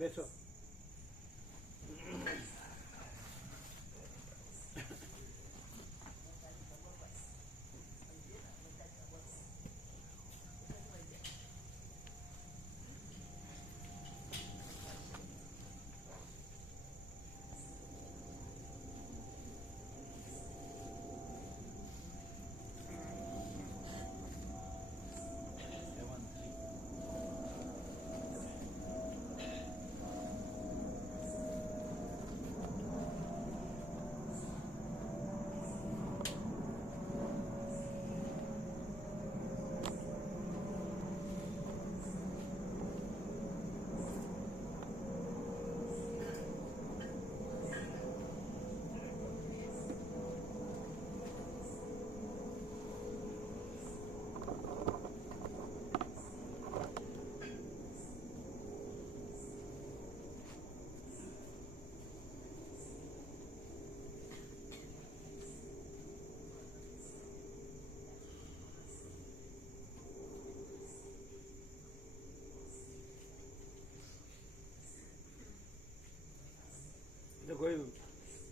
બેસો. તો કોઈ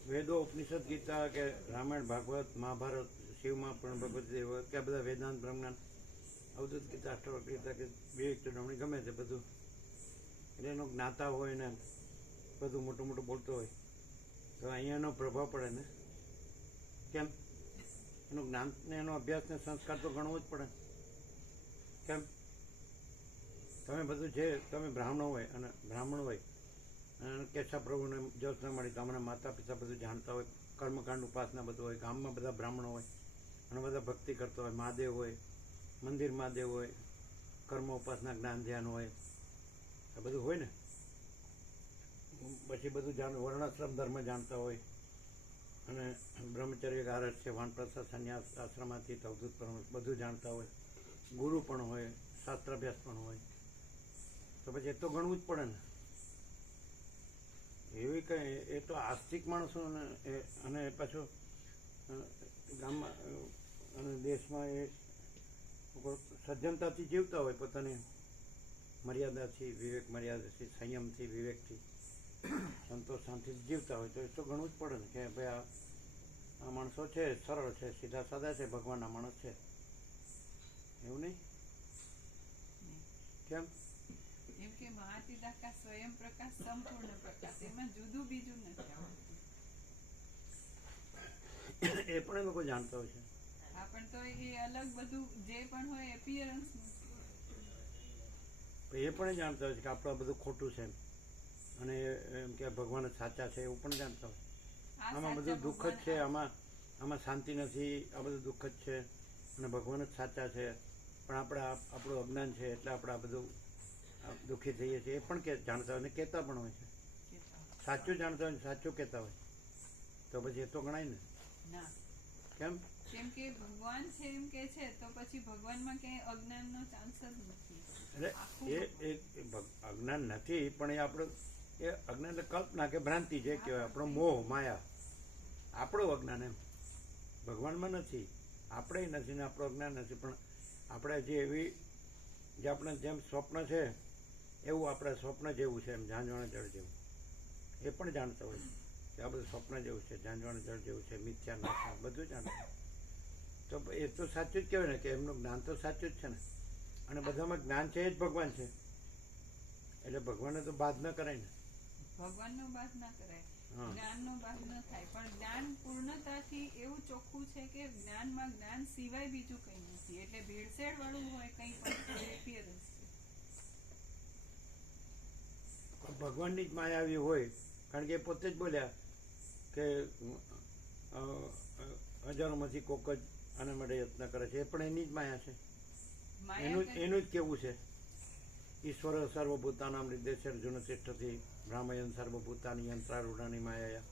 વેદો ઉપનિષદ ગીતા કે રામાયણ ભાગવત મહાભારત શિવમાં પણ ભગવત દેવ કે બધા વેદાંત બ્રહ્માંડ અવધૂત ગીતા અષ્ટાવક્ર ગીતા કે વિવેક ચૂડામણી ગમે તે બધું એટલે એનો જ્ઞાતા હોય ને બધું મોટું મોટું બોલતો હોય તો અહીંયાનો પ્રભાવ પડે ને કેમ એનું જ્ઞાન ને એનો અભ્યાસ ને સંસ્કાર તો ગણવો જ પડે કેમ તમે બધું જે તમે બ્રાહ્મણો હોય અને બ્રાહ્મણ હોય અને કેશવ પ્રભુને જસ ન મળી તમારા માતા પિતા બધું જાણતા હોય કર્મકાંડ ઉપાસના બધું હોય ગામમાં બધા બ્રાહ્મણો હોય અને બધા ભક્તિ કરતા હોય મહાદેવ હોય મંદિર મહાદેવ હોય કર્મ ઉપાસના જ્ઞાન ધ્યાન હોય આ બધું હોય ને પછી બધું વર્ણાશ્રમ ધર્મ જાણતા હોય અને બ્રહ્મચર્ય ગારજ છે વાનપ્રસ્થા સંન્યાસ આશ્રમાથી અવધૂત પણ બધું જાણતા હોય ગુરુ પણ હોય શાસ્ત્રાભ્યાસ પણ હોય તો પછી એ તો ગણવું જ પડે ને એવી કંઈ એ તો આસ્તિક માણસો અને પાછું ગામમાં અને દેશમાં એ સજ્જનતાથી જીવતા હોય પોતાની મર્યાદાથી વિવેક મર્યાદાથી સંયમથી વિવેકથી સંતોષ શાંતિથી જીવતા હોય તો એ તો ગણવું જ પડે ને કે ભાઈ આ માણસો છે સરળ છે સીધા સાદા છે ભગવાનના માણસ છે એવું નહીં કેમ એમ કે મહાતિદાકા સ્વયં પ્રકાશ સંપૂર્ણ પ્રકાશ એમાં જુદું બીજું નથી આવતું એ પણ એ લોકો જાણતા હોય છે હા પણ તો એ અલગ બધું જે પણ હોય એપિયરન્સ એ પણ જાણતા હોય છે કે આપણું બધું ખોટું છે અને એમ કે ભગવાન જ સાચા છે એવું પણ જાણતા હોય આમાં બધું દુઃખ જ છે આમાં શાંતિ નથી આ બધું દુઃખ જ છે અને ભગવાન જ સાચા છે પણ આપણું અજ્ઞાન છે એટલે આપણે આ બધું દુઃખી થઈએ છીએ એ પણ જાણતા હોય ને કહેતા પણ હોય છે સાચું જાણતા હોય ને સાચું કહેતા હોય તો પછી એ તો ગણાય ને ના કેમ કે ભગવાન છે એમ કે છે તો પછી ભગવાનમાં ક્યાંય અજ્ઞાનનો ચાન્સ જ નથી એટલે એ અજ્ઞાન નથી પણ એ આપણું એ અજ્ઞાન એટલે કલ્પના કે ભ્રાંતિ જે કહેવાય આપણો મોહ માયા આપણું અજ્ઞાન એમ ભગવાનમાં નથી આપણે નથી ને આપણું અજ્ઞાન નથી પણ આપણે જે એવી જે આપણે જેમ સ્વપ્ન છે એવું આપણે સ્વપ્ન જેવું છે એમ ઝાંઝવાણા જળ જેવું એ પણ જાણતા હોય કે આ બધું સ્વપ્ન જેવું છે ઝાંઝવાણા જળ જેવું છે મિથ્યા નાશા બધું જાણતા તો એ તો સાચું જ કહેવાય ને કે એમનું જ્ઞાન તો સાચું જ છે ને અને બધામાં જ્ઞાન છે એ જ ભગવાન છે એટલે ભગવાનને તો બાદ ન કરાય ને ભગવાનનો બાદ ના કરાય જ્ઞાનનો બાદ ન થાય પણ જ્ઞાન પૂર્ણતાથી એવું ચોખ્ખું છે કે જ્ઞાનમાં જ્ઞાન સિવાય બીજું કંઈ નથી એટલે ભેળસેળ વાળું હોય કંઈ પણ એપિયરન્સ છે ભગવાનની જ માયા આવી હોય કારણ કે એ પોતે જ બોલ્યા કે હજારોમાંથી કોક જ આના માટે યત્ન કરે છે એ પણ એની જ માયા છે એનું જ કેવું છે ઈશ્વર સર્વભૂતાનામ હૃદય અર્જુન તિષ્ઠતિ બ્રાહ્મયન સર્વભૂતાની યંત્રારૂઢાની માયા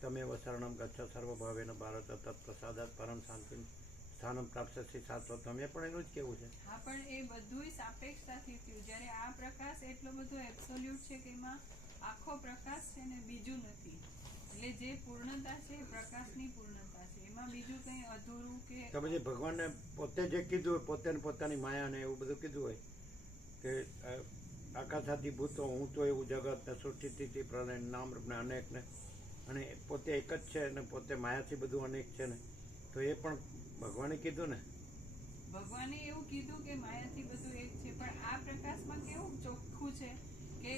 તમેવ શરણમ ગચ્છ સર્વભાવેન ભારત તત્પ્રસાદાત પરમ શાંતિ સ્થાનમ પ્રાપ્સ્યસી શાશ્વતમ એ પણ એનું જ કેવું છે હા પણ એ બધુંય સાપેક્ષતાથી થયું જ્યારે આ પ્રકાશ એટલો બધો એબ્સોલ્યુટ છે કે એમાં આખો પ્રકાશ છે ને બીજું નથી એટલે જે પૂર્ણતા છે એ પ્રકાશની પૂર્ણતા છે એમાં બીજું કંઈ અધૂરું કે તો પછી ભગવાનને પોતે જે કીધું હોય પોતે પોતાની માયા ને એવું બધું કીધું હોય કે આકાશાદી ભૂતો હું તો એવું જગત ને સૃષ્ટિ સ્થિતિ પ્રલય નામ રૂપને અનેક ને અને પોતે એક જ છે અને પોતે માયાથી બધું અનેક છે ને તો એ પણ ભગવાને કીધું ને. ભગવાને એવું કીધું કે માયાથી બધું એક છે, પણ આ પ્રકાશમાં કેવું ચોખ્ખું છે કે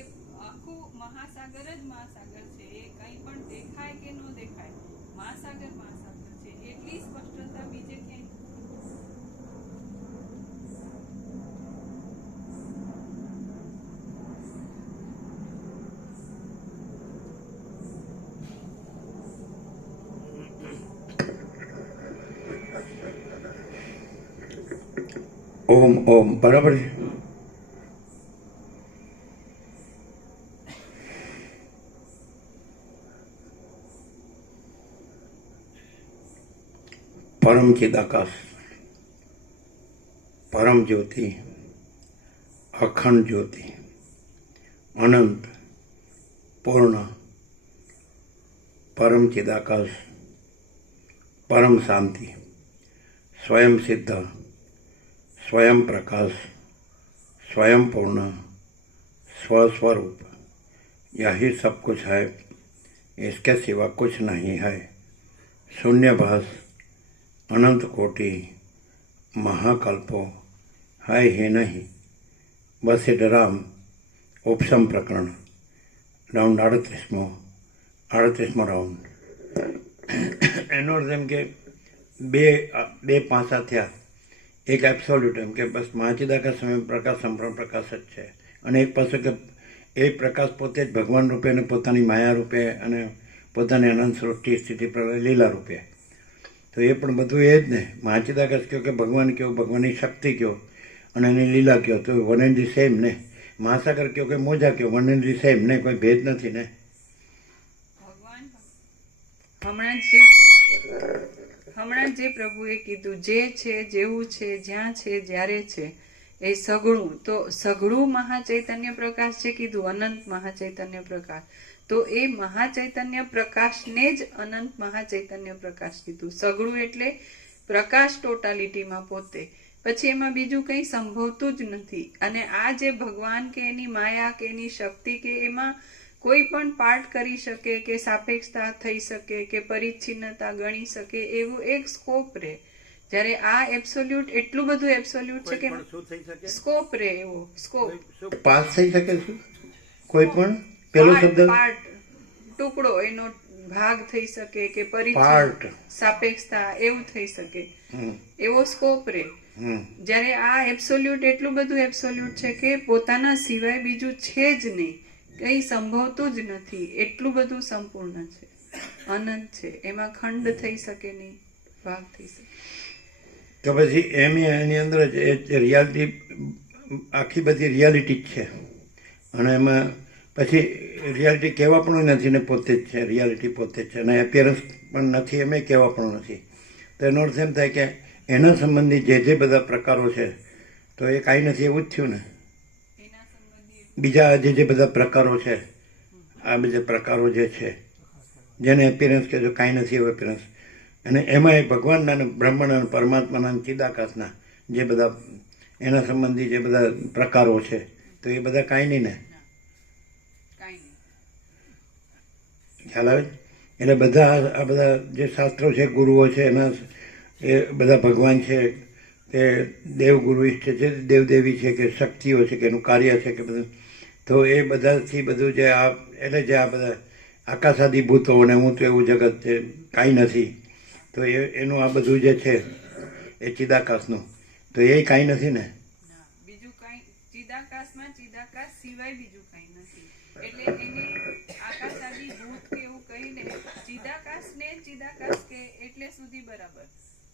આખું મહાસાગર જ મહાસાગર છે. એ કંઈ પણ દેખાય કે ન દેખાય, મહાસાગર મહાસાગર છે. એટલી સ્પષ્ટતા બીજે ક્યાંય નથી. ઓમ ઓમ બરાબર છે. પરમ ચિદાકાશ, પરમ જ્યોતિ, અખંડ જ્યોતિ, અનંત, પૂર્ણ, પરમ ચિદાકાશ, પરમ શાંતિ, स्वयं सिद्ध, स्वयं प्रकाश, स्वयं पूर्ण, स्वस्वरूप, यही सब कुछ है, इसके सिवा कुछ नहीं है. शून्यभास, अनंत कोटि, महाकल्पो है ही नहीं. वसिष्ठराम उपशम प्रकरण राउंड 38મો રાઉન્ડ. એનો અર્થ એમ કે બે પાસા થયા. એક એબ્સોલ્યુટ એમ કે બસ મહાચિદાકાશ સમય પ્રકાશ સંપૂર્ણ પ્રકાશ જ છે, અને એક પાછો કે એ પ્રકાશ પોતે જ ભગવાન રૂપે અને પોતાની માયા રૂપે અને પોતાની અનંત સૃષ્ટિ સ્થિતિ પ્રલય લીલા રૂપે. તો એ પણ બધું એ જ ને. મહાચિદાકાશ કહો કે ભગવાન કહો, ભગવાનની શક્તિ કહો અને એની લીલા કહો, તો વન એન્ડ ધી સેમ ને. મહાસાગર કહો કે મોજા કહો, વન એન્ડ ધી સેમ ને, કોઈ ભેદ નથી ને. ભગવાન હમણાં જે પ્રભુએ કીધું, જે છે, જેવું છે, જ્યાં છે, જ્યારે છે, એ સઘળું. તો સઘળું મહાચૈતન્ય પ્રકાશ જે કીધું, અનંત મહાચૈતન્ય પ્રકાશ, તો એ મહાચૈતન્ય પ્રકાશને જ અનંત મહાચૈતન્ય પ્રકાશ કીધું. સઘળું એટલે પ્રકાશ ટોટાલિટીમાં પોતે, પછી એમાં બીજું કંઈ સંભવતું જ નથી. અને આ જે ભગવાન કે એની માયા કે એની શક્તિ કે એમાં કોઈ પણ પાર્ટ કરી શકે કે સાપેક્ષતા થઈ શકે કે પરિચ્છિન્નતા ગણી શકે એવું એક સ્કોપ રહે. જ્યારે આ એબ્સોલ્યુટ એટલું બધું એબ્સોલ્યુટ છે કે શું થઈ શકે? સ્કોપ રહે, એવો સ્કોપ. પાસ થઈ શકે શું? કોઈ પણ પેલો શબ્દ પાર્ટ, ટુકડો, એનો ભાગ થઈ શકે કે પાર્ટ, સાપેક્ષતા એવું થઈ શકે, એવો સ્કોપ રહે. જ્યારે આ એબ્સોલ્યુટ એટલું બધું એબ્સોલ્યુટ છે કે પોતાના સિવાય બીજું છે જ નહીં, કંઈ સંભવતું જ નથી, એટલું બધું સંપૂર્ણ છે, અનંત છે. એમાં ખંડ થઈ શકે નહીં, ભાગ થઈ શકે. તો પછી એની અંદર જ રિયાલિટી, આખી બધી રિયાલિટી જ છે. અને એમાં પછી રિયાલિટી કહેવા પણ નથી ને પોતે જ છે, રિયાલિટી પોતે જ છે. અને એપિયરન્સ પણ નથી, એમ કહેવા પણ નથી. તો એનો અર્થ એમ થાય કે એના સંબંધી જે બધા પ્રકારો છે તો એ કાંઈ નથી, એવું જ થયું ને. બીજા જે બધા પ્રકારો છે, આ બધા પ્રકારો જે છે જેને એપિયરન્સ કહેજો, કાંઈ નથી એવું એપિયરન્સ. અને એમાં એ ભગવાનના અને બ્રહ્માંડ અને પરમાત્માના ચિદાકાશના જે બધા એના સંબંધી જે બધા પ્રકારો છે તો એ બધા કાંઈ નહીં ને. ખ્યાલ આવે? એટલે બધા આ બધા જે શાસ્ત્રો છે, ગુરુઓ છે, એના એ બધા ભગવાન છે કે દેવગુરુ છે, જે દેવદેવી છે કે શક્તિઓ છે કે એનું કાર્ય છે કે બધું, તો એ બધાથી બધું જે આ એટલે જે આ બધા આકાશાદી ભૂતો અને હું તો એવું જગત છે કાંઈ નથી, તો એનું આ બધું જે છે એ ચિદાકાશનું, તો એ કાંઈ નથી ને. બીજું કાંઈ ચિદાકાશમાં ચિદાકાશ સિવાય બીજું કાંઈ નથી. એટલે એને આકાશાદી ભૂત કે એવું કહીને ચિદાકાશને ચિદાકાશ કે એટલે સુધી બરાબર,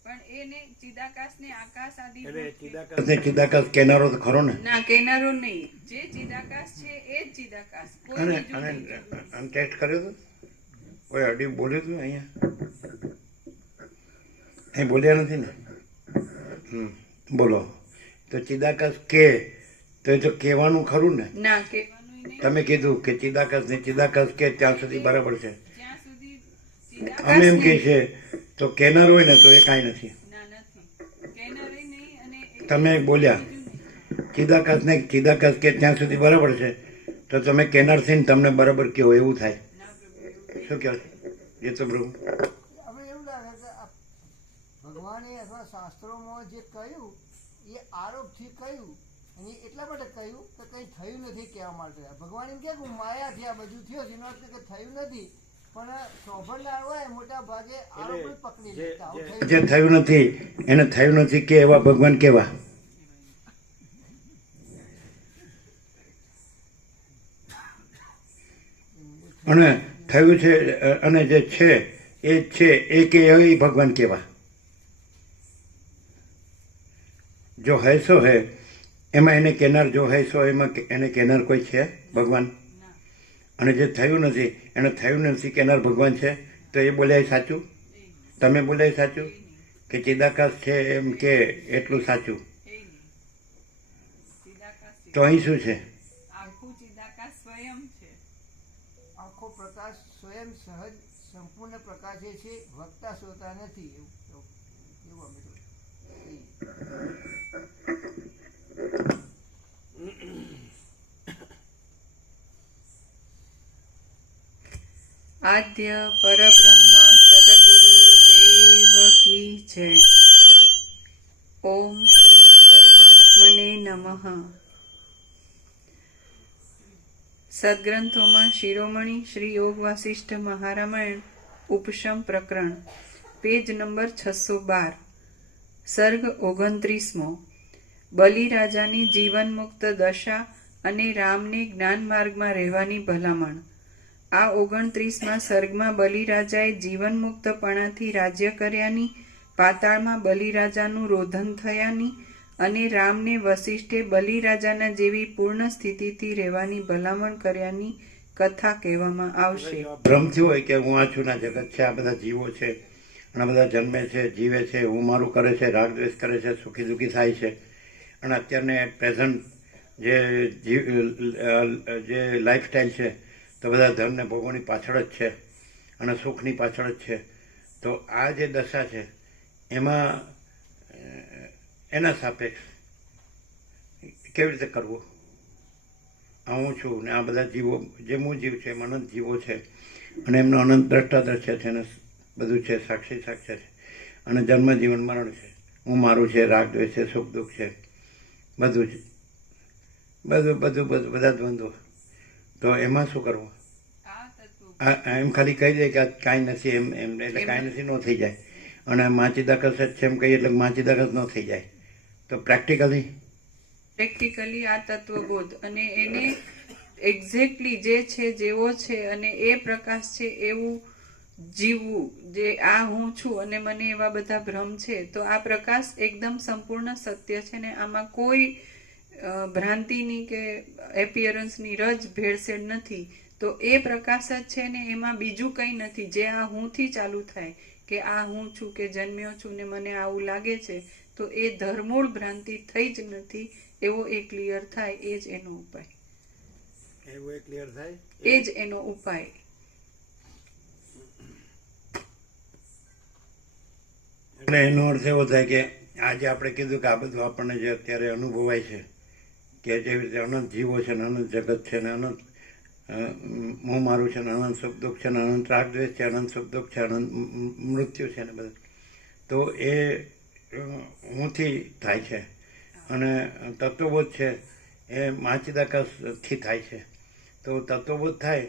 પણ એને ચિદાકાશને આકાશ આદિ ચિદાકાશ કેનારો તો ખરો ને. ના, કેનારો નહીં. જે ચિદાકાશ છે એ જ ચિદાકાશ, કોઈ બીજું નહીં. ટેસ્ટ કર્યો તો કોઈ અડી બોલ્યું હતું અહીંયા? અહીં બોલ્યા નથી ને. બોલો. તો ચિદાકાશ કે તો એ તો કહેવાનું ખરું ને. ના, કહેવાનું નહીં. તમે કીધું કે ચિદાકાશ ને ચિદાકાશ કે ત્યાં સુધી બરાબર છે. જ્યાં સુધી અમે એમ કહે છે તો કેનાર હોય ને તો એ કાંઈ નથી. ના, નથી. કેનારે નહીં. અને તમે બોલ્યા ચિદાકાશ ને ચિદાકાશ કે ત્યાં સુધી બરાબર છે, તો તમે કેનાર થઈને તમને બરાબર કહો એવું થાય. ના પ્રભુ એવું કંઈ શું કહો એ તો પ્રભુ? આપણે એવું લાગે કે આ ભગવાને અથવા શાસ્ત્રોમાં જે કહ્યું એ આરોપથી કહ્યું અને એટલા માટે કહ્યું કે કંઈ થયું નથી કહેવા માટે. ભગવાન એમ કે હું માયાથી આ બધું થયો છે એનો અર્થ કે થયું નથી, પણ સોભરનાર હોય મોટા ભાગે આરોપ જ પકડી લેતા આવું થયું જે થયું નથી એને થયું નથી કે એવા ભગવાન કેવા? અને થયું છે અને જે છે એ જ છે એ કે એ ભગવાન કેવા? જો હૈ સો હૈ એમાં એને કેનાર, જો હૈ સો એમાં એને કેનાર કોઈ છે ભગવાન? ના અને જે થયું નથી એને થયું નથી કેનાર ભગવાન છે, તો એ બોલ્યા એ સાચું? એ નહીં તમે બોલ્યા એ સાચું? એ નહીં કે ચિદાકાશ છે એમ કે એટલું સાચું? એ નહીં ચિદાકાશ તો અહીં શું છે? આખું ચિદાકાશ સ્વયં છે. આખો પ્રકાશ સ્વયં સહજ સંપૂર્ણ પ્રકાશે છે, વક્તા શ્રોતા નથી. એવું અમે તો કહીએ. આદ્ય પરબ્રહ્મ સદગુરુ દેવ કી જય. ઓમ શ્રી પરમાત્મને નમઃ. સદગ્રંથોમાં શિરોમણી શ્રી યોગ વાસિષ્ઠ મહારામાયણ ઉપશમ પ્રકરણ પેજ નંબર 612 સર્ગ 29મો. બલિરાજાની જીવન મુક્ત દશા અને રામને જ્ઞાન માર્ગમાં રહેવાની ભલામણ. આ 29મા સર્ગમાં બલિરાજાએ જીવન મુક્તપણાથી રાજ્ય કર્યાની, પાતાળમાં બલિરાજાનું રોધન થયાની અને રામને વસિષ્ઠે બલિરાજાના જેવી પૂર્ણ સ્થિતિથી રહેવાની ભલામણ કર્યાની કથા કહેવામાં આવશે. ભ્રમ થયો હોય કે હું આ છું ના જગત છે, આ બધા જીવો છે અને બધા જન્મે છે, જીવે છે, હું મારું કરે છે, રાગ દ્વેષ કરે છે, સુખી દુઃખી થાય છે. અને અત્યારને પ્રેઝન્ટ જે લાઈફસ્ટાઈલ છે તો બધા ધર્મને ભોગવવાની પાછળ જ છે અને સુખની પાછળ જ છે. તો આ જે દશા છે એમાં એના સાપેક્ષ કેવી રીતે કરવું? આ હું છું ને આ બધા જીવો, જે હું જીવ છે એમ અનંત જીવો છે અને એમનો અનંત દ્રષ્ટાદ્રશ્ય છે ને બધું છે, સાક્ષી સાક્ષ્ય છે અને જન્મ જીવન મરણ છે. હું મારું છે, રાગ દ્વેષ છે, સુખ દુઃખ છે, બધું જ બધા દ્વંદ્વો. તો એમાં શું કરવું? આ તત્વ એમ ખાલી કહી દે કે આ કાંઈ નથી એમ એમ એટલે કાંઈ નથી ન થઈ જાય. અને માચિદાકસ જ છે એમ કહીએ એટલે માચિદાકસ ન થઈ જાય. તો પ્રેક્ટિકલી આ તત્વબોધ અને એને એક્ઝેક્ટલી જે છે જેવો છે અને એ પ્રકાશ છે એવું જીવવું, જે આ હું છું અને મને એવા બધા ભ્રમ છે, તો આ પ્રકાશ એકદમ સંપૂર્ણ સત્ય છે ને આમાં કોઈ ભ્રાંતિની કે એપિયરન્સની રજ ભેળસેળ નથી. તો એ પ્રકાશ જ છે ને એમાં બીજું કંઈ નથી. જે આ હુંથી ચાલુ થાય કે આ હું છું કે જન્મ્યો છું ને મને આવું લાગે છે, તો એ ધર્મૂળ ભ્રાંતિ થઈ જ નથી. એવો એ ક્લિયર થાય એ જ એનો ઉપાય, એવું એ ક્લિયર થાય એ જ એનો ઉપાય. એટલે એનો અર્થ એવો થાય કે આજે આપણે કીધું કે આ બધું આપણને જે અત્યારે અનુભવાય છે કે જેવી રીતે અનંત જીવો છે ને અનંત જગત છે ને અનંત હું મારું છે ને અનંત સુખ દુઃખ છે ને અનંત રાગ દ્વેષ છે, અનંત સુખ દુઃખ છે, અનંત મૃત્યુ છે ને બધું, તો એ હુંથી થાય છે. અને તત્વબોધ છે એ માચિદાકાશથી થાય છે. તો તત્વબોધ થાય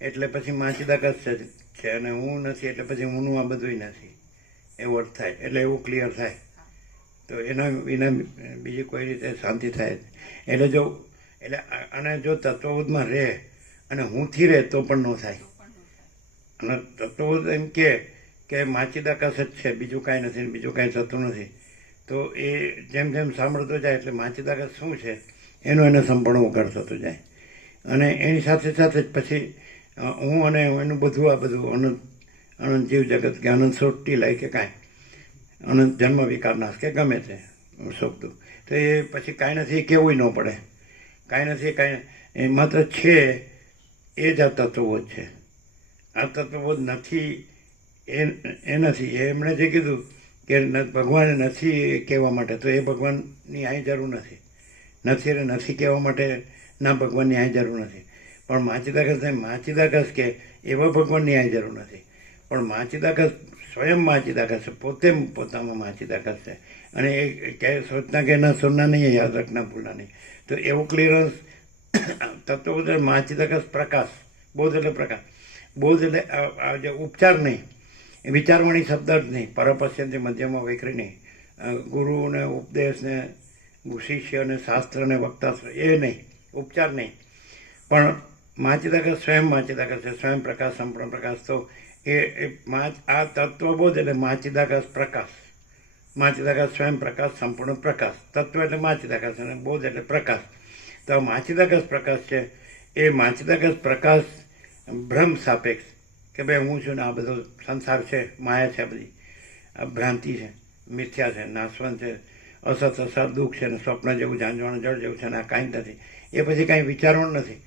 એટલે પછી માચિદાકાશ છે અને હું નથી એટલે પછી હુંનું આ બધું નથી, એવો અર્થ થાય. એટલે એવું ક્લિયર થાય. તો એના વિના બીજી કોઈ રીતે શાંતિ થાય. એટલે અને જો તત્વબોધમાં રહે અને હુંથી રહે તો પણ ન થાય. અને તત્વબોધ એમ કે માચિદાકાશ જ છે, બીજું કાંઈ નથી ને બીજું કાંઈ થતું નથી. તો એ જેમ જેમ સાંભળતો જાય એટલે માચિદાકાશ શું છે એનો એને સંપૂર્ણ ઉઘાડ થતો જાય. અને એની સાથે સાથે જ પછી હું અને એનું બધું આ બધું અનંત જીવ જગત કે અનંત સૃષ્ટિ લાય કે કાંઈ અનંત જન્મ વિકાર નાશ કે ગમે તે સુખ દુઃખ, તો એ પછી કાંઈ નથી કેવું ન પડે. કાંઈ નથી, કાંઈ એ માત્ર છે એ જ આ તત્વબોધ છે. આ તત્વબોધ નથી એ નથી. એમણે જે કીધું કે ભગવાન નથી કહેવા માટે, તો એ ભગવાનની અહીં જરૂર નથી. નથી એટલે નથી કહેવા માટે ના ભગવાનની અહીં જરૂર નથી, પણ માચિદાકસ કે એવા ભગવાનની અહીં જરૂર નથી, પણ માચિદાકસ સ્વયં માચિદાકસ છે, પોતે પોતામાં માચિદાકસ છે. અને એ કહે સોચના કે ના સુનના નહીં, યાદ રાખના ભૂલના નહીં. તો એવું ક્લિયરન્સ તત્વ માચિદાકસ પ્રકાશ, બોધ એટલે પ્રકાશ, બોધ એટલે આ જે ઉપચાર નહીં, વિચારવાણી શબ્દ જ નહીં, પરપશ્યંતિ મધ્યમાં વૈખરી નહીં, ગુરુને ઉપદેશને શિષ્યને શાસ્ત્રને વક્તાસ્ત્ર એ નહીં, ઉપચાર નહીં, પણ માચિદાકસ સ્વયં માચિદાકસ છે, સ્વયં પ્રકાશ, સંપૂર્ણ પ્રકાશ. તો આ તત્વબોધ એટલે માચિદાકસ પ્રકાશ, માચિદાકસ સ્વયં પ્રકાશ, સંપૂર્ણ પ્રકાશ. તત્વ એટલે માચિદાકસ અને બોધ એટલે પ્રકાશ. તો માચિદાકસ પ્રકાશ છે એ માચિદાકસ પ્રકાશ ભ્રમ સાપેક્ષ કે ભાઈ હું છું ને આ બધો સંસાર છે, માયા છે, બધી આ ભ્રાંતિ છે, મિથ્યા છે, નાશવંત છે, અસત અસત દુઃખ છે ને સ્વપ્ન જેવું, ઝાંઝવાણ જળ જેવું છે ને આ કાંઈ નથી. એ પછી કાંઈ વિચારવાનું નથી.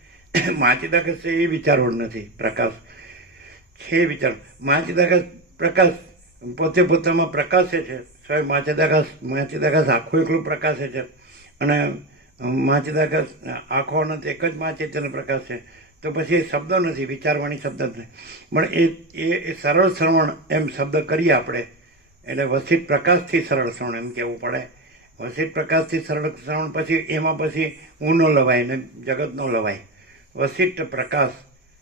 માચિદાકસ છે એ વિચારવાનું નથી, પ્રકાશ છે વિચાર. માચિદાકસ પ્રકાશ પોતે પોતામાં પ્રકાશે છે, સ્વયં માચિદાકસ આખું એકલું પ્રકાશે છે. અને માચિદાકસ આખો અનંત એક જ માચૈતન્ય પ્રકાશ છે. તો પછી એ શબ્દો નથી, વિચારવાણી શબ્દ નથી, પણ એ સરળ શ્રવણ એમ શબ્દ કરીએ આપણે, એટલે વસિત પ્રકાશથી સરળ શ્રવણ એમ કહેવું પડે. વસિત પ્રકાશથી સરળ શ્રવણ પછી એમાં પછી હું ન લવાય ને જગત ન લવાય. વસિષ્ઠ પ્રકાશ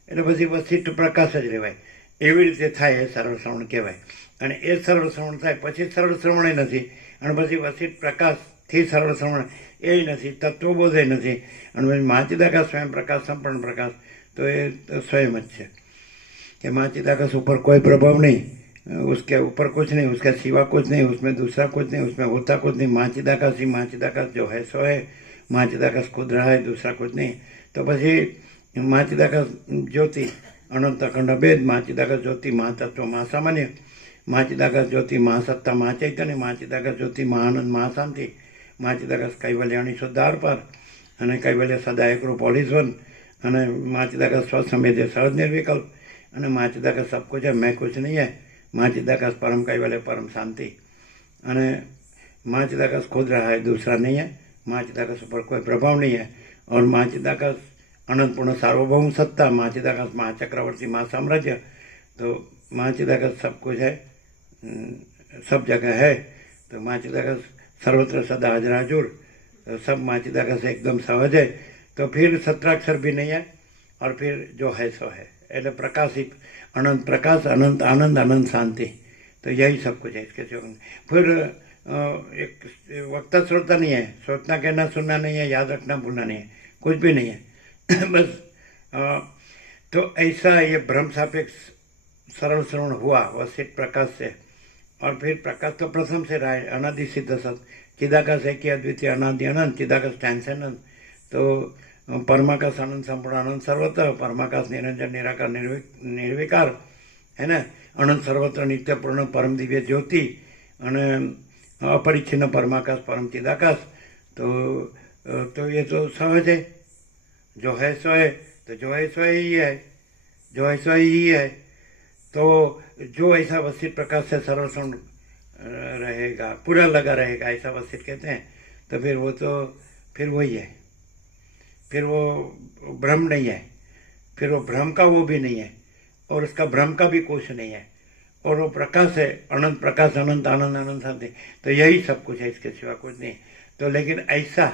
એટલે પછી વસિષ્ઠ પ્રકાશ જ રહેવાય. એવી રીતે થાય એ સરળ શ્રવણ કહેવાય. અને એ સરળ શ્રવણ થાય પછી સરળ શ્રવણ નથી, અને પછી વસિષ્ઠ પ્રકાશથી સરળ શ્રવણ એ નથી, તત્વબોધ નથી. અને પછી માચિદાકસ સ્વયં પ્રકાશ, સંપૂર્ણ પ્રકાશ, તો એ સ્વયં જ છે कि माचिदाकस ऊपर कोई प्रभाव नहीं, उसके ऊपर कुछ नहीं, उसके सिवा कुछ नहीं, उसमें दूसरा कुछ नहीं, उसमें होता कुछ नहीं. माचिदाकस ही माचिदाकस जो है सो है. माचिदाकस खुद रहा है, दूसरा कुछ नहीं. तो પછી માચિદાકસ જ્યોતિ અનંત અખંડ ભેદ, માચિદાકસ જ્યોતિ મહાતત્વ મહાસામાન્ય, માચિદાકસ જ્યોતિ મહાસત્તા મહાચૈતન્ય, માચિદાકસ જ્યોતિ મહાનંદ મહાશાંતિ, માચિદાકસ કૈવલ્યાની શુદ્ધાર પર અને કૈવલ્ય સદા એકરૂપ ઓલિઝવન, અને માચિદાકસ સ્વસંવેદ્ય સહજ નિર્વિકલ્પ, અને माचिदाकस सब कुछ है, मैं कुछ नहीं है. माचिदाकस परम कैवल्य परम शांति, અને माचिदाकस खुद रहा है, दूसरा नहीं है. माचिदाकस ऊपर कोई प्रभाव नहीं है. और माचिदाकस अनंत पूर्ण सार्वभौम सत्ता, माचिदाकस महाचक्रवर्ती महासाम्राज्य. तो माचिदाकस सब कुछ है, सब जगह है. तो माचिदाकस सर्वत्र सदा हाजर हाजुर, तो सब माचिदाकस एकदम सहज है. तो फिर सत्राक्षर भी नहीं है, और फिर जो है सो है, એટલે પ્રકાશિત अनंत प्रकाश, अनंत आनंद, अनंत शांति. तो यही सब कुछ है इसके जीवन. फिर एक वक्ता श्रोता नहीं है, सोचना कहना सुनना नहीं है, याद रखना भूलना नहीं है, कुछ भी नहीं है. बस तो ऐसा ये भ्रम सापेक्ष सरल श्रवण हुआ वसिष्ठ प्रकाश से. और फिर प्रकाश तो प्रथम से रहा है, अनादि सिद्ध सत, चिदाकाश एक ही अद्वितीय अनादि अनंत, चिदाकाश ट्रांसेंडेंट. तो परमाकाश अनंत संपूर्ण अनंत सर्वत्र, परमाकाश निरंजन निराकार निर्विकार है ना, अनंत सर्वत्र नित्य पूर्ण परम दिव्य ज्योति, અને अपरिच्छिन्न परमाकाश परम चिदाकाश. तो ये तो सहज है, जो है सो है. तो जो है सो ही है, जो है सो ही है. तो जो ऐसा वसिष्ठ प्रकाश से सरल श्रवण रहेगा, पूरा लगा रहेगा, ऐसा वसिष्ठ कहते हैं. तो फिर वो तो फिर वही है, फिर वो भ्रम नहीं है, फिर वो भ्रम का वो भी नहीं है, और उसका भ्रम का भी कुछ नहीं है. और वो प्रकाश है, अनंत प्रकाश, अनंत आनंद, अनंत शांति. तो यही सब कुछ है, इसके सिवा कुछ नहीं. तो लेकिन ऐसा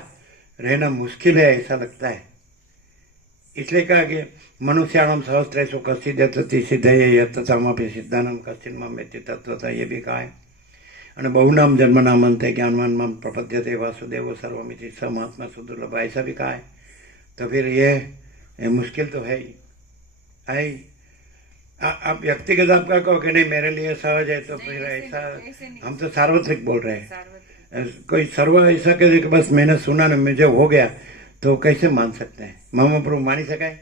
रहना मुश्किल है, ऐसा लगता है. इसलिए कहा कि मनुष्याणाम सहस्त्रेषु कश्चिद् यतति सिद्धये यत्तथामपि सिद्धानां कश्चिन् मामेति तत्त्वतः, ये भी कहा है. અને बहुनाम जन्मनाम अंते ज्ञानवान माम प्रपद्यते वासुदेवो सर्वमिति स महात्मा सुदुर्लभ, ऐसा भी कहा है. तो फिर ये मुश्किल तो है ही. आप व्यक्तिगत आपका कहो कि नहीं मेरे लिए सहज है, तो फिर ऐसा हम तो सार्वत्रिक बोल रहे हैं. कोई सर्व ऐसा कहे कि बस मैंने सुना ना मुझे हो गया, तो कैसे मान सकते हैं? મામા માની શકાય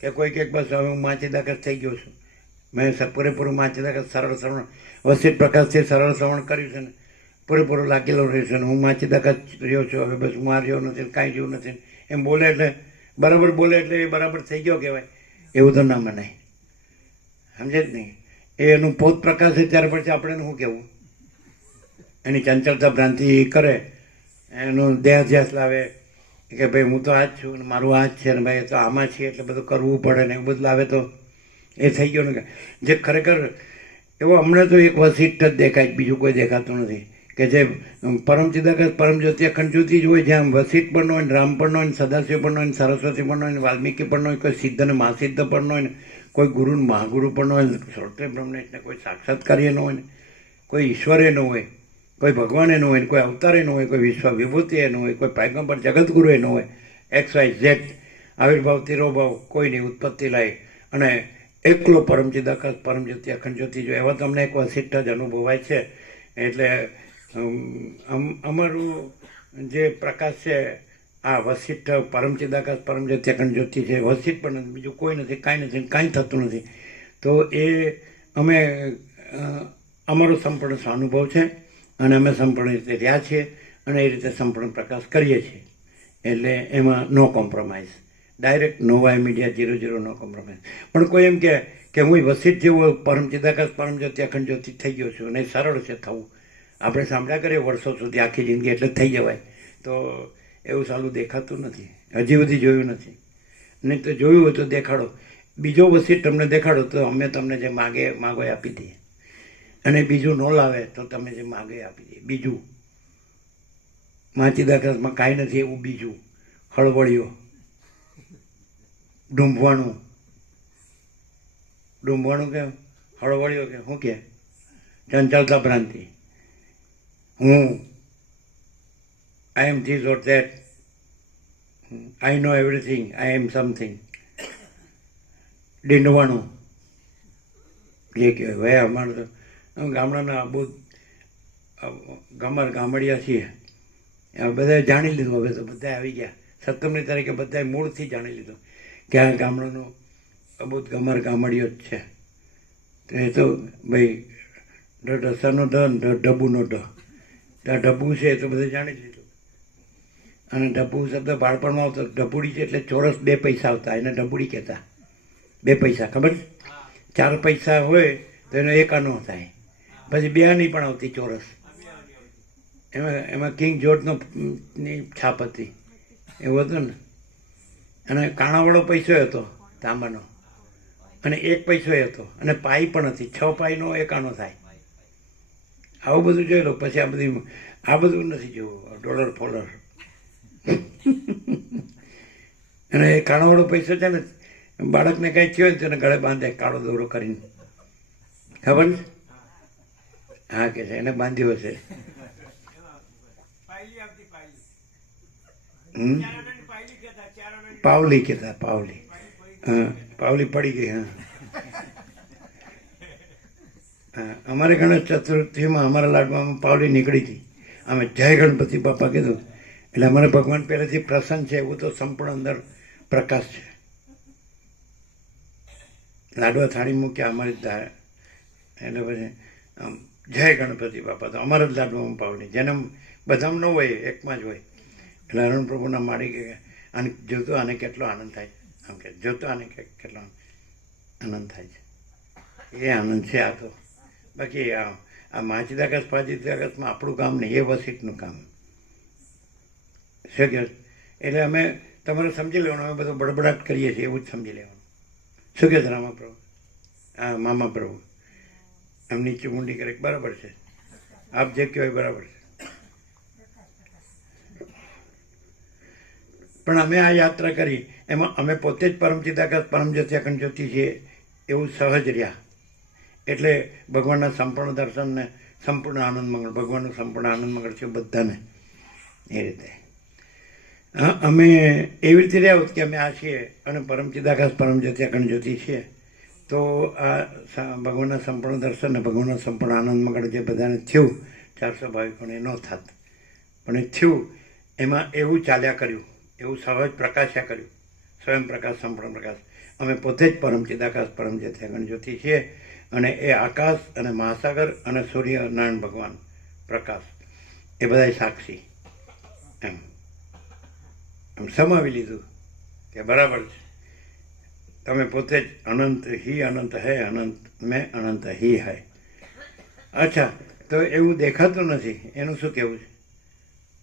કે કોઈ કે બસ હવે હું માચિદાકસ થઈ ગયો છું, મેં પૂરેપૂરું માચિદાકસ સરળ શ્રવણ વસિષ્ઠ પ્રકાશથી સરળ શ્રવણ કર્યું છે ને પૂરેપૂરું લાગેલો રહ્યું છે ને હું માચિદાકસ રહ્યો છું, હવે બસ હું આ રહ્યો નથી, કાંઈ જેવું નથી, એમ બોલે એટલે બરાબર બોલે એટલે એ બરાબર થઈ ગયો કહેવાય. એવું તો ના મનાય, સમજે જ નહીં. એનું પોત પ્રકાશ છે ત્યાર પછી આપણે શું કહેવું? એની ચંચળતા ભ્રાંતિ કરે, એનું દેહાધ્યાસ લાવે, કે ભાઈ હું તો આ જ છું ને મારું આ જ છે ને ભાઈ તો આમાં છીએ એટલે બધું કરવું પડે ને એવું બધું લાવે તો એ થઈ ગયો ને જે ખરેખર એવો હમણાં તો એક વસીટ જ દેખાય, બીજું કોઈ દેખાતું નથી. કે જે પરમ ચિદાકાશ પરમ જ્યોતિ અખંડ જ્યોતિ જ હોય, જ્યાં વસીટ પણ હોય, રામ પણ હોય, સદાશિવ પણ હોય, સરસ્વતી પણ હોય, વાલ્મીકી પણ હોય, કોઈ સિદ્ધ અને મહાસિદ્ધ પણ હોય, કોઈ ગુરુ ને મહાગુરુ પણ હોય, સૌતે બ્રહ્મનિષ્ઠ ને કોઈ સાક્ષાત્કારી ન હોય, કોઈ ઈશ્વરે ન હોય, કોઈ ભગવાને ન હોય, કોઈ અવતારે ન હોય, કોઈ વિશ્વ વિભૂતિ ન હોય, કોઈ પૈગંબર જગતગુરુ ન હોય, એક્સ વાય ઝેડ આવિર્ભાવ તિરોભાવ કોઈ નહીં, ઉત્પત્તિ લાય અને એકલો પરમ ચિદાકાશ પરમ જ્યોતિ અખંડ જ્યોતિ જો એવા તમને એક વસિષ્ઠ જ અનુભવાય છે. એટલે અમારું જે પ્રકાશ છે આ વસિષ્ઠ પરમ ચિદાકાશ પરમ જ્યોતિ અખંડ જ્યોતિ છે. વસિષ્ઠ પણ નથી, બીજું કોઈ નથી, કાંઈ નથી, કાંઈ થતું નથી. તો એ અમે અમારો સંપૂર્ણ સ્વાનુભવ છે અને અમે સંપૂર્ણ રીતે રહ્યા છીએ અને એ રીતે સંપૂર્ણ પ્રકાશ કરીએ છીએ. એટલે એમાં નો કોમ્પ્રોમાઇઝ, ડાયરેક્ટ નો વાય મીડિયા 00 નો કોમ્પ્રોમાઇઝ. પણ કોઈ એમ કે હું વસિષ્ઠ જેવો પરમ ચિદાકાશ પરમ જ્યોતિ અખંડ જ્યોતિ થઈ ગયો છું અને એ સરળ છે થવું. આપણે સાંભળ્યા કરીએ વર્ષો સુધી આખી જિંદગી એટલે થઈ જવાય, તો એવું સારું દેખાતું નથી, હજી સુધી જોયું નથી. નહીં તો જોયું હોય તો દેખાડો, બીજો વસિષ્ઠ તમને દેખાડો તો અમે તમને જે માગો એ આપી દઈએ, અને બીજું ન લાવે તો તમે જે માગે આપી દઈએ. બીજું ચિદાકાશમાં કાંઈ નથી એવું બીજું, હળવળીઓ, ડૂંબવાણું કે હળવળીઓ કે શું કે ચંચળતા ભ્રાંતિ, હું I am this or that, I know everything, I am something, ડીંડવાણું જે કહેવાય. ભાઈ અમારે તો ગામડાના બહુ ગામડિયા છીએ, બધાએ જાણી લીધું. હવે તો બધા આવી ગયા 17મી તારીખે, બધાએ મૂળથી જાણી લીધું કે આ ગામડાનો અબોધ ગામડિયો જ છે. તો એ તો ભાઈ ઢસાનો ઢ ઢબુનો ઢ, આ ઢબુ છે એ તો બધે જાણી લીધું. અને ઢબુ શબ્દ બાળપણમાં આવતો, ઢબુડી છે એટલે ચોરસ 2 પૈસા આવતા, એને ઢબુડી કહેતા. 2 પૈસા ખબર છે? 4 પૈસા હોય તો એનો 1 આનો થાય, પછી 2 આની પણ આવતી ચોરસ. એમાં કિંગ જોર્જનો ની છાપ હતી, એવું હતું ને. અને કાણાવાળો પૈસો હતો તાંબાનો, અને 1 પૈસો હતો, અને પાઈ પણ હતી, 6 પાઈનો 1 આનો થાય. આવું બધું જોઈ લો. પછી આ બધું નથી જોવું, ડોલર ફોલર. અને એ કાણાવાળો પૈસો છે ને, બાળકને કંઈ થયો ને તેને ગળે બાંધે કાળો દોરો કરીને, ખબર ને? હા કે છે એને બાંધ્યો હશે. પાવલી કહેતા, પાવલી. હા, પાવલી પડી ગઈ. હા, અમારે ગણેશ ચતુર્થીમાં અમારા લાડવામાં પાવલી નીકળી હતી. અમે જય ગણપતિ બાપા કીધું એટલે અમારે ભગવાન પહેલેથી પ્રસન્ન છે એવું તો સંપૂર્ણ અંદર પ્રકાશ છે. લાડવા થાળી મૂક્યા અમારી જ, એટલે પછી જય ગણપતિ બાપા, તો અમારા જ લાડવામાં પાવલી, જેને બધામાં ન હોય એકમાં જ હોય. એટલે અરુણ પ્રભુના માળી કે આને જોતો આને કેટલો આનંદ થાય, આમ કે જોતો આને કેટલો આનંદ થાય છે. એ આનંદ છે આ તો. બાકી આ ચિદાકાશ ચિદાકાશમાં આપણું કામ નહીં, એ વસિષ્ઠનું કામ છે. એટલે અમે તમારે સમજી લેવાનું, અમે બધું બડબડાટ કરીએ છીએ એવું જ સમજી લેવાનું. શું કહે છે રામાપ્રભુ? હા, મામા પ્રભુ એમ નીચે મુંડી કરે, બરાબર છે, આપ જે કહેવાય બરાબર છે. પણ અમે આ યાત્રા કરી એમાં અમે પોતે જ પરમ ચિદાકાશ પરમ જ્યોતિ અખંડ જ્યોતિ છીએ એવું સહજ રહ્યા. એટલે ભગવાનના સંપૂર્ણ દર્શનને સંપૂર્ણ આનંદ મંગળ, ભગવાનનું સંપૂર્ણ આનંદ મંગળ છે બધાને. એ રીતે અમે એવી રીતે રહ્યા હોત કે અમે આ છીએ અને પરમ ચિદાકાશ પરમ જ્યોતિ અખંડ જ્યોતિ છીએ, તો આ ભગવાનના સંપૂર્ણ દર્શન ને ભગવાનના સંપૂર્ણ આનંદ મંગળ જે બધાને થયું 400 ભાવિકોને ન થાત. પણ એ થયું, એમાં એવું ચાલ્યા કર્યું, એવું સહજ પ્રકાશ્યા કર્યું, સ્વયં પ્રકાશ સંપૂર્ણ પ્રકાશ. અમે પોતે જ પરમ ચિદાકાશ પરમ જ્યોતિ અખંડ જ્યોતિ છીએ. અને એ આકાશ અને મહાસાગર અને સૂર્યનારાયણ ભગવાન પ્રકાશ એ બધા સાક્ષી એમ સમાવી લીધું કે બરાબર છે. તમે પોતે જ અનંત હી અનંત હૈ, અનંત મેં અનંત હી હૈ. અચ્છા, તો એવું દેખાતું નથી, એનું શું કહેવું છે?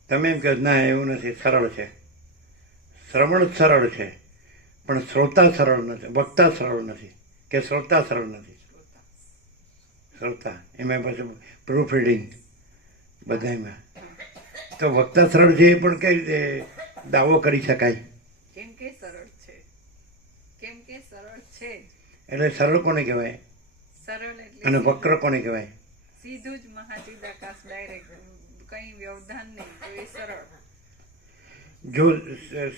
તમે એમ કહો ના એવું નથી, સરળ છે. શ્રવણ સરળ છે પણ શ્રોતા સરળ નથી, વક્તા સરળ નથી કે શ્રોતા સરળ નથી. શ્રોતા એમાં પાછું પ્રૂફ રીડિંગ બધામાં. તો વક્તા સરળ છે એ પણ કઈ રીતે દાવો કરી શકાય? કેમ કે સરળ છે, કેમ કે સરળ છે. એટલે સરળ કોને કહેવાય સરળ એટલે અને વક્ર કોને કહેવાય? સીધું જ મહાચિદાકાશ ડાયરેક્ટ, કઈ વ્યવધાન નહીં, તો એ સરળ. જો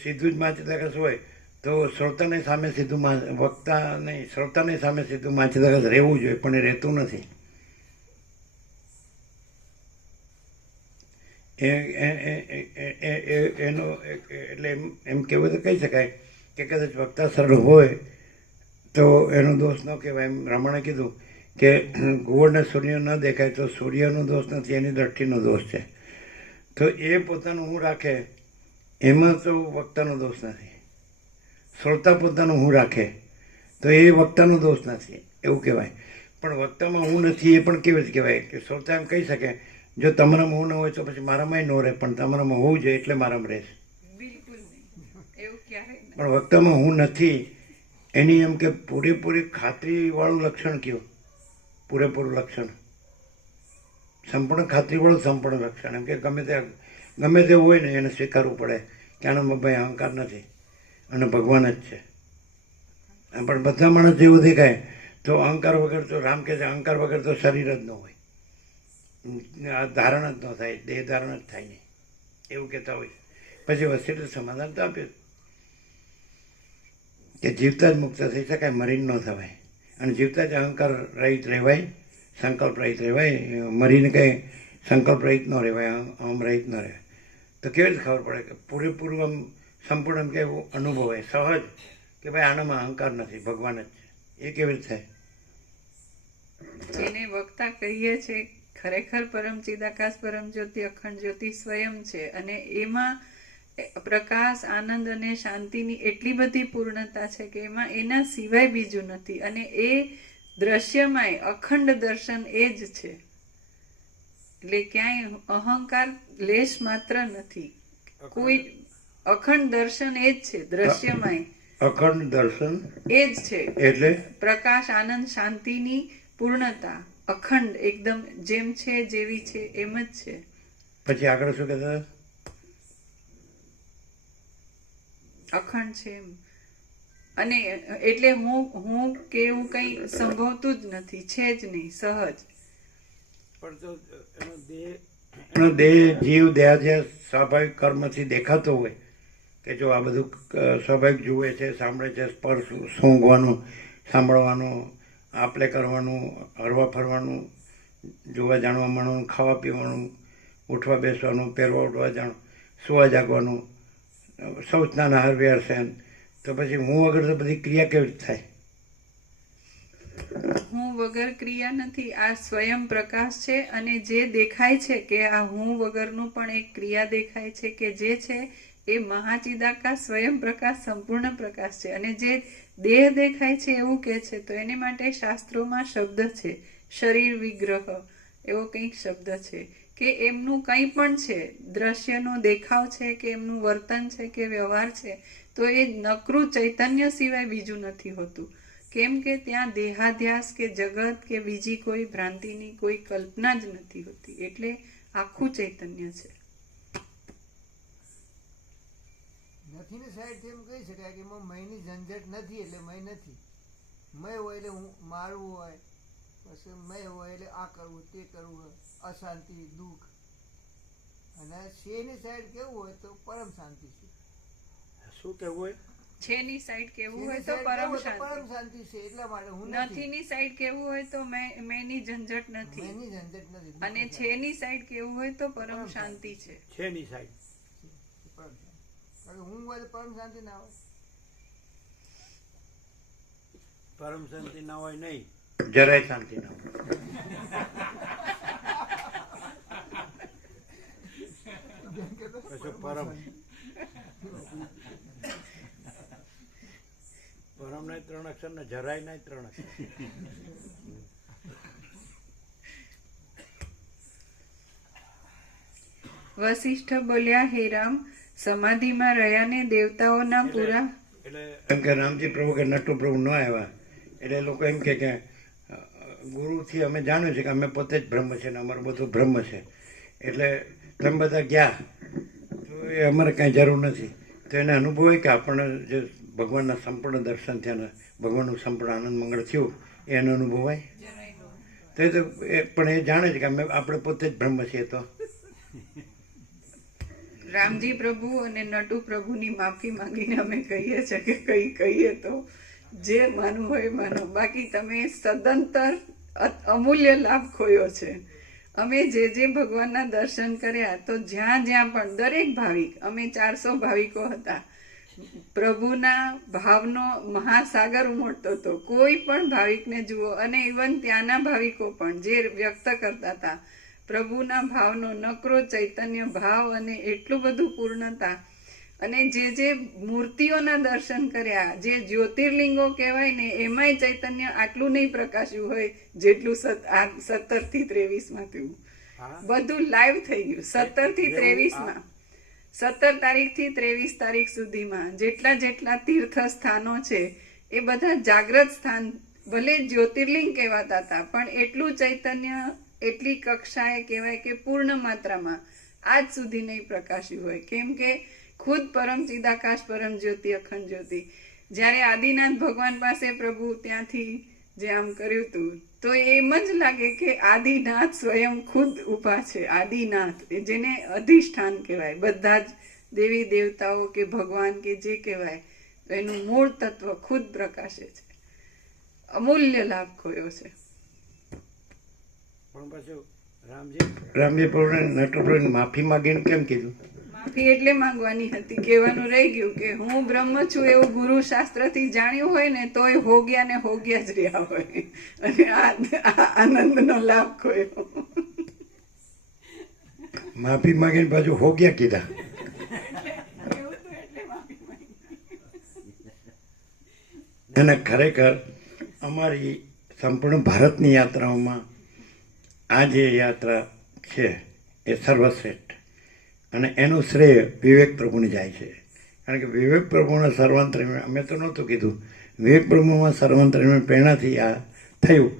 સીધું જ માચિદાકાશ હોય તો શ્રોતાને સામે સીધું વક્તા નહીં, શ્રોતાને સામે સીધું માચિદાકાશ રહેવું જોઈએ પણ એ રહેતું નથી. એનો એટલે એમ કહેવું તો કહી શકાય કે કદાચ વક્તા સરળ હોય તો એનો દોષ ન કહેવાય. એમ રમણે કીધું કે ગોળને સૂર્ય ન દેખાય તો સૂર્યનો દોષ નથી, એની દ્રષ્ટિનો દોષ છે. તો એ પોતાનું હું રાખે એમાં તો વક્તાનો દોષ નથી. શ્રોતા પોતાનું હું રાખે તો એ વક્તાનો દોષ નથી એવું કહેવાય. પણ વક્તામાં હું નથી એ પણ કેવી રીતે કહેવાય કે શ્રોતા એમ કહી શકે જો તમારામાં હું ન હોય તો પછી મારામાંય ન રહે, પણ તમારામાં હોવું જોઈએ એટલે મારામાં રહેશે. બિલકુલ નહીં, એવું ક્યારેય નહીં. પણ વક્તામાં હું નથી એની એમ કે પૂરેપૂરી ખાતરીવાળું લક્ષણ કયું? પૂરેપૂરું લક્ષણ, સંપૂર્ણ ખાતરીવાળું સંપૂર્ણ લક્ષણ. એમ કે ગમે તે હોય ને એને સ્વીકારવું પડે કે આનામાં ભાઈ અહંકાર નથી અને ભગવાન જ છે. પણ બધા માણસ જેવું દેખાય તો અહંકાર વગર તો રામ કહે છે અહંકાર વગર તો શરીર જ ન હોય, ધારણ જ ન થાય, દેહ ધારણ જ થાય નહીં એવું કહેતા હોય. પછી વસ્તુ સમાધાન તો આપ્યું કે જીવતા જ મુક્ત થઈ શકાય, મરીન ન થવાય. અને જીવતા જ અહંકાર રહિત રહેવાય, સંકલ્પ રહિત રહેવાય. મરીને કંઈ સંકલ્પ રહિત ન રહેવાય, અહમ રહિત ન રહેવાય. તો કેવી રીતે ખબર પડે કે પૂરેપૂરું આમ સંપૂર્ણ એમ કે એવું અનુભવ હોય સહજ કે ભાઈ આનામાં અહંકાર નથી, ભગવાન જ છે? એ કેવી રીતે થાય? જેને વક્તા કહીએ છે ખરેખર પરમ ચિદાકાશ પરમ જ્યોતિ અખંડ જ્યોતિ સ્વયં છે અને એમાં પ્રકાશ, આનંદ અને શાંતિની એટલી બધી પૂર્ણતા છે કે એમાં એના સિવાય બીજું નથી. અને એ દ્રશ્યમાંય અખંડ દર્શન એ જ છે. એટલે ક્યાંય અહંકાર લેશ માત્ર નથી, કોઈ અખંડ દર્શન એ જ છે. દ્રશ્યમાંય અખંડ દર્શન એ જ છે, એટલે પ્રકાશ, આનંદ, શાંતિની પૂર્ણતા અખંડ એકદમ જેમ છે જેવી છે એમ જ છે. પછી આગળ શું કહેતા? અખંડ છે એમ. અને એટલે હું કે એવું કઈ સંભવતું જ નથી, છે જ નહીં, સહજ. પણ તો એનો દેહ જીવ દેહાધ્યાસ સ્વાભાવિક કર્મથી દેખાતો હોય કે જો આ બધું સ્વાભાવિક જુએ છે, સાંભળે છે, સ્પર્શ સૂંઘવાનું, સાંભળવાનું, આપલે કરવાનું, હરવા ફરવાનું, જોવા જાણવા માંડવાનું, ખાવા પીવાનું, ઉઠવા બેસવાનું, પહેરવા ઉઠવા જાણવું, સુવા જાગવાનું, શૌચના આહાર વ્યવહાર છે. તો પછી હું વગર તો બધી ક્રિયા કેવી રીતે થાય? હું વગર ક્રિયા નથી, આ સ્વયં પ્રકાશ છે. અને જે દેખાય છે કે આ હું વગરનું પણ એક ક્રિયા દેખાય છે કે જે છે એ મહાચિદાકાશ સ્વયં પ્રકાશ સંપૂર્ણ પ્રકાશ છે. અને જે દેહ દેખાય છે એવું કે છે તો એને માટે શાસ્ત્રોમાં શબ્દ છે શરીર વિગ્રહ એવો કંઈક શબ્દ છે કે એમનું કંઈ પણ છે, દ્રશ્યનો દેખાવ છે કે એમનું વર્તન છે કે વ્યવહાર છે તો એ નકરું ચૈતન્ય સિવાય બીજું નથી હોતું. કેમ કે ત્યાં દેહાધ્યાસ કે જગત કે બીજી કોઈ ભ્રાંતિની કોઈ કલ્પના જ નથી હોતી. એટલે આખું ચૈતન્ય છે. નથીની સાઈડથી એમ કહી શકાય કે એમાં મયની ઝંઝટ નથી એટલે મય નથી. મય હોય એટલે હું મારવું હોય, પછી મય હોય એટલે આ કરવું તે કરવું, અશાંતિ, દુઃખ. અને શેની સાઈડ કેવું હોય તો પરમ શાંતિ છે. શું કહેવું હોય? છેની સાઈડ કેવું હોય તો પરમ શાંતિ છે. એટલા માટે હું નથીની સાઈડ કેવું હોય તો મેની ઝંઝટ નથી. મયની ઝંઝટ નથી. અને છેની સાઈડ કેવું હોય તો પરમ શાંતિ છે. છેની સાઈડ પરમ શાંતિ. હું હોય તો પરમ શાંતિ ના હોય. પરમ શાંતિ ના હોય નહીં, જરાય શાંતિ ના હોય. પરમ પરમ ના 3 અક્ષર ને જરાય ના 3 અક્ષર. વશિષ્ઠ બોલ્યા, હે રામ, સમાધિમાં રહ્યા ને દેવતાઓના પૂરા એટલે એમ કે રામજી પ્રભુ કે નટુ પ્રભુ ન આવ્યા એટલે એ લોકો એમ કે ગુરુથી અમે જાણ્યું છે કે અમે પોતે જ બ્રહ્મ છે ને અમારું બધું બ્રહ્મ છે એટલે તમે બધા ગયા તો એ અમારે કાંઈ જરૂર નથી. તો એને અનુભવ હોય કે આપણને જે ભગવાનના સંપૂર્ણ દર્શન થયા ને ભગવાનનું સંપૂર્ણ આનંદ મંગળ થયું એનો અનુભવ હોય તો પણ એ જાણે છે કે અમે આપણે પોતે જ બ્રહ્મ છીએ. તો રામજી પ્રભુ અને નટુ પ્રભુની માફી માંગીને અમે કહીએ છીએ કે કઈ કહીએ તો જે માનવું હોય માનો, બાકી તમે સદંતર અમૂલ્ય લાભ ખોયો છે. અમે જે ભગવાનના દર્શન કર્યા તો જ્યાં જ્યાં પણ દરેક ભાવિક, અમે 400 ભાવિકો હતા, પ્રભુના ભાવનો મહાસાગર ઉમટતો હતો. કોઈ પણ ભાવિકને જુઓ અને ઇવન ત્યાંના ભાવિકો પણ જે વ્યક્ત કરતા હતા પ્રભુના ભાવનો નકરો ચૈતન્ય ભાવ અને એટલું બધું પૂર્ણતા. અને જે મૂર્તિઓના દર્શન કર્યા, જે જ્યોતિર્લિંગો કહેવાય ને એમાંય ચૈતન્ય આટલું નહીં પ્રકાશ્યું હોય જેટલું 17 થી 23 થયું. બધું લાઈવ થઈ ગયું 17 થી 23 17 તારીખથી 23 તારીખ સુધીમાં જેટલા તીર્થ સ્થાનો છે એ બધા જાગ્રત સ્થાન, ભલે જ્યોતિર્લિંગ કહેવાતા હતા પણ એટલું ચૈતન્ય એટલી કક્ષાએ કહેવાય કે પૂર્ણ માત્રામાં આજ સુધી નહીં પ્રકાશ્યું હોય. કેમ કે ખુદ પરમ ચિદાકાશ પરમ જ્યોતિ અખંડ જ્યોતિ, જ્યારે આદિનાથ ભગવાન પાસે પ્રભુ ત્યાંથી જે આમ કર્યું હતું તો એમ જ લાગે કે આદિનાથ સ્વયં ખુદ ઊભા છે. આદિનાથ જેને અધિષ્ઠાન કહેવાય, બધા જ દેવી દેવતાઓ કે ભગવાન કે જે કહેવાય તો એનું મૂળ તત્વ ખુદ પ્રકાશે છે. અમૂલ્ય લાભ ખોયો છે. પણ પાછું રામજી પ્રભુને નટુ પ્રભુને માફી માંગીને કેમ કીધું? માફી એટલે માંગવાની હતી, કહેવાનું રહી ગયું કે હું બ્રહ્મ છું એવું ગુરુ શાસ્ત્રથી જાણ્યું હોય ને તોય હોગ્યા ને હોગ્યા જ રહ્યા હોય અને આ આનંદનો લાભ ખોયો. માફી માંગીને પાછું હોગ્યા કીધા. અને ખરેખર અમારી સંપૂર્ણ ભારતની યાત્રાઓમાં આ જે યાત્રા છે એ સર્વશ્રેષ્ઠ અને એનું શ્રેય વિવેક પ્રભુને જાય છે. કારણ કે વિવેક પ્રભુના સર્વાંતરીને અમે તો નહોતું કીધું, વિવેક પ્રભુમાં સર્વાંતરીને પ્રેરણાથી આ થયું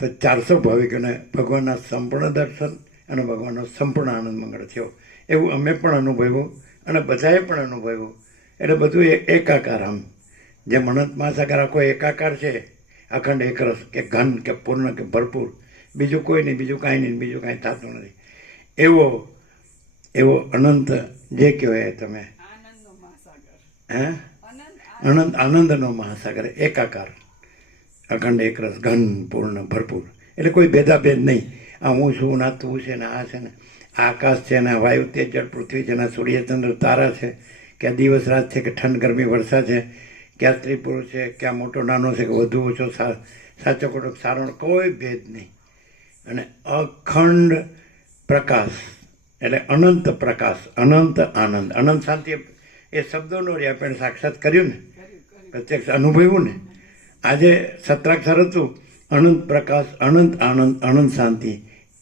તો 400 ભાવિકોને ભગવાનના સંપૂર્ણ દર્શન અને ભગવાનનો સંપૂર્ણ આનંદ મંગળ થયો. એવું અમે પણ અનુભવ્યું અને બધાએ પણ અનુભવ્યું. એટલે બધું એકાકાર, આમ જેમ અનંત મહાસાગર આખો એકાકાર છે, અખંડ એકરસ કે ઘન કે પૂર્ણ કે ભરપૂર, બીજું કોઈ નહીં, બીજું કાંઈ નહીં, બીજું કાંઈ થતું નથી. એવો અનંત જે કહેવાય તમે અનંત આનંદનો મહાસાગર, એકાકાર, અખંડ એકરસ, ઘન પૂર્ણ ભરપૂર. એટલે કોઈ ભેદાભેદ નહીં. આ હું છું ના તું છે ને આ છે ને આકાશ છે ને વાયુ તેજ જળ પૃથ્વી છે ને સૂર્યચંદ્ર તારા છે, કે આ દિવસ રાત છે કે ઠંડ ગરમી વરસાદ છે, કે આ સ્ત્રી પુરુષ છે, કે આ મોટો નાનો છે કે વધુ ઓછો, સાચો ખોટો, સારો, કોઈ ભેદ નહીં. અને અખંડ પ્રકાશ એટલે અનંત પ્રકાશ, અનંત આનંદ, અનંત શાંતિ. એ શબ્દોનો રે આપણે સાક્ષાત કર્યું ને, પ્રત્યક્ષ અનુભવ્યું ને. આજે સત્રાક્ષર હતું અનંત પ્રકાશ, અનંત આનંદ, અનંત શાંતિ.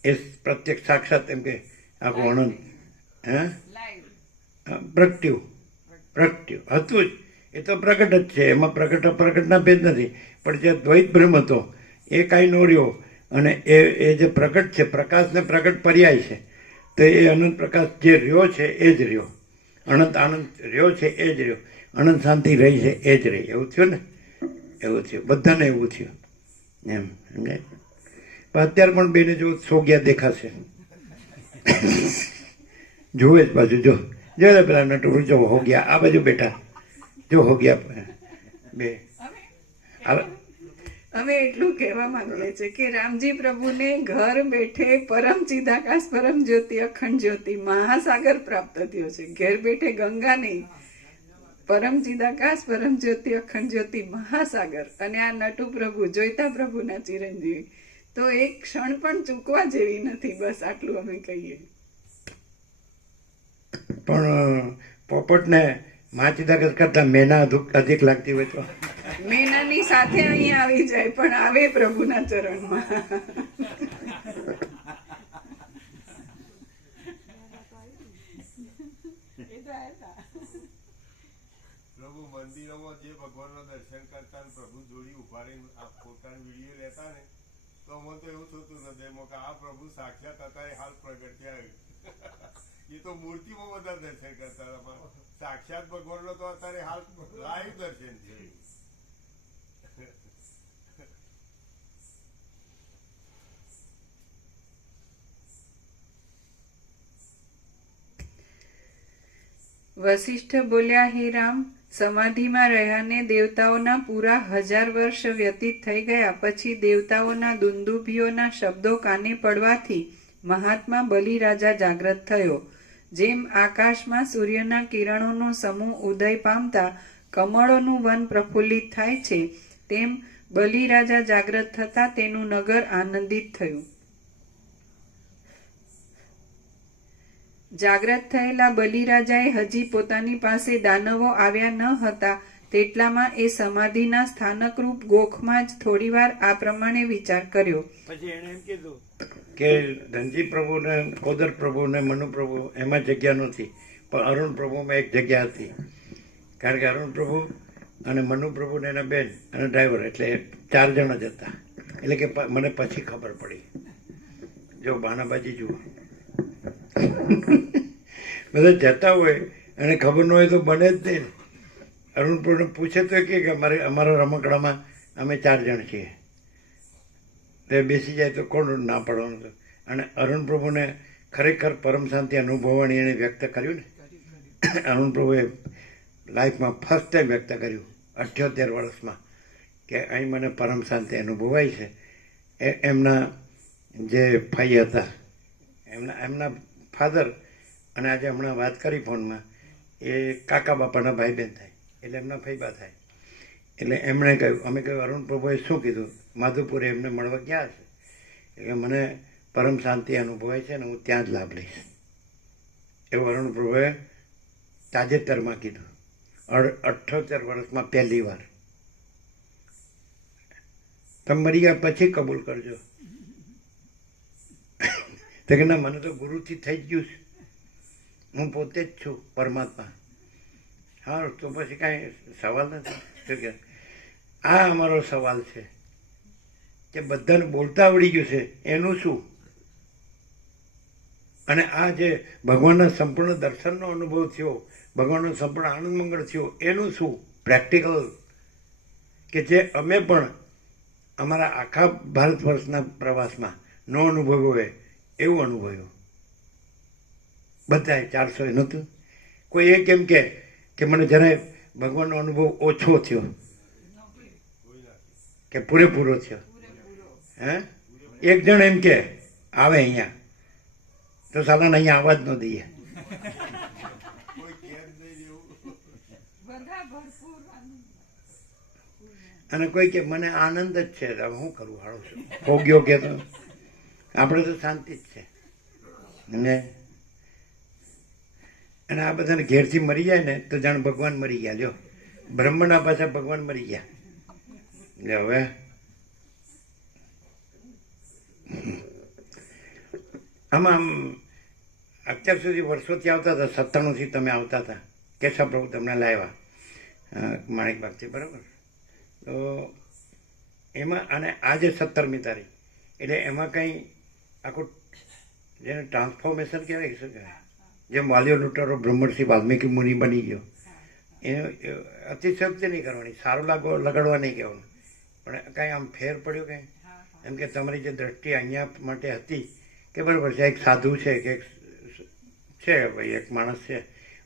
એ પ્રત્યક્ષ સાક્ષાત એમ કે આખું અનંત પ્રગટ્યું હતું જ. એ તો પ્રગટ જ છે, એમાં પ્રગટના ભેદ નથી. પણ જે દ્વૈત બ્રહ્મ હતો એ કાંઈ નો રહ્યો. અને એ જે પ્રગટ છે, પ્રકાશને પ્રગટ પર્યાય છે, તો એ અનંત પ્રકાશ જે રહ્યો છે એ જ રહ્યો, અનંત આનંદ રહ્યો છે એ જ રહ્યો, અનંત શાંતિ રહી છે એ જ રહી. એવું થયું ને, એવું થયું, બધાને એવું થયું એમ સમજાય. પણ અત્યારે પણ બેને જો સોગ્યા દેખાશે, જોવે જ બાજુ જો પેલા નટુ જો હો ગયા, આ બાજુ બેઠા જો હો ગયા બે. અમે એટલું કહેવા માંગીએ છીએ કે રામજી પ્રભુને ઘર બેઠે પરમ ચિદાકાશ પરમ જ્યોતિ અખંડ જ્યોતિ મહાસાગર પ્રાપ્ત થયો છે. ઘેર બેઠે ગંગા નહીં, પરમ ચિદાકાશ પરમ જ્યોતિ અખંડ જ્યોતિ મહાસાગર. અને આ નટુ પ્રભુ જોઈતા પ્રભુના ચિરંજીવી, તો એક ક્ષણ પણ ચૂકવા જેવી નથી. બસ આટલું અમે કહીએ. પણ પોપટને માચિદાકાશ કરતા મેના અધિક લાગતી હોય તો મેનાની સાથે અહીંયા આવી જાય પણ આવે પ્રભુના ચરણમાં. એ તો આવ્યા. મંદિરોમાં જે ભગવાનના દર્શન કરતા ને પ્રભુ જોડી ઉભા રહીને આ પોતાની વિડીયો લેતા ને તો મને તો એવું થતું હૃદયમાં કે આ પ્રભુ સાક્ષાત હતા એ હાલ પ્રગટ થયા. એ તો મૂર્તિમાં બધા દર્શન કરતા હતા, સાક્ષાત ભગવાનનો તો અત્યારે હાલ લાઈવ દર્શન છે. વશિષ્ઠ બોલ્યા, હે રામ, સમાધિમાં રહ્યાને દેવતાઓના પૂરા 1000 વર્ષ વ્યતીત થઈ ગયા. પછી દેવતાઓના દુંદુભીઓના શબ્દો કાને પડવાથી મહાત્મા બલિ રાજા જાગ્રત થયો. જેમ આકાશમાં સૂર્યના કિરણોનો સમૂહ ઉદય પામતા કમળોનું વન પ્રફુલ્લિત થાય છે, તેમ બલિ રાજા જાગ્રત થતા તેનું નગર આનંદિત થયું. જાગ્રત થયેલા બલિરાજાએ હજી પોતાની પાસે દાનવો આવ્યા ન હતા તેટલામાં એ સમાધિના સ્થાનકરૂપ ગોખમાં જ થોડીવાર આ પ્રમાણે વિચાર કર્યો. પછી એણે એમ કીધું કે ધનજી પ્રભુ ને કોદર પ્રભુ ને મનુ પ્રભુ એમાં જગ્યા નહોતી, પણ અરુણ પ્રભુમાં એક જગ્યા હતી. કારણ કે અરુણ પ્રભુ અને મનુ પ્રભુ ને એના બેન અને ડ્રાઈવર એટલે 4 જણ જ હતા. એટલે કે મને પછી ખબર પડી. જો બાનાબાજી જુઓ, બધા જતા હોય અને ખબર ન હોય તો બને જ નહીં. અરુણ પ્રભુને પૂછે તો કે અમારા રમકડામાં અમે 4 જણ છીએ, તે બેસી જાય તો કોણ ના પાડવાનું હતું. અને અરુણ પ્રભુને ખરેખર પરમ શાંતિ અનુભવવાની એને વ્યક્ત કર્યું ને. અરુણ પ્રભુએ લાઈફમાં ફર્સ્ટ ટાઈમ વ્યક્ત કર્યું 78 વર્ષમાં કે અહીં મને પરમ શાંતિ અનુભવાય છે. એમના જે ભાઈ હતા, એમના ફાધર, અને આજે હમણાં વાત કરી ફોનમાં, એ કાકા બાપાના ભાઈ બહેન થાય એટલે એમના ફૈબા થાય. એટલે એમણે કહ્યું, અમે કહ્યું અરુણ પ્રભુએ શું કીધું, માધુપુરે એમને મળવા ગયા છે એટલે મને પરમ શાંતિ અનુભવાય છે ને હું ત્યાં જ લાભ લઈશ. એવું અરુણ પ્રભુએ તાજેતરમાં કીધું, 78 વર્ષમાં પહેલી વાર. તમે મરી ગયા પછી કબૂલ કરજો. તો કે ના, મને તો ગુરુથી થઈ જ ગયું છે, હું પોતે જ છું પરમાત્મા. હા, તો પછી કાંઈ સવાલ નથી. શું કે આ અમારો સવાલ છે કે બધાને બોલતા આવડી ગયું છે એનું શું, અને આ જે ભગવાનના સંપૂર્ણ દર્શનનો અનુભવ થયો, ભગવાનનો સંપૂર્ણ આનંદ મંગળ થયો, એનું શું પ્રેક્ટિકલ, કે જે અમે પણ અમારા આખા ભારત વર્ષના પ્રવાસમાં ન અનુભવ્યો હોય એવું અનુભવ્યું. બધાએ 400 નહોતું. કોઈ એક એમ કે મને જરાય ભગવાનનો અનુભવ ઓછો થયો કે પૂરેપૂરો થયો. હે, એક જણ એમ કે આવે અહીંયા તો સાલાને અહીંયા આવવા જ ન દઈએ. અને કોઈ કે મને આનંદ જ છે, હવે શું કરવું, હાળો છું ભોગ્યો કે તો આપણે તો શાંતિ જ છે. અને આ બધાને ઘેરથી મરી જાય ને તો જાણ ભગવાન મરી ગયા. જો બ્રહ્મના પાછા ભગવાન મરી ગયા. એટલે હવે આમાં અત્યાર સુધી વર્ષોથી આવતા હતા, 97થી તમે આવતા હતા, કેશવ પ્રભુ તમને લાવ્યા માણેક બાગથી, બરાબર. તો એમાં અને આજે 17મી તારીખ એટલે એમાં કંઈ આખું જેને ટ્રાન્સફોર્મેશન કહેવાય, શું કહેવાય, જેમ વાલીઓ લૂંટારો બ્રહ્મર્ષિ વાલ્મીકી મુનિ બની ગયો, એ અતિશયોક્તિ નહીં કરવાની, સારું લગાડવા નહીં કહેવાનું, પણ કાંઈ આમ ફેર પડ્યો કંઈ એમ કે તમારી જે દ્રષ્ટિ અહીંયા માટે હતી કે બરાબર છે, એક સાધુ છે કે છે ભાઈ, એક માણસ છે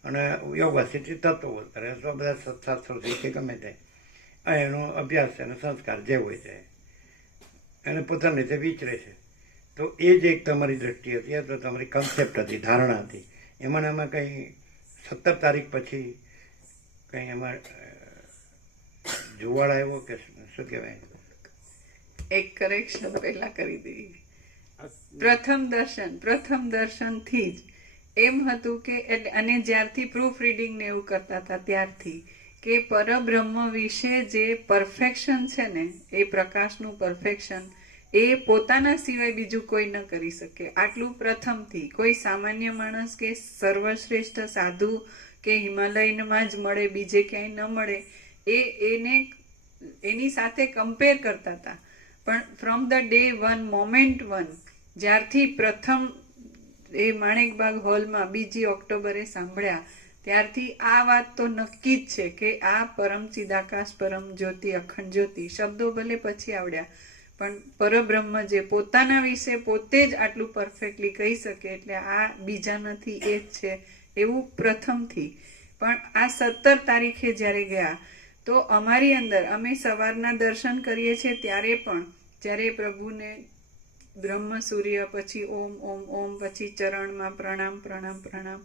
અને યોગ વાસિથી તત્વો કરે, અથવા બધા સત્શાસ્ત્રોથી કે ગમે તે એનો અભ્યાસ અને સંસ્કાર જે હોય છે એને પોતાની રીતે વિચરે છે. તો એ જ એક તમારી દ્રષ્ટિ હતી, અથવા તમારી કન્સેપ્ટ હતી, ધારણા હતી. એમાં કંઈ 17 તારીખ પછી કંઈ એમાં જુવાળ આવ્યો કે શું કહેવાય? એક કરેક્શન પહેલા કરી દેવી. પ્રથમ દર્શનથી જ એમ હતું કે, અને જ્યારથી પ્રૂફ રીડિંગ ને એવું કરતા હતા ત્યારથી કે પરબ્રહ્મ વિશે જે પરફેક્શન છે ને, એ પ્રકાશનું પરફેક્શન એ પોતાના સિવાય બીજું કોઈ ન કરી શકે. આટલું પ્રથમથી કોઈ સામાન્ય માણસ કે સર્વશ્રેષ્ઠ સાધુ કે હિમાલયમાં જ મળે, બીજે ક્યાંય ન મળે, એની સાથે કમ્પેર કરતા હતા. પણ from the day one, moment one, જ્યારથી પ્રથમ એ માણેકબાગ હોલમાં 2 ઓક્ટોબરે સાંભળ્યા, ત્યારથી આ વાત તો નક્કી જ છે કે આ પરમ ચિદાકાશ, પરમ જ્યોતિ, અખંડ જ્યોતિ, શબ્દો ભલે પછી આવડ્યા, પણ પરબ્રહ્મ જે પોતાના વિશે પોતે જ આટલું પરફેક્ટલી કહી શકે, એટલે આ બીજા નથી, એ જ છે એવું પ્રથમથી. પણ આ 17 તારીખે જ્યારે ગયા તો અમારી અંદર, અમે સવારના દર્શન કરીએ છીએ ત્યારે પણ, જ્યારે પ્રભુને બ્રહ્મ સૂર્ય, પછી ઓમ ઓમ ઓમ, પછી ચરણમાં પ્રણામ પ્રણામ પ્રણામ,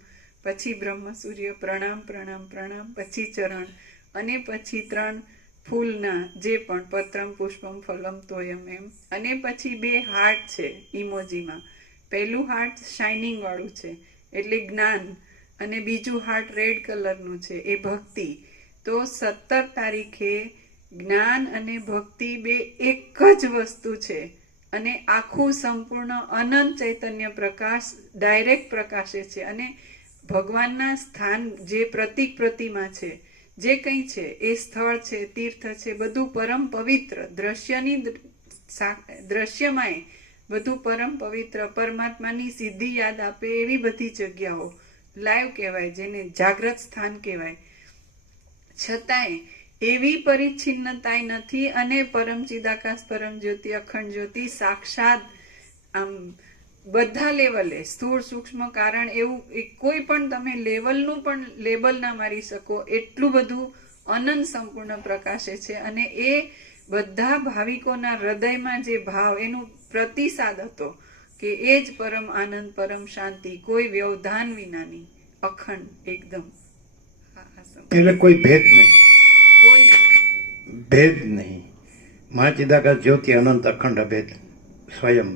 પછી બ્રહ્મ સૂર્ય, પ્રણામ પ્રણામ પ્રણામ, પછી ચરણ, અને પછી 3 ફૂલના જે પણ પત્રમ પુષ્પમ ફલમ તોયમ એમ, અને પછી 2 હાર્ટ છે ઇમોજીમાં. પહેલું હાર્ટ શાઇનિંગ વાળું છે એટલે જ્ઞાન, અને બીજું હાર્ટ રેડ કલરનું છે એ ભક્તિ. તો 17 તારીખે જ્ઞાન અને ભક્તિ 2 એક જ વસ્તુ છે, અને આખું સંપૂર્ણ અનંત ચૈતન્ય પ્રકાશ ડાયરેક્ટ પ્રકાશે છે. અને ભગવાનના સ્થાન, જે પ્રતિક પ્રતિમા છે, જે કંઈ છે, એ સ્થળ છે, તીર્થ છે, બધું પરમ પવિત્ર, દ્રશ્યમાંય બધું પરમ પવિત્ર, પરમાત્માની સીધી યાદ આપે એવી બધી જગ્યાઓ લાઈવ કહેવાય, જેને જાગ્રત સ્થાન કહેવાય. છતાંય એવી પરિચ્છિન્નતાય નથી, અને પરમ ચિદાકાશ, પરમ જ્યોતિ, અખંડ જ્યોતિ સાક્ષાત આમ બધા લેવલે, સ્થૂળ સૂક્ષ્મ કારણ, એવું કોઈ પણ તમે લેવલનું પણ લેબલ ના મારી શકો એટલું બધું અનંત સંપૂર્ણ પ્રકાશે છે. અને એ બધા ભાવિકોના હૃદયમાં જે ભાવ, એનું પ્રતિસાદ હતો કે એ જ પરમ આનંદ, પરમ શાંતિ, કોઈ વ્યવધાન વિનાની, અખંડ એકદમ. એટલે કોઈ ભેદ નહીં, કોઈ ભેદ નહીં. મા ચિદાકાશ જ્યોતિ અનંત અખંડ અભેદ સ્વયં.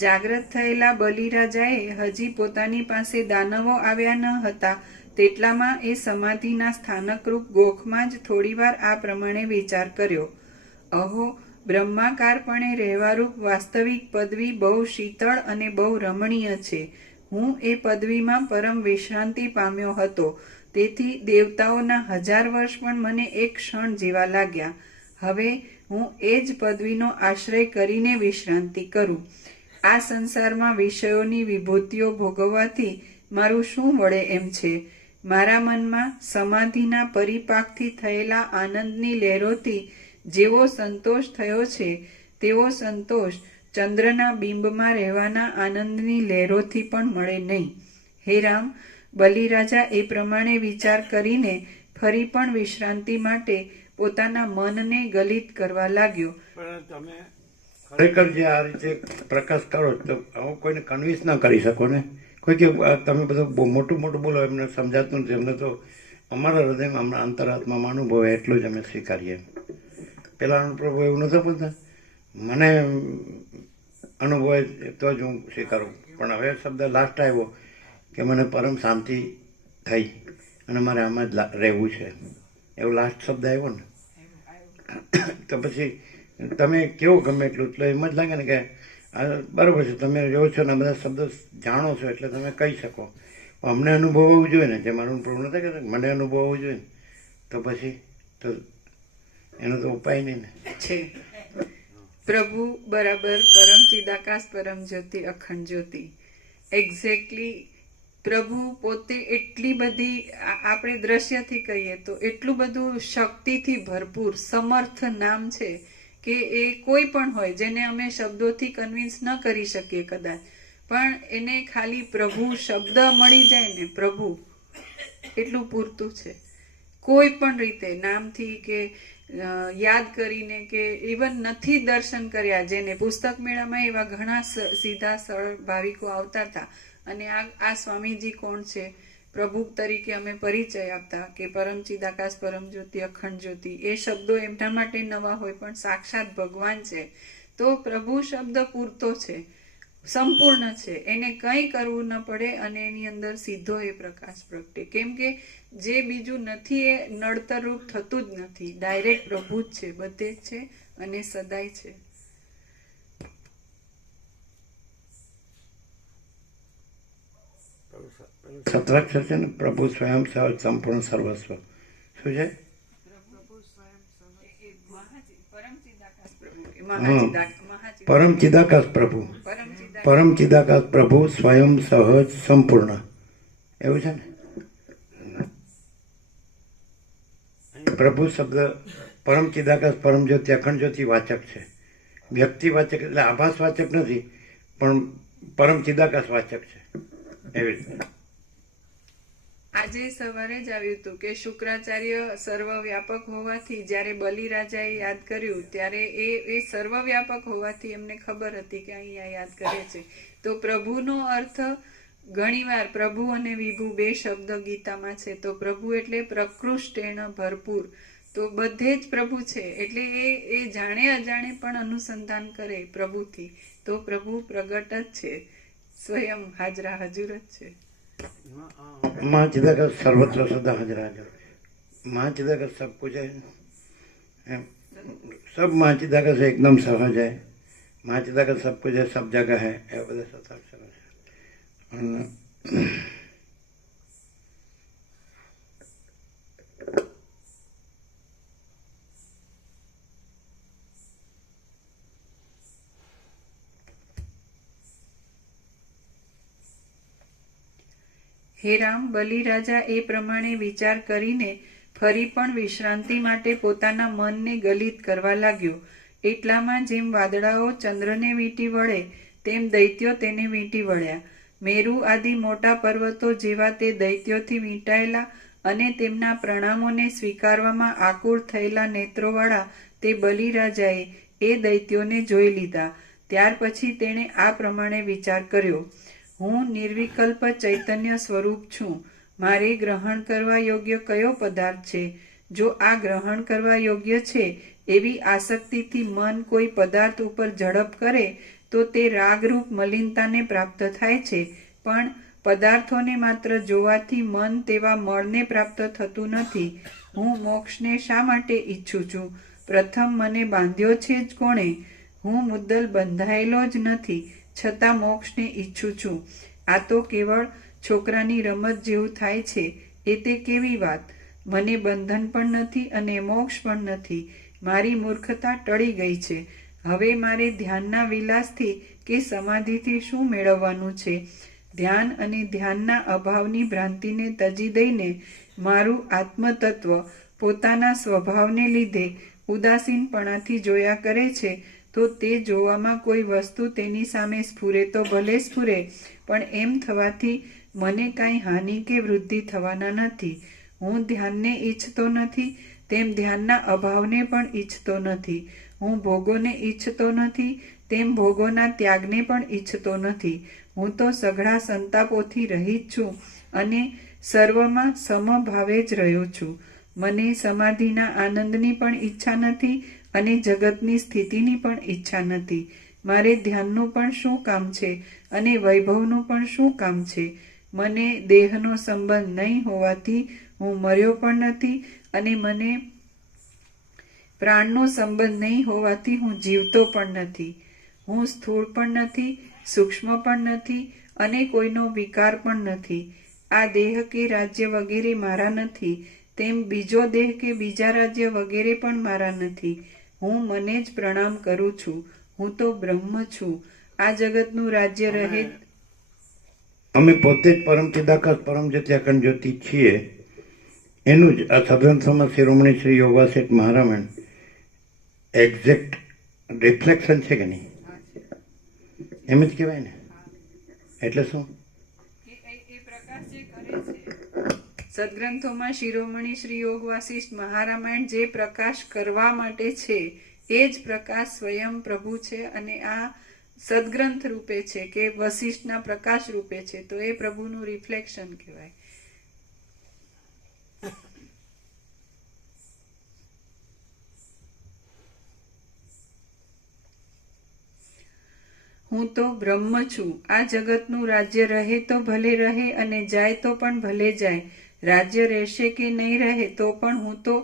જાગ્રત થયેલા બલિરાજાએ હજી પોતાની પાસે દાનવો આવ્યા ન હતા તેટલામાં એ સમાધિના સ્થાનકરૂપ ગોખમાં જ થોડીવાર આ પ્રમાણે વિચાર કર્યો. અહો, બ્રહ્માકારપણે રહેવારૂપ વાસ્તવિક પદવી બહુ શીતળ અને બહુ રમણીય છે. હું એ પદવીમાં પરમ વિશ્રાંતિ પામ્યો હતો, તેથી દેવતાઓના 1000 વર્ષ પણ મને એક ક્ષણ જેવા લાગ્યા. હવે હું એ જ પદવીનો આશ્રય કરીને વિશ્રાંતિ કરું. આ સંસારમાં વિષયોની વિભૂતિઓ ભોગવવાથી મારું શું વળે એમ છે. મારા મનમાં સમાધિના પરિપાકથી થયેલા આનંદની લહેરોથી જેવો સંતોષ થયો છે, તેવો સંતોષ ચંદ્રના બિંબમાં રહેવાના આનંદની લહેરોથી પણ મળે નહીં. હે રામ, બલિરાજા એ પ્રમાણે વિચાર કરીને ફરી પણ વિશ્રાંતિ માટે પોતાના મનને ગલિત કરવા લાગ્યો. પણ તમે ખરેખર જે આ રીતે પ્રકાશ કરો તો હું કોઈને કન્વિન્સ ના કરી શકો ને. કોઈ કે તમે બધું બહુ મોટું મોટું બોલો, એમને સમજાતું નથી. એમને તો અમારા હૃદયમાં હમણાં અંતરાત્મામાં અનુભવે એટલું જ અમે સ્વીકારીએ. પહેલાં અનુભવ એવું નહોતો બોલતા, મને અનુભવે તો જ હું સ્વીકારું. પણ હવે શબ્દ લાસ્ટ આવ્યો કે મને પરમ શાંતિ થઈ અને મારે આમાં જ રહેવું છે, એવો લાસ્ટ શબ્દ આવ્યો ને. તો પછી તમે કેવું ગમે એટલું, એટલે એમ જ લાગે ને કે આ બરાબર છે, તમે રહો છો ને આ બધા શબ્દો જાણો છો એટલે તમે કહી શકો. અમને અનુભવ હોવું જોઈએ ને, જે મારો અનુભવ નથી કહેતો, મને અનુભવ હોવો જોઈએ ને. તો પછી તો એનો તો ઉપાય નહીં ને. છે પ્રભુ બરાબર પરમ ચિદાકાશ, પરમ જ્યોતિ, અખંડ જ્યોતિ. એક્ઝેક્ટલી પ્રભુ પોતે એટલી બધી, આપણે દ્રશ્યથી કહીએ તો એટલું બધું શક્તિથી ભરપૂર સમર્થ નામ છે કે એ કોઈ પણ હોય જેને અમે શબ્દોથી કન્વિન્સ ન કરી શકીએ કદાચ, પણ એને ખાલી પ્રભુ શબ્દ મળી જાય ને, પ્રભુ એટલું પૂરતું છે. કોઈ પણ રીતે નામથી કે યાદ કરીને કે ઇવન નથી દર્શન કર્યા, જેને પુસ્તક મેળામાં એવા ઘણા સીધા સરળ ભાવિકો આવતા હતા, અને આ સ્વામીજી કોણ છે, પ્રભુ તરીકે અમે પરિચય આપતા કે પરમ ચિદાકાશ, પરમ જ્યોતિ, અખંડ જ્યોતિ. એ શબ્દો એમના માટે નવા હોય, પણ સાક્ષાત ભગવાન છે. તો પ્રભુ શબ્દ પૂરતો છે. સંપૂર્ણ છે, એને કંઈ કરવું ન પડે અને એની અંદર સીધો એ પ્રકાશ પ્રગટે. કેમ કે જે બીજું નથી એ નડતર રૂપ થતું જ નથી, ડાયરેક્ટ પ્રભુ જ છે, બધે જ છે અને સદાય છે. સત્રાક્ષર છે ને, પ્રભુ સ્વયં સહજ સંપૂર્ણ સર્વસ્વ. શું છે? પરમ ચિદાકાશ પ્રભુ, પરમ ચિદાકાશ પ્રભુ સ્વયં સહજ સંપૂર્ણ, એવું છે ને. પ્રભુ શબ્દ પરમ ચિદાકાશ પરમ જ્યોતિ અખંડ જ્યોતિ વાચક છે. વ્યક્તિવાચક એટલે આભાસવાચક નથી, પણ પરમ ચિદાકાશ વાચક છે, એવી રીતે. આજે સવારે જ આવ્યું હતું કે શુક્રાચાર્ય સર્વવ્યાપક હોવાથી જ્યારે બલિરાજાએ યાદ કર્યું ત્યારે એ સર્વવ્યાપક હોવાથી એમને ખબર હતી કે અહીંયા યાદ કરે છે. તો પ્રભુનો અર્થ ઘણીવાર પ્રભુ અને વિભુ બે શબ્દ ગીતામાં છે. તો પ્રભુ એટલે પ્રકૃષ્ટેણ ભરપૂર, તો બધે જ પ્રભુ છે. એટલે એ જાણે અજાણે પણ અનુસંધાન કરે પ્રભુથી, તો પ્રભુ પ્રગટ જ છે, સ્વયં હાજરા હજુર જ છે. माँ चिदाकाश सर्वत्र सदा हाजिर हाजिर, माँ चिदाकाश सब कुछ है, सब माँ चिदाकाश एकदम सहज है, माँ चिदाकाश सब कुछ है, सब जगह है, એ બધા સત્રાક્ષરો છે. અને હે રામ, બલિરાજા એ પ્રમાણે વિચાર કરીને ફરી પણ વિશ્રાંતિ માટે પોતાના મનને ગલિત કરવા લાગ્યો. એટલામાં જેમ વાદળાઓ ચંદ્રને વીંટી વળે તેમ દૈત્યો તેને વીંટી વળ્યા. મેરુ આદિ મોટા પર્વતો જેવા તે દૈત્યોથી વીંટાયેલા અને તેમના પ્રણામોને સ્વીકારવામાં આકુળ થયેલા નેત્રોવાળા તે બલિરાજાએ એ દૈત્યોને જોઈ લીધા. ત્યાર પછી તેણે આ પ્રમાણે વિચાર કર્યો: હું નિર્વિકલ્પ ચૈતન્ય સ્વરૂપ છું. મારે ગ્રહણ કરવા યોગ્ય કયો પદાર્થ છે? જો આ ગ્રહણ કરવા યોગ્ય છે એવી આસક્તિથી મન કોઈ પદાર્થ ઉપર ઝડપ કરે તો તે રાગરૂપ મલિનતાને પ્રાપ્ત થાય છે. પણ પદાર્થોને માત્ર જોવાથી મન તેવા મળને પ્રાપ્ત થતું નથી. હું મોક્ષને શા માટે ઈચ્છું છું? પ્રથમ મને બાંધ્યો છે જ કોણે? હું મુદ્દલ બંધાયેલો જ નથી, છતાં મોક્ષને ઈચ્છું છું. આ તો કેવળ છોકરાની રમત જેવું થાય છે. એ તે કેવી વાત? મને બંધન પણ નથી અને મોક્ષ પણ નથી. મારી મૂર્ખતા ટળી ગઈ છે. હવે મારે ધ્યાનના વિલાસથી કે સમાધિથી શું મેળવવાનું છે? ધ્યાન અને ધ્યાનના અભાવની ભ્રાંતિને તજી દઈને મારું આત્મતત્વ પોતાના સ્વભાવને લીધે ઉદાસીનપણાથી જોયા કરે છે. તો તે જોવામાં કોઈ વસ્તુ તેની સામે સ્ફુરે તો ભલે સ્ફુરે, પણ એમ થવાથી મને કાંઈ હાનિ કે વૃદ્ધિ થવાના નથી. હું ધ્યાનને ઈચ્છતો નથી, તેમ ધ્યાનના અભાવને પણ ઈચ્છતો નથી. હું ભોગોને ઈચ્છતો નથી, તેમ ભોગોના ત્યાગને પણ ઈચ્છતો નથી. હું તો સઘળા સંતાપોથી રહિત છું અને સર્વમાં સમભાવે જ રહ્યો છું. મને સમાધિના આનંદની પણ ઈચ્છા નથી અને જગતની સ્થિતિની પણ ઈચ્છા નથી. મારે ધ્યાનનું પણ શું કામ છે અને વૈભવનું પણ શું કામ છે? મને દેહનો સંબંધ નહીં હોવાથી હું મર્યો પણ નથી અને મને પ્રાણનો સંબંધ નહીં હોવાથી હું જીવતો પણ નથી. હું સ્થૂળ પણ નથી, સૂક્ષ્મ પણ નથી અને કોઈનો વિકાર પણ નથી. આ દેહ કે રાજ્ય વગેરે મારા નથી, તેમ બીજો દેહ કે બીજા રાજ્ય વગેરે પણ મારા નથી. હું મને જ પ્રણામ કરું છું. હું તો બ્રહ્મ છું. આ જગતનું રાજ્ય રહે. અમે પોતે જ પરમ ચિદાકાશ પરમ જ્યોતિ અખંડ જ્યોતિ છીએ. એનું જ આ સદગ્રંથોમાં શિરોમણી શ્રી યોગાસેઠ મહારામણ એક્ઝેક્ટ રિફ્લેક્શન છે કે નહીં? એમ જ કહેવાય ને. એટલે શું? સદગ્રંથોમાં શિરોમણી શ્રી યોગ વાસિષ્ઠ મહારામાયણ જે પ્રકાશ કરવા માટે છે એ જ પ્રકાશ સ્વયં પ્રભુ છે અને આ સદગ્રંથ રૂપે છે કે વશિષ્ઠના પ્રકાશ રૂપે છે. તો એ પ્રભુનું રિફ્લેક્શન કહેવાય. હું તો બ્રહ્મ છું. આ જગતનું રાજ્ય રહે તો ભલે રહે અને જાય તો પણ ભલે જાય. રાજ્ય રહેશે કે નહીં રહે તો પણ હું તો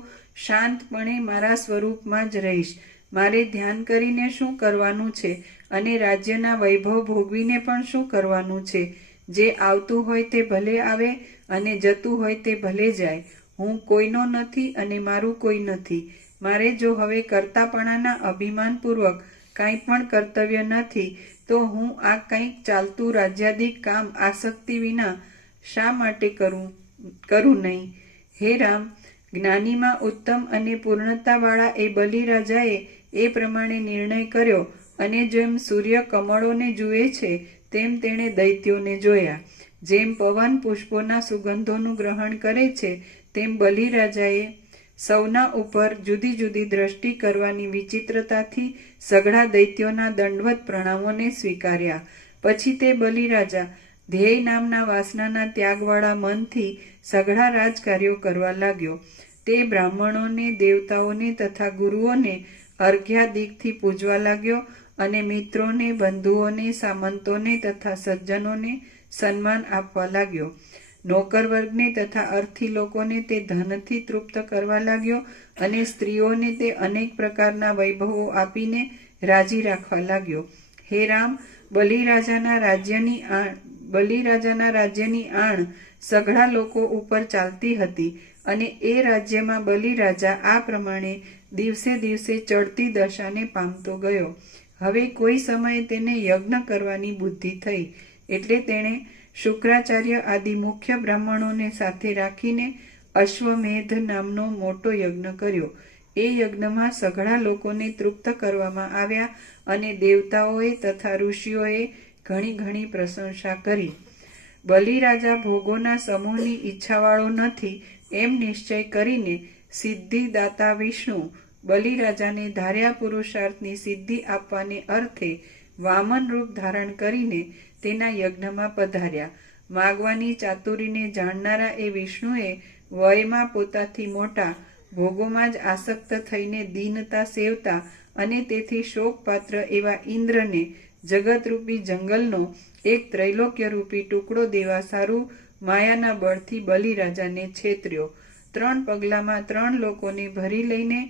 શાંતપણે મારા સ્વરૂપમાં જ રહીશ. મારે ધ્યાન કરીને શું કરવાનું છે અને રાજ્યના વૈભવ ભોગવીને પણ શું કરવાનું છે? જે આવતું હોય તે ભલે આવે અને જતું હોય તે ભલે જાય. હું કોઈનો નથી અને મારું કોઈ નથી. મારે જો હવે કર્તાપણાના અભિમાનપૂર્વક કાંઈ પણ કર્તવ્ય નથી તો હું આ કંઈક ચાલતું રાજ્યાદિક કામ આસક્તિ વિના શા માટે કરું નહીં? હે રામ, જ્ઞાનીમાં ઉત્તમ અને પૂર્ણતાવાળા એ બલિરાજાએ એ પ્રમાણે નિર્ણય કર્યો અને જેમ સૂર્ય કમળોને જુએ છે તેમ તેણે દૈત્યોને જોયા. જેમ પવન પુષ્પોના સુગંધોનું ગ્રહણ કરે છે તેમ બલિરાજાએ સૌના ઉપર જુદી જુદી દ્રષ્ટિ કરવાની વિચિત્રતાથી સઘળા દૈત્યોના દંડવત પ્રણામોને સ્વીકાર્યા. પછી તે બલિરાજા ધ્યેય નામના વાસનાના ત્યાગવાળા મનથી સઘળા રાજકાર્યો કરવા લાગ્યો. તે બ્રાહ્મણોને, દેવતાઓને તથા ગુરુઓને અર્ઘ્યાદિકથી પૂજવા લાગ્યો અને મિત્રોને, બંધુઓને, સામંતોને તથા સજ્જનોને સન્માન આપવા લાગ્યો. નોકર વર્ગને તથા અર્થી લોકોને તે ધનથી તૃપ્ત કરવા લાગ્યો અને સ્ત્રીઓને તે અનેક પ્રકારના વૈભવો આપીને રાજી રાખવા લાગ્યો. હે રામ, બલિરાજાના રાજ્યની આણ સઘળા લોકો ઉપર ચાલતી હતી અને એ રાજ્યમાં બલિરાજા આ પ્રમાણે દિવસે દિવસે ચડતી દશાને પામતો ગયો. હવે કોઈ સમયે તેને યજ્ઞ કરવાની બુદ્ધિ થઈ એટલે તેણે શુક્રાચાર્ય આદિ મુખ્ય બ્રાહ્મણોને સાથે રાખીને અશ્વમેધ નામનો મોટો યજ્ઞ કર્યો. એ યજ્ઞમાં સઘળા લોકોને તૃપ્ત કરવામાં આવ્યા અને દેવતાઓએ તથા ઋષિઓએ ઘણી ઘણી પ્રશંસા કરી. બલિરાજા ભોગોના સમૂહની ઈચ્છાવાળો નથી એમ નિશ્ચય કરીને સિદ્ધિદાતા વિષ્ણુ બલિરાજાને ધાર્યા પુરુષાર્થની સિદ્ધિ આપવાને અર્થે વામન રૂપ ધારણ કરીને તેના યજ્ઞમાં પધાર્યા. માગવાની ચાતુરીને જાણનારા એ વિષ્ણુએ વયમાં પોતાથી મોટા, ભોગોમાં જ આસક્ત થઈને દીનતા સેવતા અને તેથી શોકપાત્ર એવા ઇન્દ્રને જગતરૂપી જંગલનો એક ત્રૈલોક્યરૂપી ટુકડો દેવા સારું માયાના બળથી બલિરાજાને છેતર્યો. 3 પગલામાં 3 લોકોને ભરી લઈને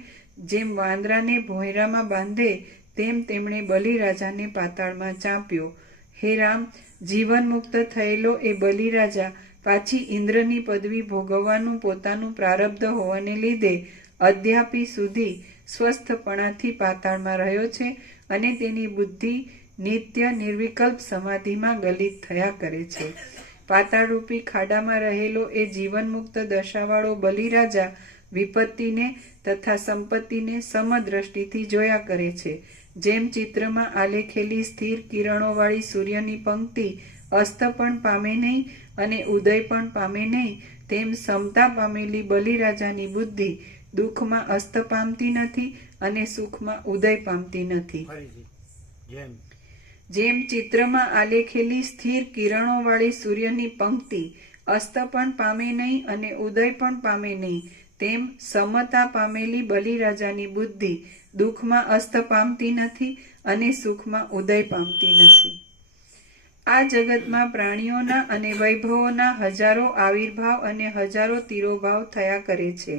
જેમ વાંદરાને ભોંયરામાં બાંધે તેમ તેમણે બલિરાજાને પાતાળમાં ચાંપ્યો. હે રામ, જીવન મુક્ત થયેલો એ બલિરાજા પાછી ઇન્દ્રની પદવી ભોગવવાનું પોતાનું પ્રારબ્ધ હોવાને લીધે અદ્યાપી સુધી સ્વસ્થપણાથી પાતાળમાં રહ્યો છે અને તેની બુદ્ધિ નિત્ય નિર્વિકલ્પ સમાધિમાં ગલિત થયા કરે છે. પાતાળરૂપી ખાડામાં રહેલો એ જીવનમુક્ત દશાવાળો બલિરાજા વિપત્તિને તથા સંપત્તિને સમદ્રષ્ટિથી જોયા કરે છે. જેમ ચિત્રમાં આલેખેલી સ્થિર કિરણોવાળી સૂર્યની પંક્તિ અસ્ત પણ પામે નહીં અને ઉદય પણ પામે નહીં, તેમ સમતા પામેલી બલિરાજાની બુદ્ધિ દુઃખમાં અસ્ત પામતી નથી અને સુખમાં ઉદય પામતી નથી. જેમ ચિત્રમાં આલેખેલી સ્થિર કિરણોવાળી સૂર્યની પંક્તિ અસ્ત પણ પામે નહીં અને ઉદય પણ પામે નહીં, તેમ સમતા પામેલી બલિરાજાની બુદ્ધિ દુઃખમાં અસ્ત પામતી નથી અને સુખમાં ઉદય પામતી નથી. આ જગતમાં પ્રાણીઓના અને વૈભવોના હજારો આવિર્ભાવ અને હજારો તિરોભાવ થયા કરે છે.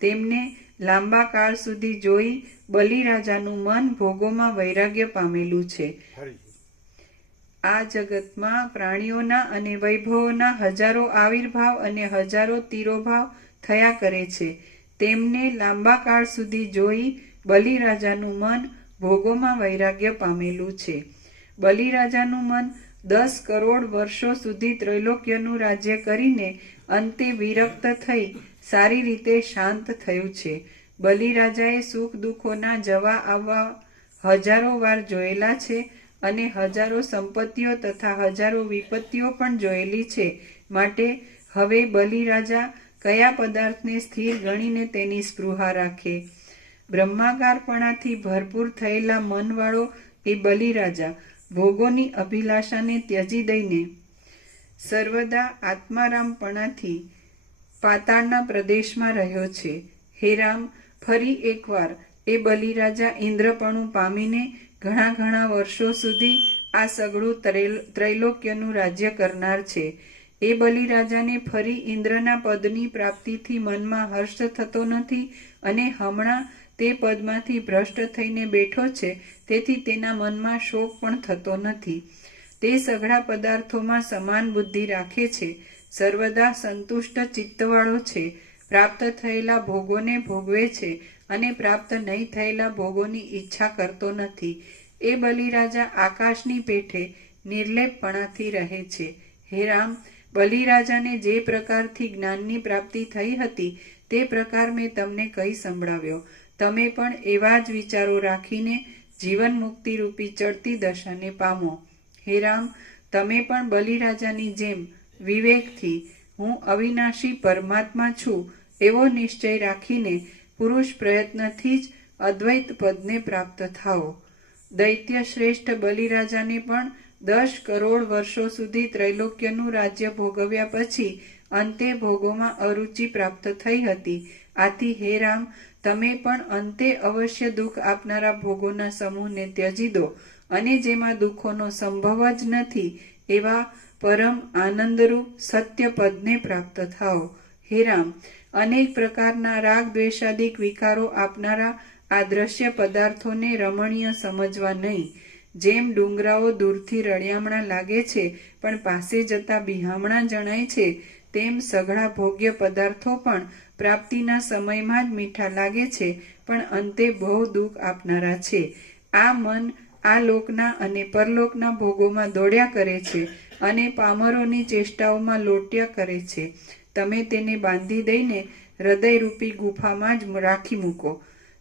તેમને લાંબા કાળ સુધી જોઈ બલિરાજાનું મન ભોગોમાં વૈરાગ્ય પામેલું છે. આ જગતમાં પ્રાણીઓના અને વૈભવોના હજારો આવિર્ભાવ અને હજારો તિરોભાવ થયા કરે છે. તેમને લાંબા કાળ સુધી જોઈ બલિરાજાનું મન ભોગોમાં વૈરાગ્ય પામેલું છે. બલિરાજાનું મન 10 કરોડ વર્ષો સુધી ત્રૈલોક્યનું રાજ્ય કરીને અંતે વિરક્ત થઈ સારી રીતે શાંત થયું છે. બલિરાજાએ સુખ દુઃખોના જવા આવવા હજારો વાર જોયેલા છે અને હજારો સંપત્તિઓ તથા હજારો વિપત્તિઓ પણ જોયેલી છે. માટે હવે બલિરાજા કયા પદાર્થને સ્થિર ગણીને તેની સ્પૃહા રાખે? બ્રહ્માકારપણાથી ભરપૂર થયેલા મનવાળો એ બલિરાજા ભોગોની અભિલાષાને ત્યજી દઈને સર્વદા આત્મારામપણાથી પાતાળના પ્રદેશમાં રહ્યો છે. હે રામ, ફરી એકવાર એ બલિરાજા ઇન્દ્રપણું પામીને ઘણા ઘણા વર્ષો સુધી આ સઘળું ત્રૈલોક્યનું રાજ્ય કરનાર છે. એ બલિરાજાને ફરી ઇન્દ્રના પદની પ્રાપ્તિથી મનમાં હર્ષ થતો નથી અને હમણાં તે પદમાંથી ભ્રષ્ટ થઈને બેઠો છે, તેથી તેના મનમાં શોક પણ થતો નથી. તે સઘળા પદાર્થોમાં સમાન બુદ્ધિ રાખે છે, સર્વદા સંતુષ્ટ ચિત્તવાળો છે, પ્રાપ્ત થયેલા ભોગોને ભોગવે છે અને પ્રાપ્ત નહીં થયેલા ભોગોની ઈચ્છા કરતો નથી. એ બલિરાજા આકાશની પેઠે નિર્લેપપણાથી રહે છે. હે રામ, બલિરાજાને જે પ્રકારથી જ્ઞાનની પ્રાપ્તિ થઈ હતી તે પ્રકાર મેં તમને કહી સંભળાવ્યો. તમે પણ એવા જ વિચારો રાખીને જીવન મુક્તિ રૂપી ચડતી દશાને પામો. હે રામ, તમે પણ બલિરાજાની જેમ વિવેકથી હું અવિનાશી પરમાત્મા છું એવો નિશ્ચય રાખીને પુરુષ પ્રયત્નથી જ અદ્વૈત પદને પ્રાપ્ત થાઓ. દૈત્ય શ્રેષ્ઠ બલિરાજાને પણ 10 કરોડ વર્ષો સુધી ત્રૈલોક્યનું રાજ્ય ભોગવ્યા પછી અંતે ભોગોમાં અરુચિ પ્રાપ્ત થઈ હતી. આથી હે રામ, તમે પણ અંતે અવશ્ય દુઃખ આપનારા ભોગોના સમૂહને ત્યજી દો અને જેમાં દુઃખોનો સંભવ જ નથી એવા પરમ આનંદરૂપ સત્ય પદને પ્રાપ્ત થાઓ. હે રામ, અનેક પ્રકારના રાગ દ્વેષાદિક વિકારો આપનારા આ દ્રશ્ય પદાર્થોને રમણીય સમજવા નહીં. જેમ ડુંગરાઓ દૂરથી રળિયામણા લાગે છે પણ પાસે જતા બિહામણા જણાય છે, તેમ સઘળા ભોગ્ય પદાર્થો પણ પ્રાપ્તિના સમયમાં જ મીઠા લાગે છે પણ અંતે બહુ દુઃખ આપનારા છે. આ મન આ લોકના અને પરલોકના ભોગોમાં દોડ્યા કરે છે અને પામરોની ચેષ્ટાઓમાં લોટ્યા કરે છે. તમે તેને બાંધી દઈને હૃદયરૂપી ગુફામાં જ રાખી મૂકો.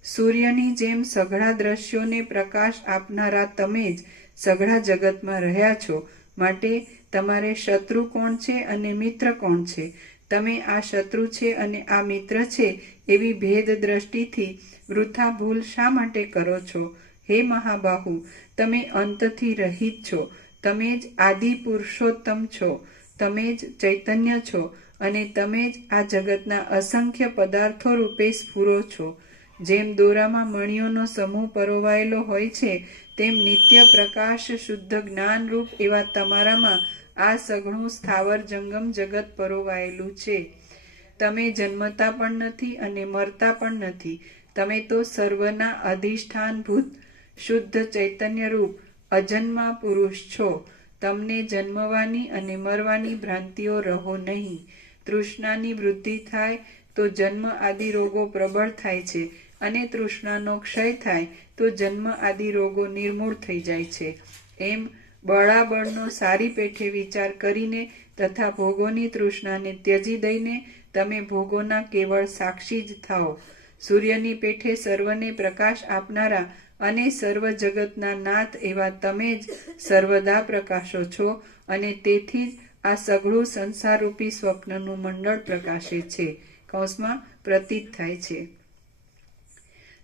સૂર્યની જેમ સઘળા દ્રશ્યોને પ્રકાશ આપનારા તમે જ સઘળા જગતમાં રહ્યા છો. માટે તમારે શત્રુ કોણ છે અને મિત્ર કોણ છે? તમે આ શત્રુ છે અને આ મિત્ર છે એવી ભેદ દ્રષ્ટિથી વૃથા ભૂલ શા માટે કરો છો? હે મહાબાહુ, તમે અંતથી રહિત છો, તમે જ આદિ પુરુષોત્તમ છો, તમે જ ચૈતન્ય છો અને તમે જ આ જગતના અસંખ્ય પદાર્થો રૂપે સ્ફુરો છો. જેમ દોરામાં મણીઓનો સમૂહ પરોવાયેલો હોય છે, તેમ નિત્ય પ્રકાશ શુદ્ધ જ્ઞાન રૂપ એવા તમારામાં આ સઘળું સ્થાવર જંગમ જગત પરોવાયેલું છે. તમે જન્મતા પણ નથી અને મરતા પણ નથી. તમે તો સર્વના અધિષ્ઠાનભૂત શુદ્ધ ચૈતન્ય રૂપ અજન્મા પુરુષ છો. તમને જન્મવાની અને મરવાની ભ્રાંતિઓ રહો નહીં. તૃષ્ણાની વૃદ્ધિ થાય તો જન્મ આદિ રોગો પ્રબળ થાય છે અને તૃષ્ણાનો ક્ષય થાય તો જન્મ આદિ રોગો નિર્મૂળ થઈ જાય છે. એમ બળાબળનો સારી પેઠે વિચાર કરીને તથા ભોગોની તૃષ્ણાને ત્યજી દઈને તમે ભોગોના કેવળ સાક્ષી જ થાઓ. સૂર્યની પેઠે સર્વને પ્રકાશ આપનારા અને સર્વ જગતના નાથ એવા તમે જ સર્વદા પ્રકાશો છો અને તેથી જ આ સઘળું સંસારરૂપી સ્વપ્નનું મંડળ પ્રકાશે છે. કૌંસમાં પ્રતીત થાય છે.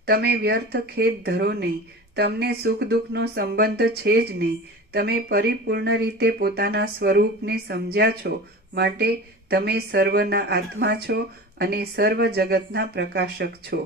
તમે વ્યર્થ ખેદ ધરો નહીં. તમને સુખ દુઃખનો સંબંધ છે જ નહીં. તમે પરિપૂર્ણ રીતે પોતાના સ્વરૂપને સમજ્યા છો, માટે તમે સર્વના આત્મા છો અને સર્વ જગતના પ્રકાશક છો.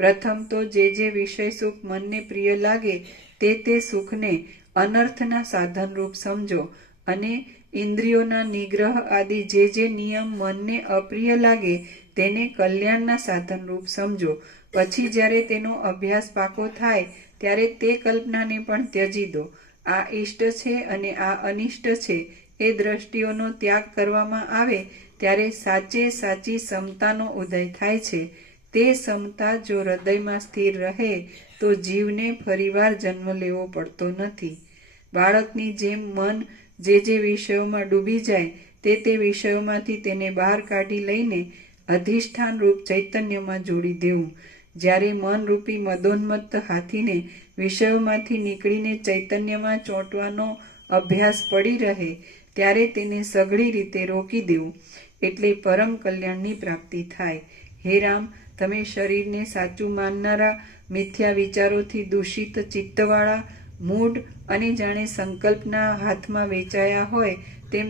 પ્રથમ તો જે વિષય સુખ મનને પ્રિય લાગે તે સુખને અનર્થના સાધનરૂપ સમજો અને ઇન્દ્રિયોના નિગ્રહ આદિ જે નિયમ મનને અપ્રિય લાગે તેને કલ્યાણના સાધનરૂપ સમજો. પછી જ્યારે તેનો અભ્યાસ પાકો થાય ત્યારે તે કલ્પનાને પણ ત્યજી દો. આ ઇષ્ટ છે અને આ અનિષ્ટ છે એ દ્રષ્ટિઓનો ત્યાગ કરવામાં આવે ત્યારે સાચી સમતાનો ઉદય થાય છે. તે સમતા જો હૃદયમાં સ્થિર રહે તો જીવને ફરીવાર જન્મ લેવો પડતો નથી. બાળકની જેમ મન જે વિષયોમાં ડૂબી જાય તે વિષયોમાંથી તેને બહાર કાઢી લઈને અધિષ્ઠાન રૂપ ચૈતન્યમાં જોડી દેવું. જ્યારે મનરૂપી મદોન્મત્ત હાથીને વિષયોમાંથી નીકળીને ચૈતન્યમાં ચોંટવાનો અભ્યાસ પડી રહે ત્યારે તેને સઘળી રીતે રોકી દેવું, એટલે પરમ કલ્યાણની પ્રાપ્તિ થાય. હે રામ, તમે શરીરને સાચું માનનારા મિથ્યા વિચારોથી દૂષિત ચિત્તવાળા મૂઢ અને જાણે સંકલ્પના હાથમાં વેચાયા હોય તેમ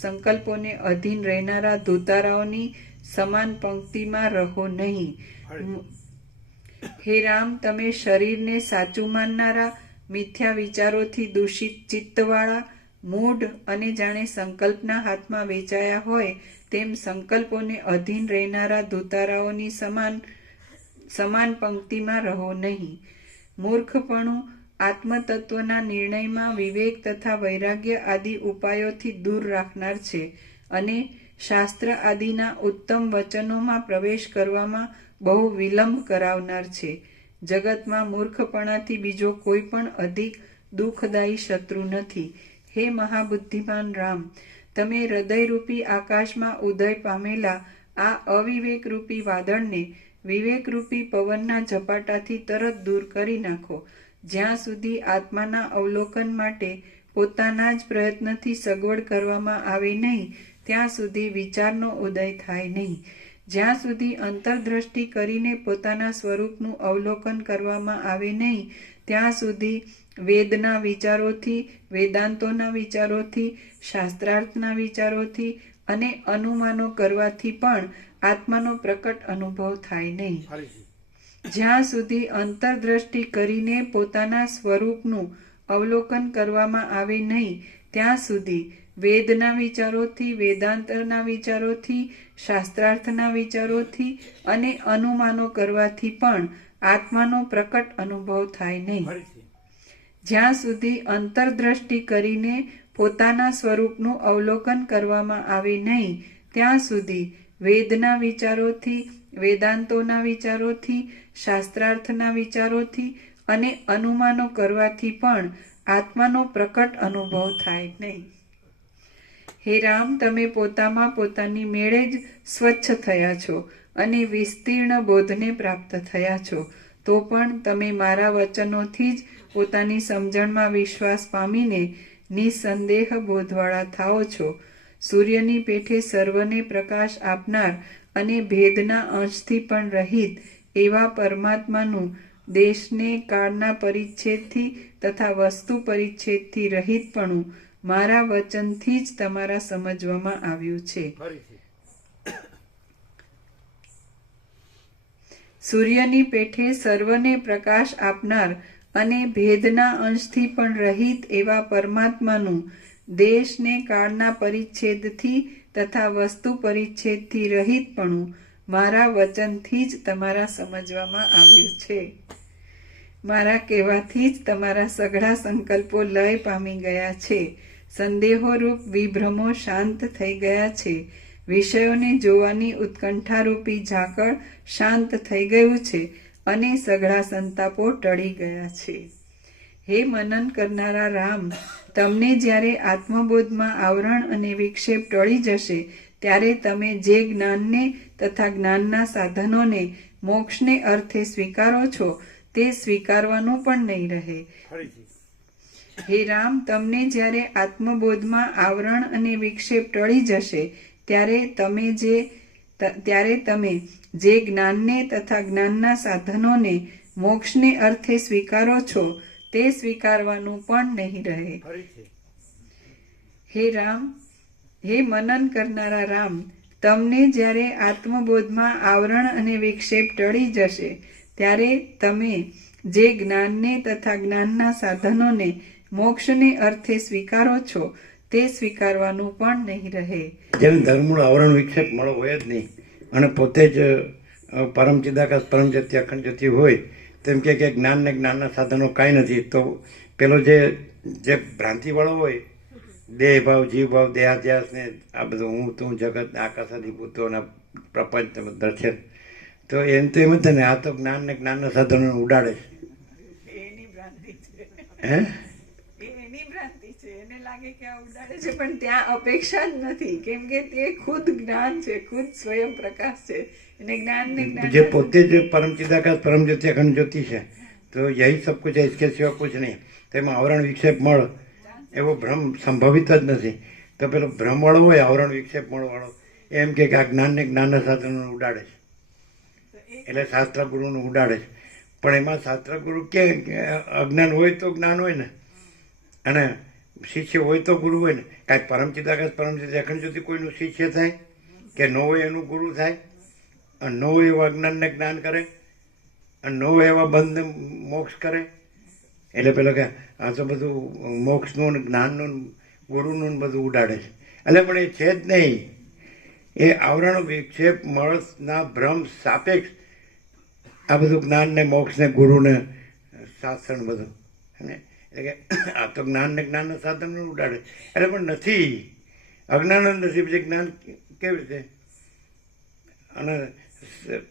સંકલ્પોને અધીન રહેનારા ધૂતારાઓની સમાન પંક્તિમાં રહો નહીં. હે રામ, તમે શરીરને સાચું માનનારા મિથ્યા વિચારોથી દૂષિત ચિત્તવાળા, મૂઢ અને જાણે સંકલ્પના હાથમાં વેચાયા હોય તેમ સંકલ્પોને અધીન રહેનારા ધૂતારાઓની સમાન પંક્તિમાં રહો નહીં. મૂર્ખપણું આત્મતત્વના નિર્ણયમાં વિવેક તથા વૈરાગ્ય આદિ ઉપાયોથી દૂર રાખનાર છે અને શાસ્ત્ર આદિના ઉત્તમ વચનોમાં પ્રવેશ કરવામાં બહુ વિલંબ કરાવનાર છે. જગતમાં મૂર્ખપણાથી બીજો કોઈ પણ અધિક દુઃખદાયી શત્રુ નથી. હે મહાબુદ્ધિમાન રામ, તમે હૃદયરૂપી આકાશમાં ઉદય પામેલા આ અવિવેકરૂપી વાદળને વિવેકરૂપી પવનના ઝપાટાથી તરત દૂર કરી નાખો. જ્યાં સુધી આત્માના અવલોકન માટે પોતાના જ પ્રયત્નથી સગવડ કરવામાં આવે નહીં ત્યાં સુધી વિચારનો ઉદય થાય નહીં. જ્યાં સુધી અંતરદ્રષ્ટિ કરીને પોતાના સ્વરૂપનું અવલોકન કરવામાં આવે નહીં ત્યાં સુધી વેદના વિચારોથી, વેદાંતોના વિચારોથી, શાસ્ત્રાર્થના વિચારોથી અને અનુમાનો કરવાથી પણ આત્માનો પ્રકટ અનુભવ થાય નહીં. જ્યાં સુધી અંતરદ્રષ્ટિ કરીને પોતાના સ્વરૂપનું અવલોકન કરવામાં આવે નહીં ત્યાં સુધી વેદના વિચારોથી, વેદાંતના વિચારોથી, શાસ્ત્રાર્થના વિચારોથી અને અનુમાનો કરવાથી પણ આત્માનો પ્રકટ અનુભવ થાય નહીં. જ્યાં સુધી અંતરદ્રષ્ટિ કરીને પોતાના સ્વરૂપનું અવલોકન કરવામાં આવે નહીં ત્યાં સુધી વેદના વિચારોથી, વેદાંતોના વિચારોથી, શાસ્ત્રાર્થના વિચારોથી અને અનુમાનો કરવાથી પણ આત્માનો પ્રકટ અનુભવ થાય નહીં. હે રામ, તમે પોતામાં પોતાની મેળે જ સ્વચ્છ થયા છો અને વિસ્તીર્ણ બોધને પ્રાપ્ત થયા છો, તો પણ તમે મારા વચનોથી જ પોતાની સમજણમાં વિશ્વાસ પામીને નિસંદેહ બોધવાળા થાઓ છો. સૂર્યની પેઠે સર્વને પ્રકાશ આપનાર અને ભેદના અંશથી પણ રહિત એવા પરમાત્માનું દેશને કાળના પરિચ્છેદથી તથા વસ્તુ પરિચ્છેદથી રહિતપણું મારા વચનથી જ તમારા સમજવામાં આવ્યું છે. સૂર્યની પેઠે સર્વને પ્રકાશ આપનાર અને ભેદના અંશથી પણ રહિત એવા પરમાત્માનું દેશને કાળના પરિચ્છેદથી તથા વસ્તુ પરિચ્છેદથી રહિતપણું મારા વચનથી જ તમારા સમજવામાં આવ્યું છે. મારા કહેવાથી જ તમારા સઘળા સંકલ્પો લય પામી ગયા છે. સંદેહોરૂપ વિભ્રમો શાંત થઈ ગયા છે. વિષયોને જોવાની ઉત્કંઠારૂપી ઝાકળ શાંત થઈ ગયું છે અને સઘળા સંતાપો ટળી ગયા છે. હે મનન કરનારા રામ, તમને જ્યારે આત્મબોધમાં આવરણ અને વિક્ષેપ ટળી જશે ત્યારે તમે જે જ્ઞાનને તથા જ્ઞાનના સાધનોને મોક્ષને અર્થે સ્વીકારો છો તે સ્વીકારવાનું પણ નહીં રહે. હે રામ, તમને જ્યારે આત્મબોધમાં આવરણ અને વિક્ષેપ ટળી જશે ત્યારે તમે જે જ્ઞાનને તથા જ્ઞાનના સાધનોને મોક્ષને અર્થે સ્વીકારો છો તે સ્વીકારવાનું પણ નહીં રહે. હે રામ, હે મનન કરનારા રામ, તમને જ્યારે આત્મબોધમાં આવરણ અને વિક્ષેપ ટળી જશે ત્યારે તમે જે જ્ઞાનને તથા જ્ઞાનના સાધનોને મોક્ષને અર્થે સ્વીકારો છો તે સ્વીકારવાનું પણ નહીં રહે. જેમ ધર્મનું આવરણ વિક્ષેપ મળો હોય જ નહીં અને પોતે જ પરમ ચિદાકાશ પરમ જ્યોતિ અખંડ જ્યોતિ હોય તેમ કે જ્ઞાન ને જ્ઞાનના સાધનો કાંઈ નથી, તો પેલો જે ભ્રાંતિવાળો હોય દેહ ભાવ, જીવ ભાવ, દેહાધ્યાસ ને આ બધું હું તું જગત આકાશાદી ભૂતોના પ્રપંચ દર્શન, તો એમ તો એમ જ ને આ તો જ્ઞાન ને જ્ઞાનના સાધનો ઉડાડે છે. એની ભ્રાંતિ છે. હે એની ભ્રાંતિ છે, એને લાગે કે આ ઉડાડે છે પણ ત્યાં અપેક્ષા જ નથી, કેમ કે તે ખુદ જ્ઞાન છે, ખુદ સ્વયં પ્રકાશ છે. અને જ્ઞાન ને જ્ઞાન જે પોતે જ પરમ ચિદાકાશ પરમ જ્યોતિ અખંડ જ્યોતિ છે, તો યહી સબ કુછ है, इसके सिवा कुछ नहीं. તેમાં આવરણ વિક્ષેપ મળ એવો ભ્રમ સંભવિત જ નથી. તો પેલો ભ્રમવાળો હોય આવરણ વિક્ષેપ મળવાળો એમ કે આ જ્ઞાન ને જ્ઞાનના સાધનોને ઉડાડે છે, એટલે શાસ્ત્ર ગુરુનું ઉડાડે છે. પણ એમાં શાસ્ત્ર ગુરુ કે અજ્ઞાન હોય તો જ્ઞાન હોય ને, અને શિષ્ય હોય તો ગુરુ હોય ને. કાંઈ પરમ ચિદાકાશ પરમ જ્યોતિ અખંડ જ્યોતિ કોઈનું શિષ્ય થાય કે ન હોય એનું ગુરુ થાય, અને ન હોય એવા અજ્ઞાનને જ્ઞાન કરે, અને ન હોય એવા બંધ મોક્ષ કરે, એટલે પેલો કે આ તો બધું મોક્ષનું ને જ્ઞાનનું ને ગુરુનું ને બધું ઉડાડે છે. એટલે પણ એ છે જ નહીં. એ આવરણ વિક્ષેપ મળના ભ્રમ સાપેક્ષ આ બધું જ્ઞાન ને મોક્ષ ને ગુરુ ને શાસ્ત્ર ને બધું અને એટલે કે આ તો જ્ઞાન ને જ્ઞાનના સાધન ઉડાડે. એટલે પણ નથી, અજ્ઞાન જ નથી. પછી જ્ઞાન કેવી રીતે? અને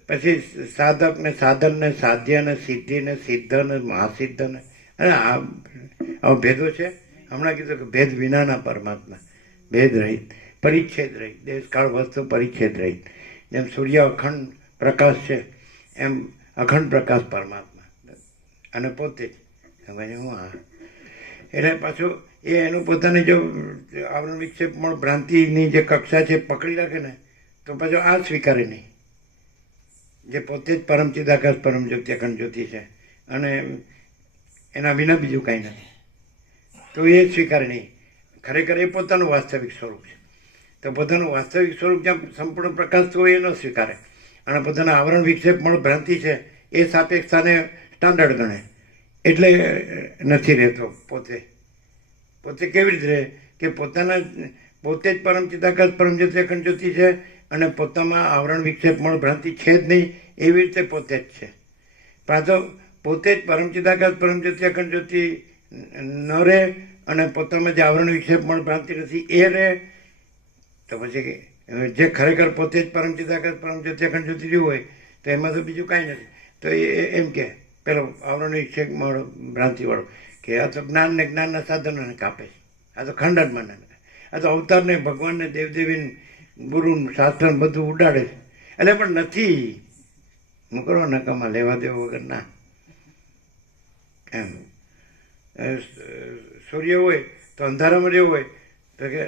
પછી સાધક ને સાધન ને સાધ્ય ને સિદ્ધિ ને સિદ્ધ ને મહાસિદ્ધ ને અને આ ભેદો છે. હમણાં કીધું કે ભેદ વિનાના પરમાત્મા, ભેદ રહિત, પરિચ્છેદ રહિત, દેશકાળ વસ્તુ પરિચ્છેદ રહિત. જેમ સૂર્ય અખંડ પ્રકાશ છે એમ અખંડ પ્રકાશ પરમાત્મા અને પોતે જ હું હા. એટલે પાછું એ એનું પોતાની જો આવરણ વિક્ષેપ પણ ભ્રાંતિની જે કક્ષા છે પકડી રાખે ને તો પાછું આ સ્વીકારે નહીં, જે પોતે જ પરમ ચિદાકાશ પરમ જ્યોતિ અખંડ જ્યોતિ છે અને એના વિના બીજું કાંઈ નથી, તો એ સ્વીકારે નહીં. ખરેખર એ પોતાનું વાસ્તવિક સ્વરૂપ છે. તો પોતાનું વાસ્તવિક સ્વરૂપ જ્યાં સંપૂર્ણ પ્રકાશ હોય એ ન સ્વીકારે અને પોતાના આવરણ વિક્ષેપ પણ ભ્રાંતિ છે એ સાપેક્ષતાને સ્ટાન્ડર્ડ ગણે. એટલે નથી રહેતો પોતે. પોતે કેવી રીતે રહે કે પોતે જ પરમ ચિદાકાશ પરમ જ્યોતિ અખંડ જ્યોતિ છે અને પોતામાં આવરણ વિક્ષેપ પણ ભ્રાંતિ છે જ નહીં, એવી રીતે પોતે જ છે. પાછો પોતે જ પરમ ચિદાકાશ પરમ જ્યોતિ અખંડ જ્યોતિ ન રહે અને પોતામાં જે આવરણ વિક્ષેપ પણ ભ્રાંતિ નથી એ રહે, તો પછી જે ખરેખર પોતે જ પરમ ચિદાકાશ પરમ જ્યોતિ અખંડ જ્યોતિ રહ્યું હોય તો એમાં તો બીજું કાંઈ નથી. તો એ એમ કે પેલો આવરણ વિક્ષેપ વાળો ભ્રાંતિવાળો કે આ તો જ્ઞાન ને જ્ઞાનના સાધનોને કાપે છે, આ તો ખંડ જ માને, આ તો અવતારને ભગવાનને દેવદેવીને ગુરુ શાસ્ત્ર બધું ઉડાડે છે. એટલે પણ નથી, હું કરો નકામાં લેવા દેવા વગર ના. એમ સૂર્ય હોય તો અંધારામાં રહેવું હોય તો કે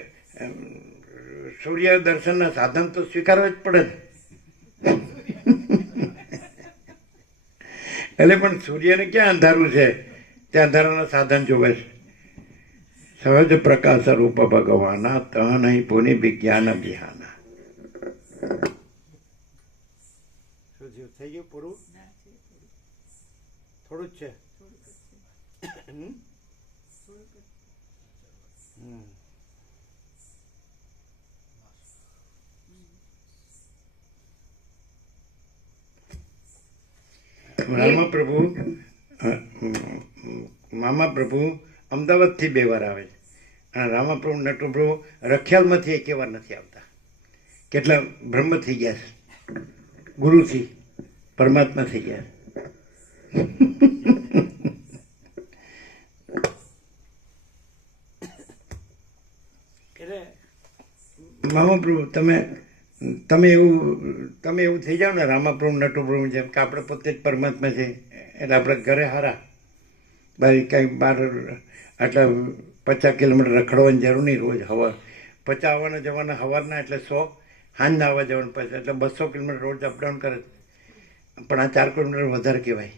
સૂર્ય દર્શનના સાધન તો સ્વીકારવા જ પડે ને. એટલે પણ સૂર્યને ક્યાં અંધારું છે, ત્યાં અંધારાના સાધન જોવે છે. સહજ પ્રકાશ રૂપ ભગવાના તહ નહીં પુનિ વિજ્ઞાન વિહાના. શું થયું? થઈ ગયું પૂરું? થોડું જ છે. મામા પ્રભુ અમદાવાદથી 2 વાર આવે છે અને રામાપ્રભુ નટુપ્રભુ રખિયાલમાંથી 1 વાર નથી આવતા. કેટલા બ્રહ્મ થઈ ગયા છે, ગુરુથી પરમાત્મા થઈ ગયા. એટલે મામા પ્રભુ તમે એવું થઈ જાઓ ને રામાપ્રભુ નટુપ્રભુ જેમ કે આપણે પોતે જ પરમાત્મા છે એટલે આપણે ઘરે હારા ભાઈ કાંઈ બહાર આટલા 50 કિલોમીટર રખડવાની જરૂર નહીં. રોજ હવા 50 આવવાના જવાના સવારના એટલે 100, સાંજના આવવા જવાનું પછી એટલે 200 કિલોમીટર રોજ અપડાઉન કરે. પણ આ 4 કિલોમીટર વધારે કહેવાય.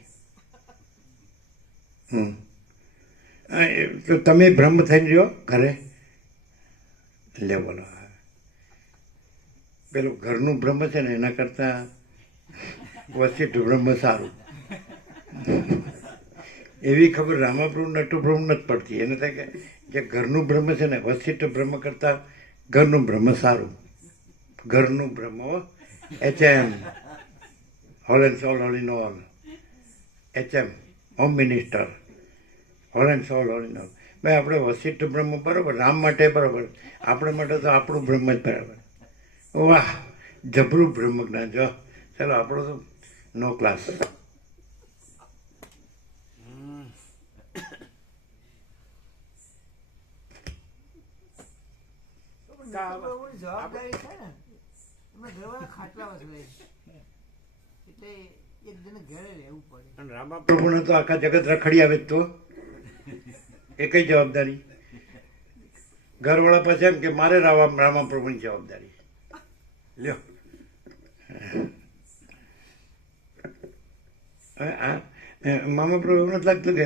તો તમે બ્રહ્મ થઈને રહ્યો ઘરે લે બોલો. પેલું ઘરનું બ્રહ્મ છે ને એના કરતાં વસિષ્ઠ બ્રહ્મ સારું. એવી ખબર રામાપ્રભુ નટુપ્રભુ નથી પડતી. એને થાય કે જે ઘરનું બ્રહ્મ છે ને વસિષ્ઠ બ્રહ્મ કરતાં ઘરનું બ્રહ્મ સારું. ઘરનું બ્રહ્મ HM whole and soul whole in all. HM home minister whole and soul whole in all. ભાઈ આપણે વસિષ્ઠ બ્રહ્મ બરાબર, રામ માટે બરાબર, આપણા માટે તો આપણું બ્રહ્મ જ બરાબર. વાહ, જબરું બ્રહ્મ જ્ઞાન. જો ચાલો આપણો તો નો ક્લાસ. પ્રભુની જવાબદારી છે ને એમાં ઘરવાળા ખાટલામાં જ રહે એટલે એક દિન ઘરે રહેવું પડે. અને રામાપ્રભુને તો આખા જગત રખડી આવે તો એ કઈ જવાબદારી? ઘરવાળા પાસે એમ કે મારે રામાપ્રભુની જવાબદારી લ્યો. મામા પ્રભુ એવું નથી લાગતું કે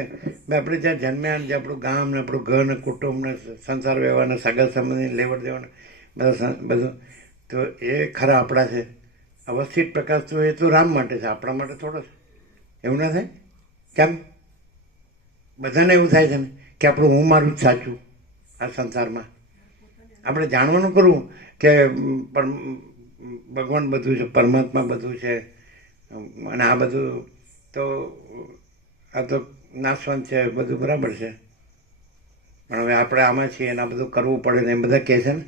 આપણે જ્યાં જન્મ્યા જે આપણું ગામ ને આપણું ઘર ને કુટુંબ ને સંસાર વ્યવહારના સગા સંબંધી લેવડ દેવાના બધું તો એ ખરા આપણા છે. અવસ્થિત પ્રકાશ તો એ તો રામ માટે છે, આપણા માટે થોડો છે. એવું ના થાય? કેમ બધાને એવું થાય છે ને કે આપણું હું મારું જ સાચું આ સંસારમાં. આપણે જાણવાનું કરવું કે ભગવાન બધું છે, પરમાત્મા બધું છે, અને આ બધું તો આ તો નાશવંત છે, બધું બરાબર છે, પણ હવે આપણે આમાં છીએ અને આ બધું કરવું પડે ને એમ બધા કહે છે ને.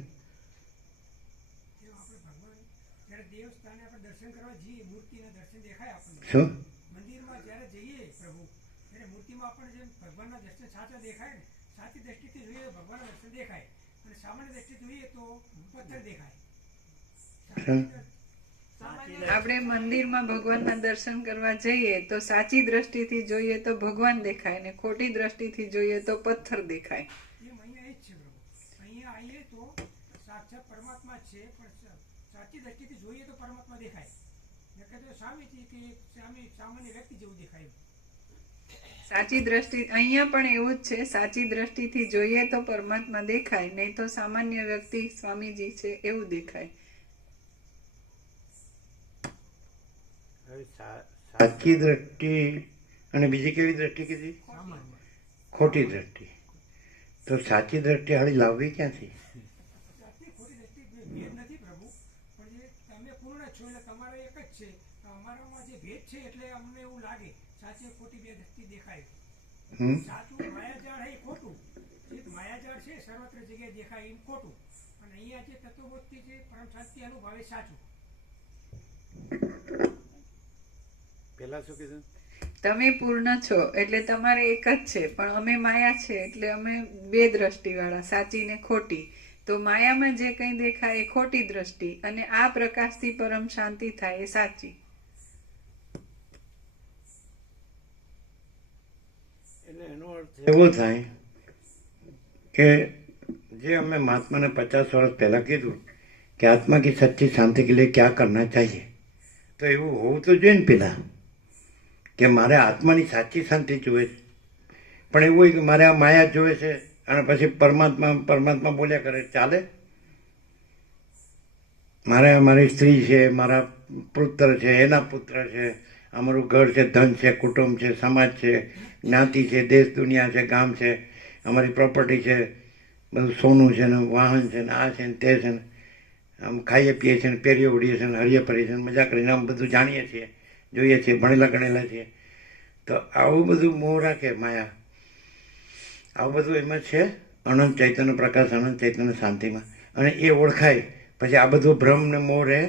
જ્યારે દેવસ્થાને આપણે દર્શન કરવા જઈએ, મૂર્તિના દર્શન દેખાય આપણને. શું? મંદિરમાં જ્યારે જઈએ પ્રભુ, ત્યારે મૂર્તિમાં આપણને જેમ ભગવાનના દર્શન સાચા દેખાય ને, સાચી દ્રષ્ટિથી જોઈએ તો ભગવાનના દર્શન દેખાય, અને સામાન્ય દ્રષ્ટિથી જોઈએ તો પથ્થર દેખાય. શું? આપણે મંદિરમાં ભગવાનના દર્શન કરવા જઈએ તો સાચી દ્રષ્ટિથી જોઈએ તો ભગવાન દેખાય ને ખોટી દ્રષ્ટિથી જોઈએ તો પથ્થર દેખાય. એમ અહીંયા એ જ છે પ્રભુ. અહીંયા આવીએ તો સાક્ષાત પરમાત્મા જ છે, પણ સાચી દ્રષ્ટિથી જોઈએ તો પરમાત્મા દેખાય. નકર તો સામેથી કે સામાન્ય વ્યક્તિ જેવું દેખાય. સાચી દ્રષ્ટિ અહીંયા પણ એવું જ છે, સાચી દ્રષ્ટિથી જોઈએ તો પરમાત્મા દેખાય, નહીં તો સામાન્ય વ્યક્તિ સ્વામીજી છે એવું દેખાય. હવે સાચી દ્રષ્ટિ અને બીજી કેવી દ્રષ્ટિ કીધી? ખોટી દ્રષ્ટિ. તો સાચી દ્રષ્ટિ હાળી લાવવી ક્યાંથી? સાચી ખોટી દ્રષ્ટિ ભેદ નથી પ્રભુ, પણ જે તમે પૂર્ણ છો એટલે તમારે એક જ છે. અમારામાં જે ભેદ છે એટલે અમને એવું લાગે સાચી ખોટી બે દ્રષ્ટિ દેખાય. સાચું માયાજાળ એ ખોટું, જે માયાજાળ છે સર્વત્ર જગ્યાએ દેખાય એમ ખોટું, અને અહીંયા જે તત્વબોધથી છે પરમ શાંતિ અનુભવે સાચું. પેલા શું કીધું? તમે પૂર્ણ છો એટલે તમારે એક જ છે, પણ અમે માયા છે એટલે અમે બે દ્રષ્ટિવાળા, સાચી ને ખોટી. તો માયામાં જે કંઈ દેખાય એ ખોટી દ્રષ્ટિ, અને આ પ્રકાશથી પરમ શાંતિ થાય એ સાચી. એટલે એનો અર્થ એવો થાય કે જે અમે મહાત્માને 50 વર્ષ પહેલા કીધું કે આત્મા की सच्ची शांति के लिए क्या करना चाहिए, તો એવું હોવું તો જોઈએ ને પેલા કે મારે આત્માની સાચી શાંતિ જોઈએ છે, પણ એવું હોય કે મારે આ માયા જોવે છે અને પછી પરમાત્મા બોલ્યા કરે, ચાલે? મારે મારી સ્ત્રી છે, મારા પુત્ર છે, એના પુત્ર છે, અમારું ઘર છે, ધન છે, કુટુંબ છે, સમાજ છે, જ્ઞાતિ છે, દેશ દુનિયા છે, ગામ છે, અમારી પ્રોપર્ટી છે, બધું સોનું છે ને વાહન છે ને આ છે ને તે છે ને આમ ખાઈએ પીએ છીએ ને પહેરીએ ઉડીએ છીએ ને હરીએ ફરીએ છીએ મજા કરીને આમ બધું જાણીએ છીએ, જોઈએ છીએ, ભણેલા ગણેલા છીએ. તો આવું બધું મોહ રાખે માયા, આવું બધું એમાં છે અનંત ચૈતન્ય પ્રકાશ, અનંત ચૈતન્ય શાંતિમાં, અને એ ઓળખાય પછી આ બધો ભ્રમ ને મોહ રહે,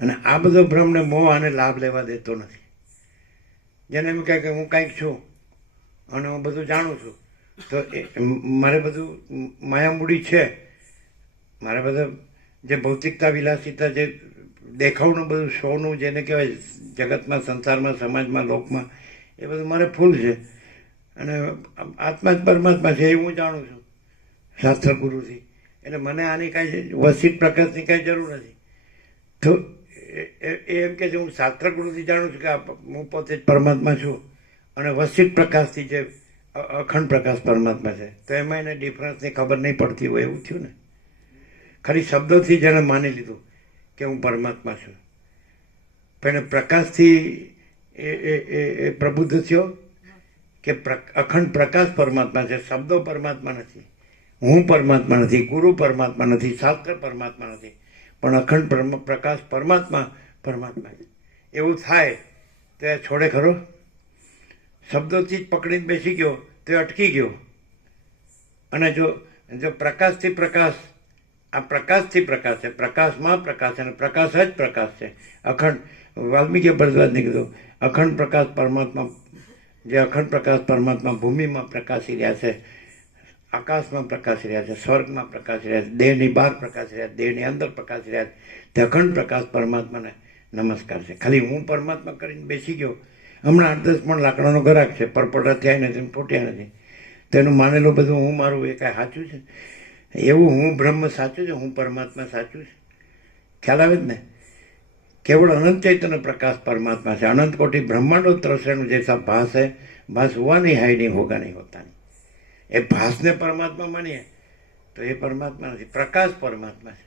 અને આ બધો ભ્રમ ને મોહ આને લાભ લેવા દેતો નથી. જેને એમ કહે કે હું કાંઈક છું અને હું બધું જાણું છું, તો મારે બધું માયા મૂડી છે, મારે બધા જે ભૌતિકતા વિલાસિતા જે દેખાવનું બધું શોનું જેને કહેવાય જગતમાં, સંસારમાં, સમાજમાં, લોકમાં, એ બધું મારે ફૂલ છે, અને આત્મા જ પરમાત્મા છે એ હું જાણું છું શાસ્ત્ર ગુરુથી. એટલે મને આની કાંઈ વસિત પ્રકાશની કાંઈ જરૂર નથી. તો એ એમ કે છે હું શાસ્ત્ર ગુરુથી જાણું છું કે હું પોતે જ પરમાત્મા છું, અને વસિત પ્રકાશથી જે અખંડ પ્રકાશ પરમાત્મા છે, તો એમાં એને ડિફરન્સની ખબર નહીં પડતી હોય એવું થયું ને. ખાલી શબ્દોથી જેણે માની લીધું કે હું પરમાત્મા છું, પણ પ્રકાશથી એ પ્રબુદ્ધ થયો કે અખંડ પ્રકાશ પરમાત્મા છે, શબ્દો પરમાત્મા નથી, હું પરમાત્મા નથી, ગુરુ પરમાત્મા નથી, શાસ્ત્ર પરમાત્મા નથી, પણ અખંડ પ્રકાશ પરમાત્મા છે. એવું થાય તો એ છોડે ખરો? શબ્દોથી જ પકડીને બેસી ગયો તો એ અટકી ગયો. અને જો પ્રકાશથી પ્રકાશ, આ પ્રકાશથી પ્રકાશ છે, પ્રકાશમાં પ્રકાશ છે, અને પ્રકાશ જ પ્રકાશ છે, અખંડ. વાલ્મીકી ભરદ્વાજને કીધું અખંડ પ્રકાશ પરમાત્મા, જે અખંડ પ્રકાશ પરમાત્મા ભૂમિમાં પ્રકાશી રહ્યા છે, આકાશમાં પ્રકાશી રહ્યા છે, સ્વર્ગમાં પ્રકાશી રહ્યા છે, દેહની બહાર પ્રકાશી રહ્યા છે, દેહની અંદર પ્રકાશી રહ્યા છે, તે અખંડ પ્રકાશ પરમાત્માને નમસ્કાર છે. ખાલી હું પરમાત્મા કરીને બેસી ગયો. હમણાં 8-10 પણ લાકડાનો ગરાક છે, પરપોટા થયા નથી, ફૂટ્યા નથી, તેનું માનેલું બધું હું મારું એ કાંઈ સાચું છે? એવું હું બ્રહ્મ સાચું છે, હું પરમાત્મા સાચું છે? ખ્યાલ આવે જ ને? केवल अनंत चैतन्य प्रकाश परमात्मा से अनंत कोटि ब्रह्मांडो त्रसरेणु जैसा भास है, भास हुआ नहीं, है नहीं, होगा नहीं, होता नहीं. એ ભાસને પરમાત્મા માનીએ તો એ પરમાત્મા નથી, પ્રકાશ પરમાત્મા છે,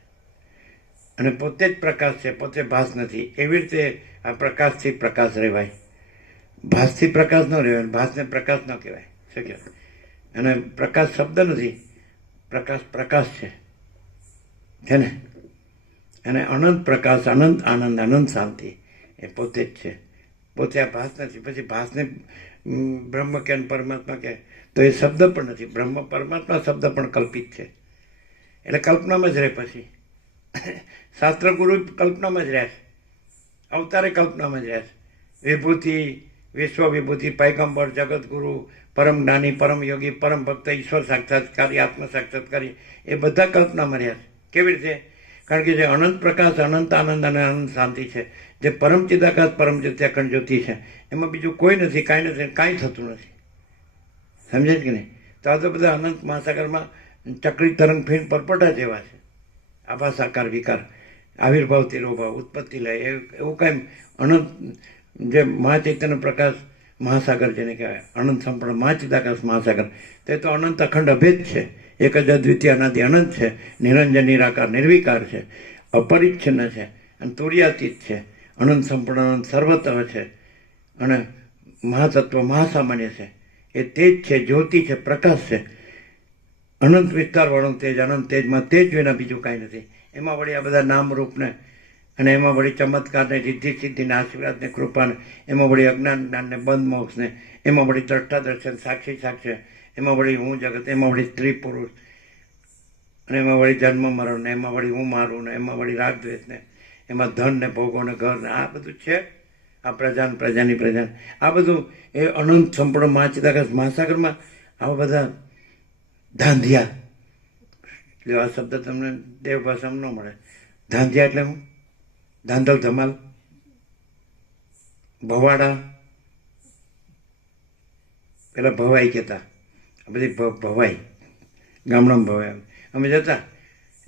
અને પોતે જ પ્રકાશ છે, પોતે ભાસ નથી. એવી રીતે આ પ્રકાશથી પ્રકાશ રહેવાય, ભાસથી પ્રકાશ ન રહેવાય, ભાસને પ્રકાશ ન કહેવાય. શક્ય. અને પ્રકાશ શબ્દ નથી, પ્રકાશ પ્રકાશ છે ને. અને અનંત પ્રકાશ, અનંત આનંદ, અનંત શાંતિ એ પોતે જ છે. પોતે આ ભાસ નથી. પછી ભાસને બ્રહ્મ કે પરમાત્મા કે તો એ શબ્દ પણ નથી. બ્રહ્મ પરમાત્મા શબ્દ પણ કલ્પિત છે. એટલે કલ્પનામાં જ રહે. પછી શાસ્ત્ર ગુરુ કલ્પનામાં જ રહે છે, અવતારે કલ્પનામાં જ રહે છે. વિભૂતિ, વિશ્વ વિભૂતિ, પૈગંબર, જગતગુરુ, પરમ જ્ઞાની, પરમ યોગી, પરમ ભક્ત, ઈશ્વર સાક્ષાત્કારી, આત્મ સાક્ષાત્કારી એ બધા કલ્પનામાં રહ્યા છે. કેવી રીતે? કારણ કે જે અનંત પ્રકાશ, અનંત આનંદ અને અનંત શાંતિ છે, જે પરમ ચિદાકાશ, પરમ જ્યોતિ, અખંડ જ્યોતિ છે, એમાં બીજું કોઈ નથી, કાંઈ નથી, કાંઈ થતું નથી. સમજે જ કે નહીં? તો આ તો બધા અનંત મહાસાગરમાં ચક્રી તરંગ ફીણ પરપટા જેવા છે. આભાસ આકાર વિકાર, આવિર્ભાવ તિરોભાવ, ઉત્પત્તિ લય, એવું કાંઈ અનંત જે મહાચૈતન્ય પ્રકાશ મહાસાગર જેને કહેવાય, અનંત સંપૂર્ણ મહાચિદાકાશ મહાસાગર, તે તો અનંત અખંડ અભેદ છે. એક જ અદ્વિતીય અનાદિ અનંત છે. નિરંજન નિરાકાર નિર્વિકાર છે. અપરિચ્છન્ન છે અને તુર્યાતીત છે. અનંત સંપૂર્ણ અનંત સર્વતઃ છે અને મહાતત્વ મહાસામાન્ય છે. એ તેજ છે, જ્યોતિ છે, પ્રકાશ છે. અનંત વિસ્તારવાળું તેજ, અનંત તેજમાં તેજ વિના બીજું કાંઈ નથી. એમાં વળી આ બધા નામરૂપને અને એમાં વળી ચમત્કારને, રિદ્ધિ સિદ્ધિને, આશીર્વાદને, કૃપાને, એમાં વળી અજ્ઞાન જ્ઞાનને, બંધ મોક્ષને, એમાં વળી દ્રષ્ટા દર્શન, સાક્ષી સાક્ષ્ય, એમાં વળી હું જગત, એમાં વળી સ્ત્રી પુરુષ, અને એમાં વળી જન્મ મરણ ને, એમાં વળી હું મારું ને, એમાં વળી રાગ દ્વેષને, એમાં ધન ને, ભોગો ને, ઘર ને, આ બધું છે. આ પ્રજાન, પ્રજાની પ્રજાન, આ બધું એ અનંત સંપૂર્ણ મહાચિદાકાશ મહાસાગરમાં આવા બધા ધાંધિયા, એટલે આ શબ્દ તમને દેવ ભાષામાં ન મળે. ધાંધિયા એટલે હું? ધાંધલ ધમાલ, ભવાડા, પેલા ભવાઈ કહેતા, આ બધી ભવાઈ, ગામડામાં ભવાઈ. અમે જતા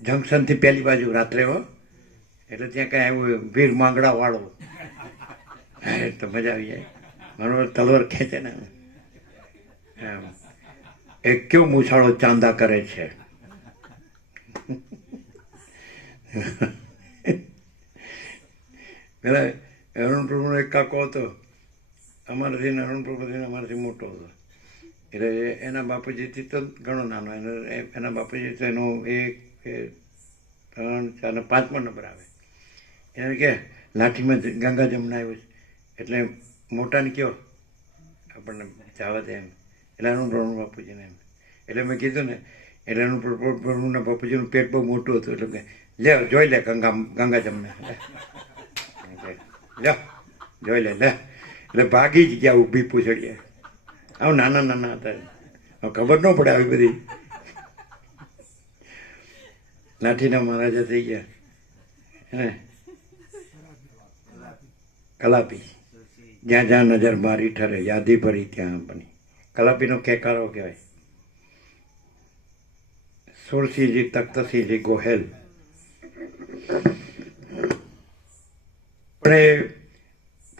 જંકશનથી પહેલી બાજુ રાત્રે હો, એટલે ત્યાં કાંઈ આવ્યું વીર માંગડા વાળો, તો મજા આવી જાય. મારો તલવાર ખેંચે ને એમ, એ કેવો મૂછાળો ચાંદા કરે છે. પેલા અરુણ પ્રભુનો એક કાકો હતો, અમારાથી અરુણ પ્રભુથી અમારાથી મોટો હતો. એટલે એના બાપુજીથી તો ઘણો નાનો. એના બાપુજી તો એનો 1, 2, 3, 4 ને 5મો નંબર આવે. એને કે લાઠીમાં ગંગા જમના આવ્યું છે, એટલે મોટાને કયો આપણને જવા દે એમ. એટલે અરુણ પ્રભુ બાપુજીને એમ. એટલે મેં કીધું ને, એટલે અરુણ પ્રભુના બાપુજીનું પેટ બહુ મોટું હતું. એટલે કે લે જોઈ લે ગંગા જમના, લે જોઈ લે. એટલે ભાગી જ ગયા ઊભી પૂછડીએ. આવું નાના નાના હતા, ખબર ન પડે આવી બધી. લાઠીના મહારાજા થઈ ગયા હે, કલાપી. જ્યાં જ્યાં નજર મારી ઠરે, યાદી ભરી ત્યાં બની. કલાપીનો કેકારો કહેવાય. સુરસિંહજી, તખ્તસિંહજી ગોહેલ. પણ એ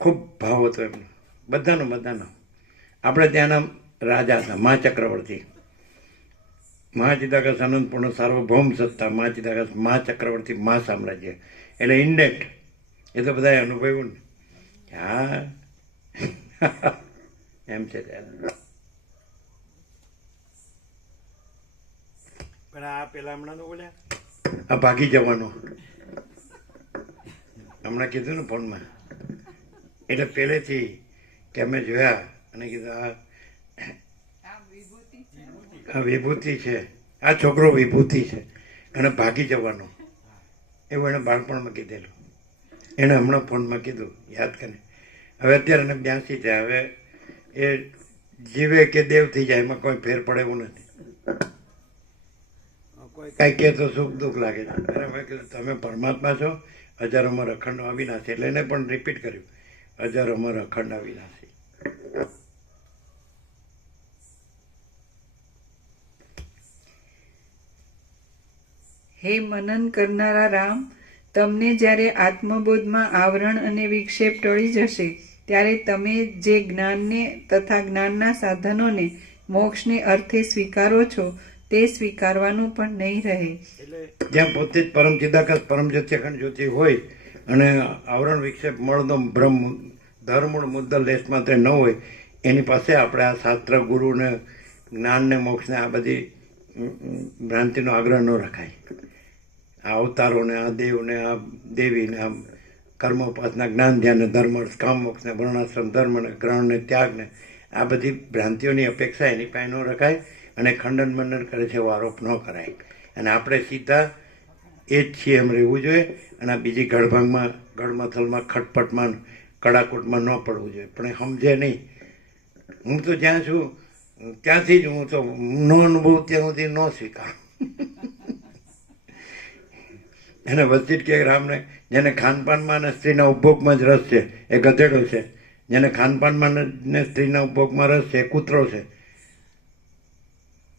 ખૂબ ભાવ હતો એમનો, બધાનો. આપણે ત્યાંના રાજા હતા મહાચક્રવર્તી, મહાચિદાકાશ અનંતપૂર્ણ સાર્વભૌમ સત્તા, મહાચિદાકાશ મહાચક્રવર્તી મહાસામ્રાજ્ય. એટલે ઇન્ડેક્ટ એ તો બધાએ અનુભવ્યું ને. હા એમ છે ત્યારે. પણ આ પેલા હમણાં તો બોલ્યા આ ભાગી જવાનું, હમણાં કીધું ને ફોનમાં. એટલે પહેલેથી કે અમે જોયા અને કીધું આ વિભૂતિ છે, આ છોકરો વિભૂતિ છે અને ભાગી જવાનો, એવું એને બાળપણમાં કીધેલું. એણે હમણાં ફોનમાં કીધું, યાદ કરીને. હવે અત્યારે એને 82 થયા. હવે એ જીવે કે દેવ થઈ જાય, એમાં કોઈ ફેર પડે એવું નથી. કાંઈ કહે તો સુખ દુઃખ લાગે છે. મેં કીધું તમે પરમાત્મા છો, અજર અમર અખંડ અવિનાશી. એટલે એને પણ રિપીટ કર્યું, અજર અમર અખંડ અવિનાશી. હે મનન કરનારા રામ, તમને જ્યારે આત્મબોધમાં આવરણ અને વિક્ષેપ ટળી જશે, ત્યારે તમે જે જ્ઞાનને તથા જ્ઞાનના સાધનોને મોક્ષને અર્થે સ્વીકારો છો, તે સ્વીકારવાનું પણ નહીં રહે. જ્યાં પોતે જ પરમ ચિદાકાશ પરમ જ્યોતિ અખંડ જ્યોતિ હોય અને આવરણ વિક્ષેપ મળતો બ્રહ્મ ધર્મૂળ મુદ્દલ લેશ માત્ર ન હોય, એની પાસે આપણે આ શાસ્ત્ર ગુરુને જ્ઞાનને મોક્ષને આ બધી ભ્રાંતિનો આગ્રહ ન રખાય. આ અવતારોને આ દેવને આ દેવીને આ કર્મોપાસના જ્ઞાન ધ્યાન ધર્મ કામ મોક્ષને વર્ણાશ્રમ ધર્મને ગ્રહણને ત્યાગને આ બધી ભ્રાંતિઓની અપેક્ષા એની પાસે ન રખાય અને ખંડન મંડન કરે છે એવો આરોપ ન કરાય. અને આપણે સીધા એ જ છીએ એમ રહેવું જોઈએ અને આ બીજી ગળભાંગમાં ગળમથલમાં ખટપટમાં કડાકૂટમાં ન પડવું જોઈએ. પણ એ સમજે નહીં. હું તો જ્યાં છું ત્યાંથી જ હું તો ન અનુભવ ત્યાં સુધી ન સ્વીકારું. એને વસ્તી કે રામને જેને ખાનપાનમાં અને સ્ત્રીના ઉપભોગમાં જ રસ છે એ ગધેડો છે, જેને ખાનપાનમાં ને સ્ત્રીના ઉપભોગમાં રસ છે એ કૂતરો છે.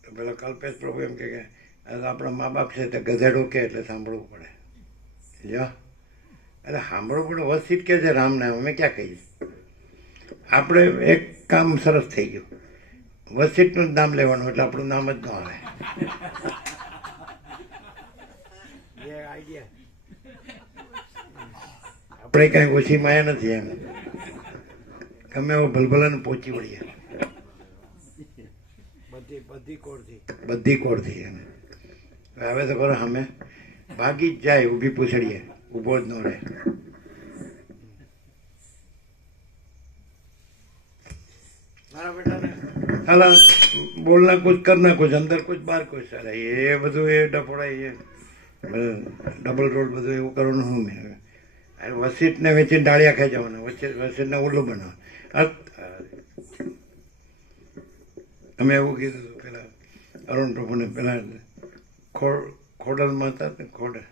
તો પેલા કલ્પેશ પ્રભુ એમ કે આપણા મા બાપ છે તે ગધેડો કે એટલે સાંભળવું પડે. જો એટલે સાંભળવું પડે. વસ્તી કે છે રામને, અમે ક્યાં કહીએ. આપણે એક કામ સરસ થઈ ગયું, વસ્તીનું જ નામ લેવાનું એટલે આપણું નામ જ ન આવે. આપણે કઈ ઓછી માયા નથી એમ, ગમે એવો ભલભલાને પહોંચી વળીએ બધી કોરથી એમ. હવે તો ખરો અમે ભાગી જ જાય, ઊભી પૂછડીએ, ઊભો જ ન રહે. મારા બેટાને હાલા બોલના કુછ કરના કુછ અંદર કુછ બહાર કુછ. અરે એ બધું એ ડફોડાય ડબલ રોડ બધું એવું કરવાનું શું મેં વસીટને વેચીને ડાળિયા ખાઈ જવાના, વસીટને ઓલું બનાવવા. અમે એવું કીધું હતું પેલા અરુણ પ્રભુને, પેલા ખોડલમાં હતા ને ખોડલ,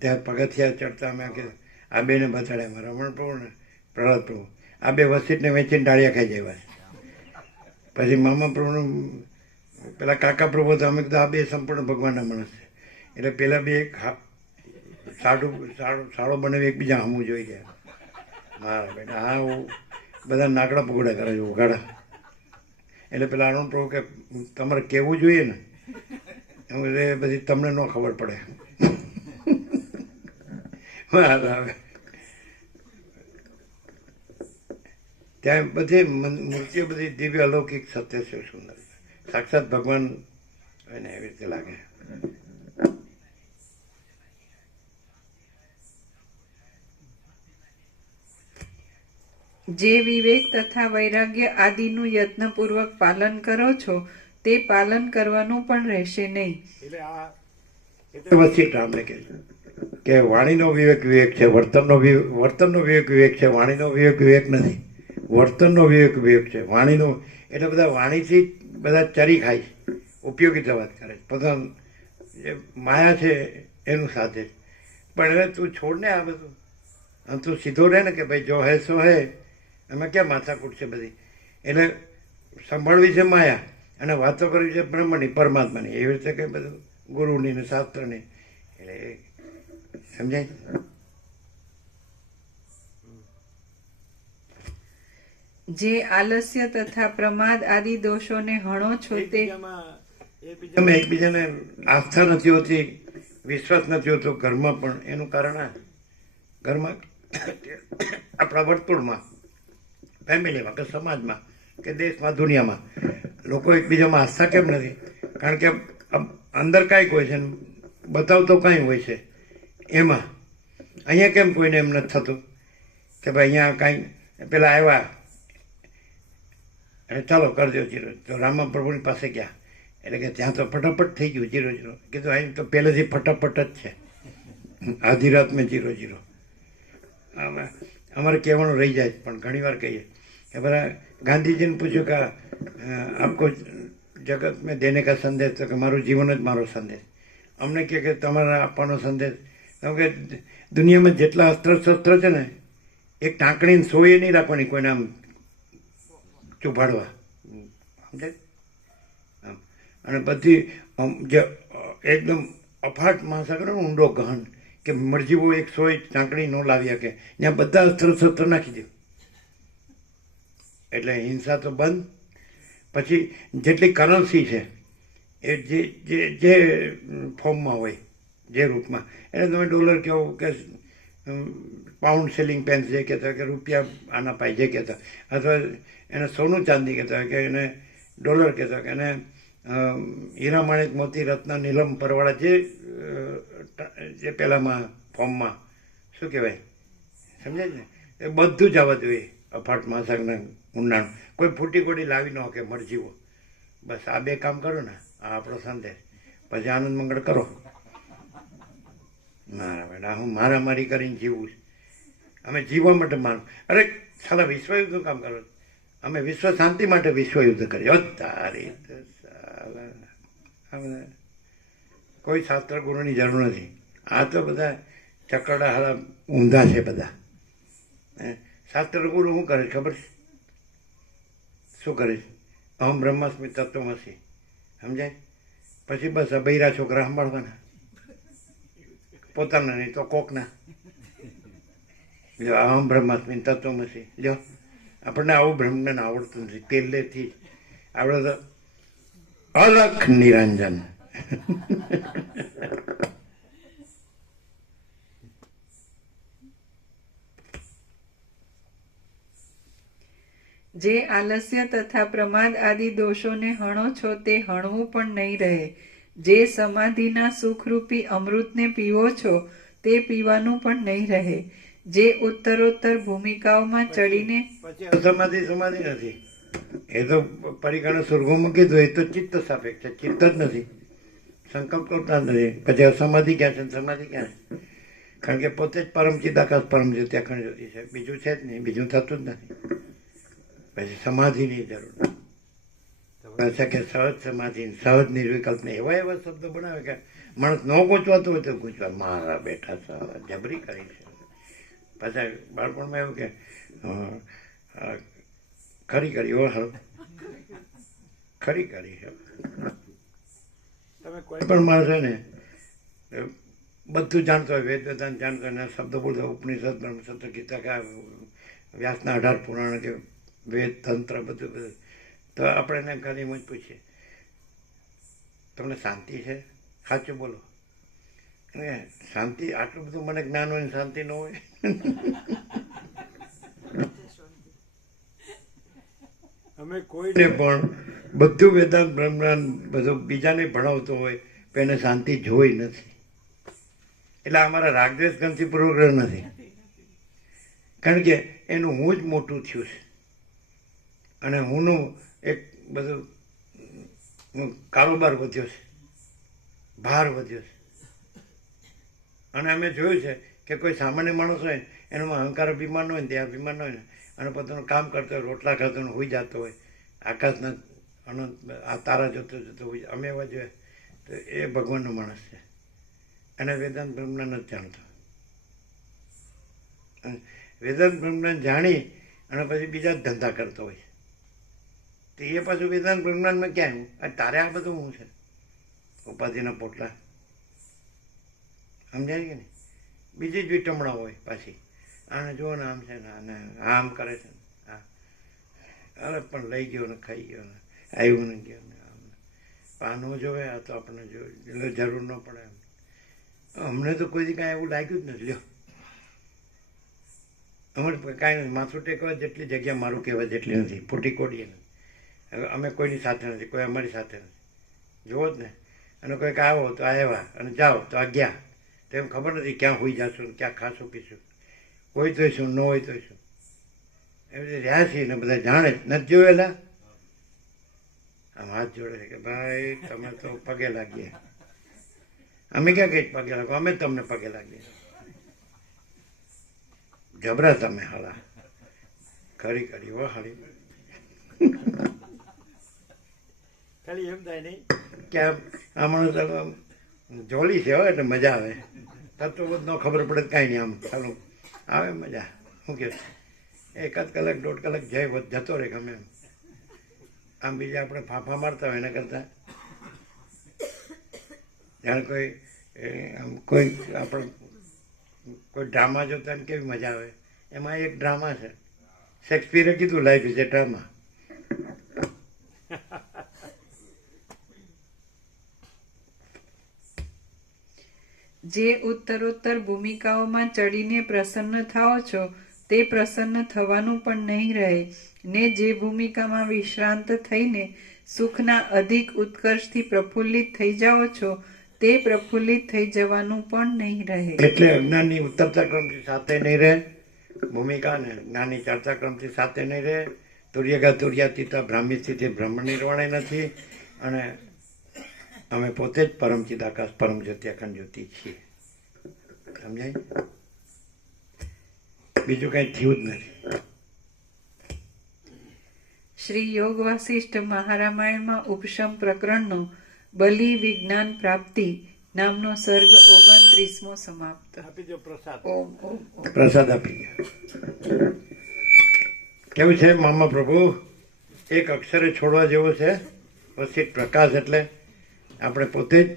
ત્યાં પગથિયા ચડતા અમે કીધું આ બેને બતાડ્યા અમારા રમણ પ્રભુ ને પ્રહલાદ પ્રભુ, આ બે વસીટને વેચીને ડાળિયા ખાઈ જાય. પછી મામા પ્રભુનું પેલા કાકા પ્રભુ હતા, અમે કીધું આ બે સંપૂર્ણ ભગવાનના માણસ છે એટલે પેલા બે સાડો બનાવી એકબીજા હમું જોઈ ગયા. મારા બેટા હા હું બધા નાકડા પગોડા કરે છે ઉઘાડા. એટલે પેલા અરુણ પ્રભુ કે તમારે કહેવું જોઈએ ને, એ બધી તમને ન ખબર પડે. આવે ત્યાં બધી મૂર્તિઓ બધી દિવ્ય અલૌકિક સત્ય છે, સુંદર સાક્ષાત ભગવાન એને એવી રીતે લાગે. જે વિવેક તથા વૈરાગ્ય આદિનું યત્નપૂર્વક પાલન કરો છો તે પાલન કરવાનું પણ રહેશે નહીં. એટલે વચ્ચે રામને કહે કે વાણીનો વિવેક વિવેક છે, વર્તનનો વિવેક વિવેક છે, વાણીનો વિવેક વિવેક નથી. વર્તનનો વિવેક વિવેક છે, વાણીનો એટલે બધા વાણીથી બધા ચરી ખાય છે, ઉપયોગિતા વાત કરે છે, બધા જે માયા છે એનું સાથે. પણ હવે તું છોડ ને આ બધું, આમ તું સીધો રહે ને કે ભાઈ જો હે સો હે, એમાં ક્યાં માથાકૂટ છે બધી. એટલે સંભાળવી છે માયા અને વાતો કરવી છે બ્રહ્મની પરમાત્માની, એવી રીતે કંઈ બધું ગુરુની ને શાસ્ત્રની. એટલે સમજાય. જે આલસ્ય તથા પ્રમાદ આદિ દોષોને હણો છો તે એકબીજાને આસ્થા નથી હોતી, વિશ્વાસ નથી હોતો ઘરમાં, પણ એનું કારણ આ ઘરમાં આપણા વર્તુળમાં, ફેમિલીમાં કે સમાજમાં કે દેશમાં દુનિયામાં લોકો એકબીજામાં આસ્થા કેમ નથી? કારણ કે અંદર કાંઈક હોય છે બતાવતો કાંઈ હોય છે એમાં. અહીંયા કેમ કોઈને એમ નથી થતું કે ભાઈ અહીંયા કાંઈ પેલા આવ્યા અને ચાલો કરજો જીરો, તો રામા પ્રભુની પાસે ગયા એટલે કે ત્યાં તો ફટાફટ થઈ ગયું 0-0. કીધું અહીં તો પહેલેથી ફટાફટ જ છે, આધી રાત મેં 0-0. અમારે કહેવાનું રહી જાય પણ ઘણી વાર કહીએ કે બરા ગાંધીજીને પૂછ્યું કે આપકો જગત મેં દેને કા સંદેશ, તો કે મારું જીવન જ મારો સંદેશ. અમને કહે કે તમારા આપવાનો સંદેશ, કેમ કે દુનિયામાં જેટલા અસ્ત્ર શસ્ત્ર છે ને એક ટાંકણીને સોય નહીં રાખવાની કોઈને આમ ચુભાડવા, સમજાય? અને બધી જે એકદમ અફાટ મહાસાગર ઊંડો ગહન કે મરજીવો એક સોય ટાંકણી ન લાવી શકે, ત્યાં બધા અસ્ત્ર શસ્ત્ર નાખી દે એટલે હિંસા તો બંધ. પછી જેટલી કરન્સી છે એ જે ફોર્મમાં હોય, જે રૂપમાં, એને તમે ડોલર કહો કે પાઉન્ડ સિલિંગ પેન્સ જે કહેતા હોય કે રૂપિયા આના પાય જે કહેતા અથવા એને સોનું ચાંદી કહેતા હોય કે એને ડોલર કહેતા હોય કે એને હીરા માણેક મોતી રત્ન નીલમ પરવાળા જે પહેલાંમાં ફોર્મમાં શું કહેવાય સમજાય ને એ બધું જ આવવા જોઈએ અફાટ મહાસાગરના ઊંડાણ. કોઈ ફૂટી કોટી લાવી ન કે મરજીવો. બસ આ બે કામ કરો ને આ આપણો સંદેશ. પછી આનંદ મંગળ કરો. મારા બેટા હું મારામારી કરીને જીવું છું. અમે જીવવા માટે મારું. અરે સાલા વિશ્વયુદ્ધનું કામ કરો. અમે વિશ્વ શાંતિ માટે વિશ્વયુદ્ધ કરીએ. તારી તો સાલા આ બધા કોઈ શાસ્ત્ર ગુરુની જરૂર નથી. આ તો બધા ચકરડા હાલા ઊંધા છે બધા. શાસ્ત્ર ગુરુ શું કરે ખબર છે? શું કરે છે? અહમ બ્રહ્માસ્મિ તત્વમસી સમજાય? પછી બસ આ બૈરા છોકરા સંભાળવાના, પોતાના નહીં તો કોકના. લ્યો અહમ બ્રહ્માસ્મિ તત્વમસી લ્યો. આપણને આવું બ્રહ્મજ્ઞાન આવડતું નથી પહેલેથી જ. આપણે તો અલખ નિરંજન. જે આલસ્ય તથા પ્રમાદ આદિ દોષોને હણો છો તે હણવું પણ નહીં રહે. જે સમાધિના સુખરૂપી અમૃતને પીવો છો તે પીવાનું પણ નહીં રહે. જે ઉત્તરોત્તર ભૂમિકાઓમાં ચડીને પછી અસમાધિ સમાધિ નથી. એ તો પરિકાણે સ્વર્ગો મૂકી દો. એ તો ચિત્ત સાપેક્ષ છે, ચિત્ત જ નથી. સંકલ્પ કરતા નથી. પછી અસમાધિ ક્યાં છે સમાધિ ક્યાં છે? કારણ કે પોતે જ પરમ ચિદાકાશ પરમ જ્યોતિ અખંડ જ્યોતિ છે. બીજું છે જ નહીં, બીજું થતું જ નથી. પછી સમાધિની જરૂર છે કે સહજ સમાધિ, સહજ નિર્વિકલ્પને એવા એવા શબ્દો બનાવે કે માણસ ન ગૂંચવાતો હોય તો ગૂંચવા. મારા બેઠા સહજ જબરી કરી છે. પાછા બાળપણમાં એવું કે ખરી કરી હો હર ખરી કરી છે. તમે કોઈ પણ માણસ છે ને બધું જાણતો હોય, વેદ વેદાંત જાણતો હોય, શબ્દ બોલતો, ઉપનિષદ બ્રહ્મસૂત્ર ગીતા કે વ્યાસના 18 પુરાણ કે વેદ તંત્ર બધું તો આપણે એને ખાલી એમ જ પૂછીએ તમને શાંતિ છે? સાચું બોલો. શાંતિ આટલું બધું મને જ્ઞાન હોય ને શાંતિ ન હોય? અમે કોઈને પણ બધું વેદાંત બ્રહ્માંડ બધું બીજાને ભણાવતો હોય પણ એને શાંતિ જોઈ નથી. એટલે અમારા રાગદ્વેષ ગ્રંથિ પૂર્વગ્રહ નથી. કારણ કે એનું હું જ મોટું થયું છે અને હુંનું એક બધું કારોબાર વધ્યો છે, ભાર વધ્યો છે. અને અમે જોયું છે કે કોઈ સામાન્ય માણસ હોય ને એનામાં અહંકાર અભિમાન હોય ને ત્યાં અભિમાન હોય ને અને પોતાનું કામ કરતો હોય, રોટલા ખાતો હોય, હોઈ જતો હોય, આકાશના અનંત આ તારા જોતો જોતો હોય. અમે એવા જોઈએ તો એ ભગવાનનો માણસ છે. અને વેદાંત બ્રહ્મજ્ઞાન નથી જાણતો. વેદાંત બ્રહ્મજ્ઞાન જાણી અને પછી બીજા જ ધંધા કરતો હોય તો એ પાછું વેદાંત બ્રહ્મજ્ઞાનમાં ક્યાં આવ્યું? તારે આ બધું શું છે? ઉપાધિના પોટલા સમજાય કે નહીં? બીજી જ વિટમણા હોય પાછી. આને જુઓ ને આમ છે ને આને આમ કરે છે ને હા અરે પણ લઈ ગયો ને ખાઈ ગયો ને આવ્યું ને ગયો ને આમ આ ન જોવે. આ તો આપણને એટલે જરૂર ન પડે એમ. અમને તો કોઈ કાંઈ એવું લાગ્યું જ નથી. લ્યો અમારે કાંઈ નથી. માથું ટેકવા જેટલી જગ્યા મારું કહેવાય જેટલી નથી. ફૂટી કોડીએ નથી. અમે કોઈની સાથે નથી, કોઈ અમારી સાથે નથી. જુઓ જ ને. અને કોઈક આવો તો આવ્યા અને જાઓ તો આ ગયા. તો એમ ખબર નથી ક્યાં હોઈ જશું, ક્યાં ખાશું પીશું, હોય તો શું ન હોય તો શું. એવી રીતે રહ્યા છીએ ને બધા જાણે જ નથી જોયેલા. આમ હાથ જોડે છે કે ભાઈ તમે તો પગે લાગીએ. અમે ક્યાં કંઈક પગે લાગો, અમે જ તમને પગે લાગીએ. જબરા તમે હાલા ખરી કરી હો હાલી. ખાલી એમ થાય નહીં કે આ માણસ જોલી છે હોય એટલે મજા આવે. તત્વ ન ખબર પડે કાંઈ નહીં. આમ ચાલો આવે મજા. શું કે 1 કલાક 1.5 કલાક જાય જતો રહે ગમે એમ. આમ બીજા આપણે ફાંફા મારતા હોય એના કરતાં જાણે કોઈ આપણે કોઈ ડ્રામા જોતા ને કેવી મજા આવે. એમાં એક ડ્રામા છે. શેક્સપિયરે કીધું લાઈફ ઇઝ એ ડ્રામા. જે ઉત્તરોત્તર ભૂમિકાઓમાં ચડીને પ્રસન્ન થાઓ છો તે પ્રસન્ન થવાનું પણ નહીં રહે, ને જે ભૂમિકામાં વિશ્રાંત થઈને સુખના અધિક ઉત્કર્ષથી પ્રફુલ્લિત થઈ જાઓ છો તે પ્રફુલ્લિત થઈ જવાનું પણ નહીં રહે. એટલે અજ્ઞાનની ઉત્તરતા ક્રમથી સાથે નહીં રહે ભૂમિકા, ને જ્ઞાનની ચડતા ક્રમથી સાથે નહીં રહે. તુર્યગા તુર્યાતીતા બ્રાહ્મી સ્થિતિ બ્રહ્મ નિર્વાણે નથી, અને અમે પોતે જ પરમ ચિદાકાશ પરમ જ્યોતિ અખંડ જ્યોતિ છીએ. સમજાય? બીજું કઈ થયું જ નથી. શ્રી યોગ વાસિષ્ઠ મહારામાયણમાં ઉપશમ પ્રકરણનો બલિ વિજ્ઞાન પ્રાપ્તિ નામનો સર્ગ 29મો સમાપ્ત. આપી દો પ્રસાદ. ઓમ ઓમ ઓમ. પ્રસાદ આપી દો. કેવું છે મામા પ્રભુ? એક અક્ષરે છોડવા જેવો છે. વસિત પ્રકાશ એટલે આપણે પોતે જ,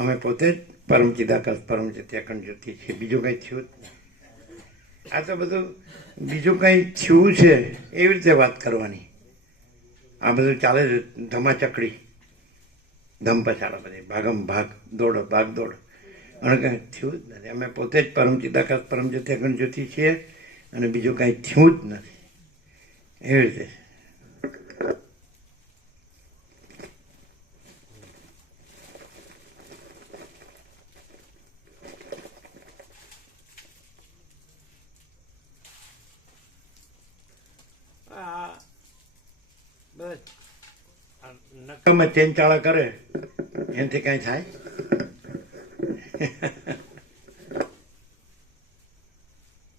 અમે પોતે જ પરમ ચિદાકાશ પરમ જ્યોતિ અખંડ જ્યોતિ છીએ. બીજું કંઈ થયું જ નહીં. આ તો બધું બીજું કંઈ થયું છે એવી રીતે વાત કરવાની. આ બધું ચાલે છે ધમાચકડી, ધમ પછાડા બધી, ભાગમ ભાગ દોડ ભાગ દોડ, અને કંઈ થયું જ નથી. અમે પોતે જ પરમ ચિદાકાશ પરમ જ્યોતિ અખંડ જ્યોતિ છીએ, અને બીજું કંઈ થયું જ નથી. એવી રીતે નકામાં ચેનચાળા કરે એનાથી કઈ થાય?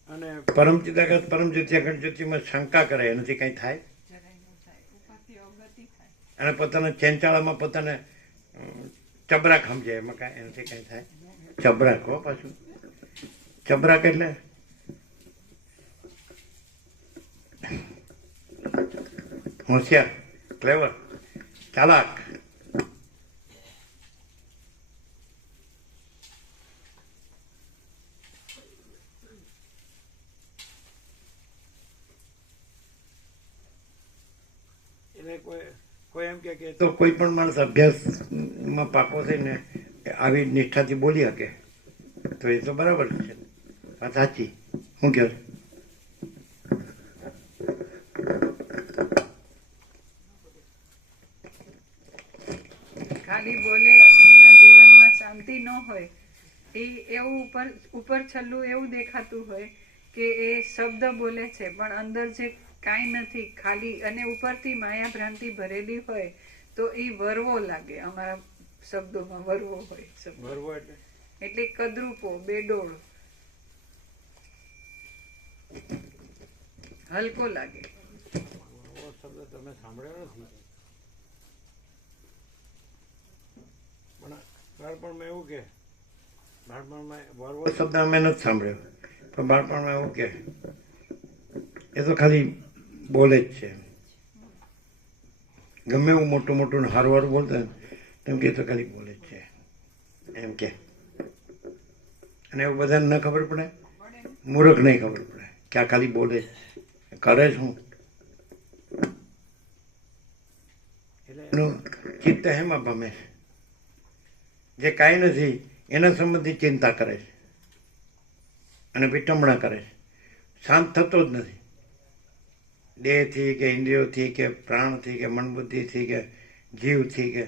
અને પરમ ચિદાકાશ પરમ જ્યોતિ અખંડ જ્યોતિમાં શંકા કરે એનાથી કઈ થાય? જરાય ન થાય, ઉપરથી અવગતિ થાય. અને પોતાના ચેનચાળામાં પોતાને ચબરાક સમજે એમાં કાંઈ એનાથી કઈ થાય? ચબરાક હો પાછું. ચબરાક એટલે હોશિયાર, ક્લેવર, ચાલાક. એટલે કોઈ એમ કે તો કોઈ પણ માણસ અભ્યાસમાં પાકો થઈને આવી નિષ્ઠાથી બોલી શકે તો એ તો બરાબર છે. વાત સાચી. શું કહો? ખાલી બોલે અને એના જીવનમાં શાંતિ ન હોય, એ એવું ઉપર છલ્લું એવું દેખાતું હોય કે એ શબ્દ બોલે છે પણ અંદર જે કાંઈ નથી, ખાલી, અને ઉપરથી માયા ભ્રાંતિ ભરેલી હોય તો એ વરવો લાગે. અમારા શબ્દોમાં વરવો હોય શબ્દ. ભરવો એટલે એટલે કદરૂપો, બેડોળ, હલકો લાગે. એવો શબ્દ તમે સાંભળ્યો નથી. પણ બાળપણમાં એવું કે બાળપણમાં વરવો શબ્દ અમે નથી સાંભળ્યો, પણ બાળપણમાં એવું કે એ તો ખાલી બોલે જ છે. ગમે એવું મોટું મોટું હારું હારું બોલતા ને તેમ કે એ તો ખાલી બોલે જ છે એમ કે. અને એવું બધાને ન ખબર પડે, મૂર્ખ નહીં ખબર પડે કે આ ખાલી બોલે જ કરે શું. એટલે એનું ચિત્ત હેમાં ભમે છે. જે કાંઈ નથી એના સંબંધી ચિંતા કરે છે અને વિટંબણા કરે છે. શાંત થતો જ નથી. દેહથી કે ઇન્દ્રિયોથી કે પ્રાણથી કે મનબુદ્ધિથી કે જીવથી કે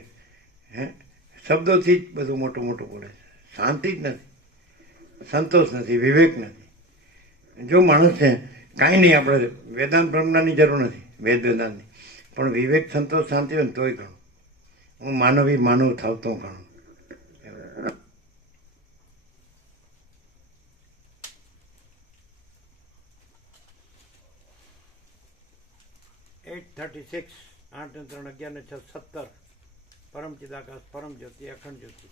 શબ્દોથી જ બધું મોટું મોટું બોલે છે. શાંતિ જ નથી, સંતોષ નથી, વિવેક નથી. જો માણસ છે કાંઈ નહીં, આપણે વેદાંત બ્રહ્મની જરૂર નથી, વેદાંતની, પણ વિવેક, સંતોષ, શાંતિ હોય ને તોય ઘણું. હું માનવી માનવ થાવ તો ઘણું. 8:36 8 ને 3 11 ને 6 17 પરમ ચિદાકાશ પરમ જ્યોતિ અખંડ જ્યોતિ.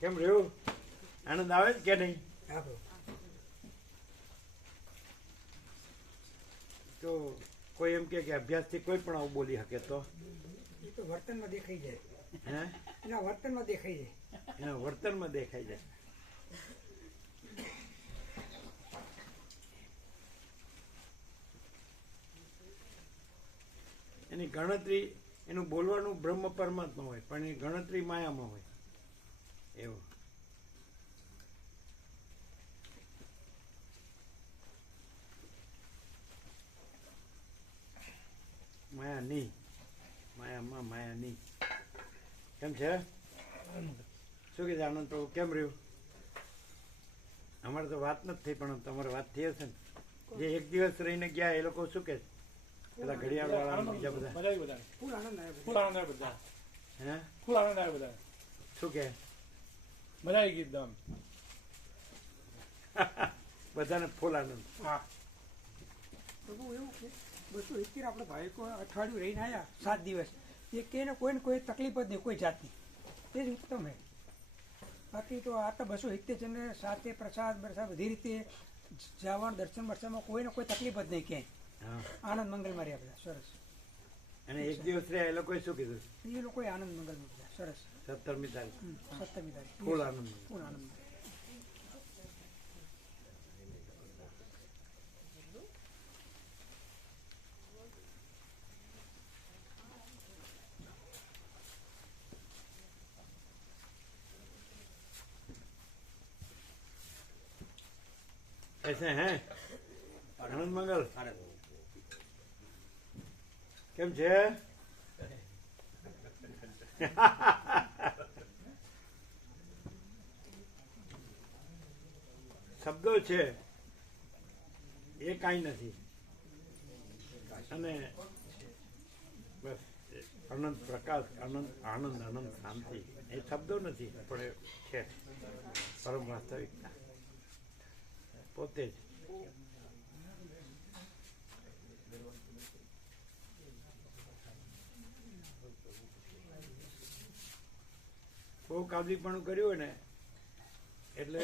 કેમ રહ્યું? આનંદ આવે કે નહીં? તો કોઈ એમ કે અભ્યાસથી કોઈ પણ આવું બોલી શકે તો એ તો વર્તનમાં દેખાઈ જાય. હે? એના વર્તનમાં દેખાઈ જાય. એના વર્તનમાં દેખાઈ જાય. એની ગણતરી, એનું બોલવાનું બ્રહ્મ પરમાત્મા હોય પણ એની ગણતરી માયામાં હોય. એવું માયા નહીં, માયામાં માયા નહીં. કેમ છે? શું કીધું આનંદ પ્રભુ? કેમ રહ્યું? અમારે તો વાત નથી થઈ, પણ તમારે વાત થઈ હશે ને. જે એક દિવસ રહીને ગયા એ લોકો શું કે છે? પેલા ઘડિયાળ વાળા બીજા બધા ફૂલ આનંદ આવ્યો બધા હે ફૂલ આનંદ આવ્યો બધા શું કે? મજા આવી ગઈ એકદમ. બધાને ફૂલ આનંદ. હા પ્રભુ એવું કે 271 આપણે ભાઈ અઠવાડિયું રહીને આવ્યા 7 દિવસ એ કે ને કોઈ તકલીફ જ નહીં કોઈ જાતની તે જ ઉત્તમ હે. બાકી તો આ તો 271 જણને સાથે પ્રસાદ બધી રીતે જવાનું દર્શન બર્શનમાં કોઈને કોઈ તકલીફ જ નહીં ક્યાંય. હા. આનંદ મંગલમાં રહ્યા બધા સરસ. અને એક દિવસ રહ્યા એ લોકોએ શું કીધું? એ લોકોએ આનંદ મંગલમાં બધા સરસ. 17મી તારીખ 17મી તારીખ ફૂલ આનંદ. ફૂલ આનંદ. ऐसे हैं આનંદ મંગલ કેમ છે? શબ્દો છે એ કાંઈ નથી, અને બસ આનંદ પ્રકાશ, આનંદ આનંદ આનંદ શાંતિ એ શબ્દો નથી, પણ એ છે પરમ વાસ્તવિકતા પોતે જ. બહુ કાબલીપણું કર્યું હોય ને એટલે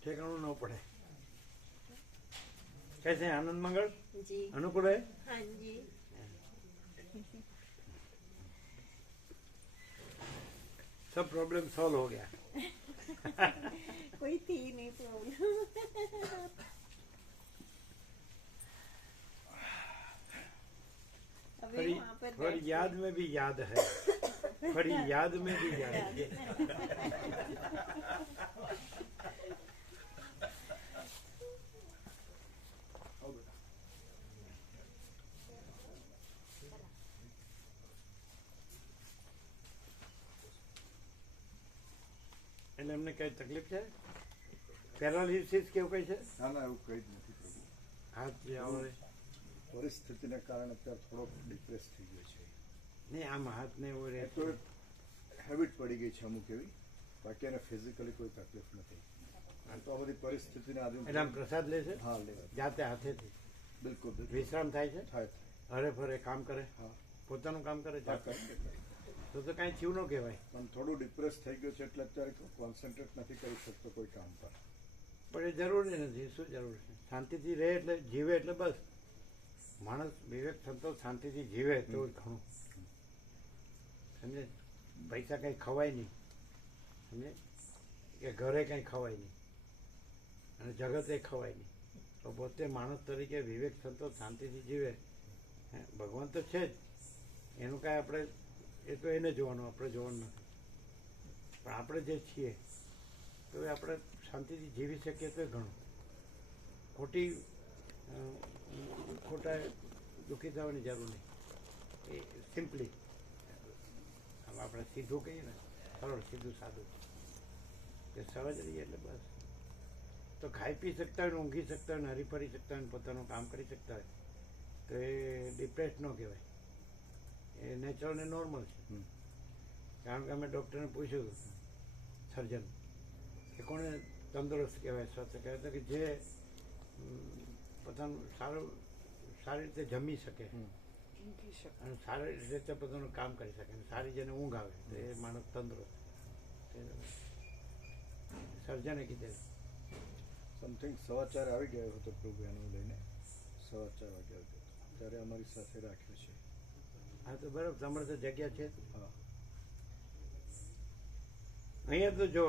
ઠેકાણું ન પડે. कैसे आनंद मंगल जी अनुकूल है? हाँ जी सब प्रॉब्लम सॉल्व हो गया. कोई थी नहीं प्रॉब्लम अभी थोड़ी वहाँ पर थोड़ी बैठ याद में भी याद है, थोड़ी याद में भी याद है. એટલે એમને કઈ તકલીફ છે? પેરાલિસિસ કેવું કઈ છે? ના ના એવું કંઈ જ નથી પ્રભુ. હાથ જે આવે પરિસ્થિતિને કારણે અત્યારે થોડોક ડિપ્રેસ થઈ ગયો છે. નહીં, આમ હાથ ને એવું રહે એ તો હેબિટ પડી ગઈ છે અમુક એવી, બાકી એને ફિઝિકલી કોઈ તકલીફ નથી. આ તો આ બધી પરિસ્થિતિને આધીન. એટલે આમ પ્રસાદ લે છે હા લેવા જાતે હાથેથી, બિલકુલ બિલકુલ. વિશ્રામ થાય છે, થાય હરે ફરે કામ કરે, હા પોતાનું કામ કરે હા, જાતે. કરી શકે. તો કાંઈ થયું ન કહેવાય. પણ થોડું ડિપ્રેસ થઈ ગયો છે એટલે અત્યારે કોન્સન્ટ્રેટ નથી કરી શકતો કોઈ કામ પર. પણ એ જરૂરી નથી. શું જરૂર છે? શાંતિથી રહે એટલે જીવે એટલે બસ. માણસ વિવેક સંતોષ શાંતિથી જીવે તો ઘણું. સમજે? પૈસા કંઈ ખવાય નહીં, સમજે, કે ઘરે કંઈ ખવાય નહીં, અને જગતે ખવાય નહીં. તો પોતે માણસ તરીકે વિવેક સંતોષ શાંતિથી જીવે. ભગવાન તો છે જ, એનું કાંઈ આપણે એ તો એને જોવાનું, આપણે જોવાનું નથી. પણ આપણે જે છીએ તો એ આપણે શાંતિથી જીવી શકીએ તો ઘણું. ખોટા દુઃખી થવાની જરૂર નહીં. એ સિમ્પલી આમ આપણે સીધું કહીએ ને, સરળ સીધું સાદું, કે સહજ રહીએ એટલે બસ. તો ખાઈ પી શકતા હોય ને, ઊંઘી શકતા હોય ને, હરીફરી શકતા હોય ને, પોતાનું કામ કરી શકતા હોય તો એ ડિપ્રેસ ન કહેવાય. એ નેચરલ ને નોર્મલ છે. કારણ કે અમે ડૉક્ટરને પૂછ્યું, સર્જન, કે કોને તંદુરસ્ત કહેવાય, સ્વસ્થ કહેવાય, તો કે જે પોતાનું સારી રીતે જમી શકે અને સારી રીતે પોતાનું કામ કરી શકે અને સારી જેને ઊંઘ આવે તો એ માણસ તંદુરસ્ત. સર્જને કીધેલું. સમથિંગ 4:15 આવી ગયો હતો પ્રભુ એનું લઈને. 4:15 વાગ્યા હતો ત્યારે અમારી સાથે રાખ્યો છે. હા તો બરાબર, તમારે તો જગ્યા છે. હા અહીંયા તો જો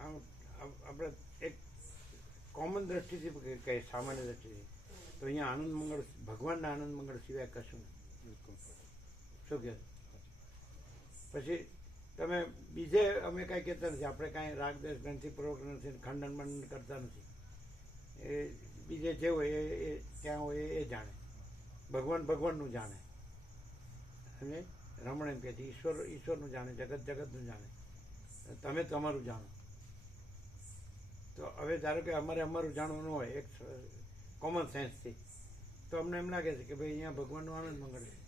આમ આપણે એક કોમન દ્રષ્ટિથી કહીએ, સામાન્ય દ્રષ્ટિથી, તો અહીંયા આનંદ મંગળ, ભગવાનના આનંદ મંગળ સિવાય કશું નથી. બિલકુલ. શું કહે? પછી તમે બીજે અમે કાંઈ કહેતા નથી, આપણે કાંઈ રાગદેશ ગ્રંથિપૂર્વક નથી, ખંડન મંડન કરતા નથી. એ બીજે જે હોય એ ત્યાં હોય એ જાણે, ભગવાનનું જાણે. સમજે? રમણ એમ કહે છે ઈશ્વરનું જાણે, જગતનું જાણે, તમે તમારું જાણો. તો હવે ધારો કે અમારું જાણવાનું હોય એક કોમન સેન્સથી, તો અમને એમ લાગે છે કે ભાઈ અહીંયા ભગવાનનો આનંદ મંગળ છે,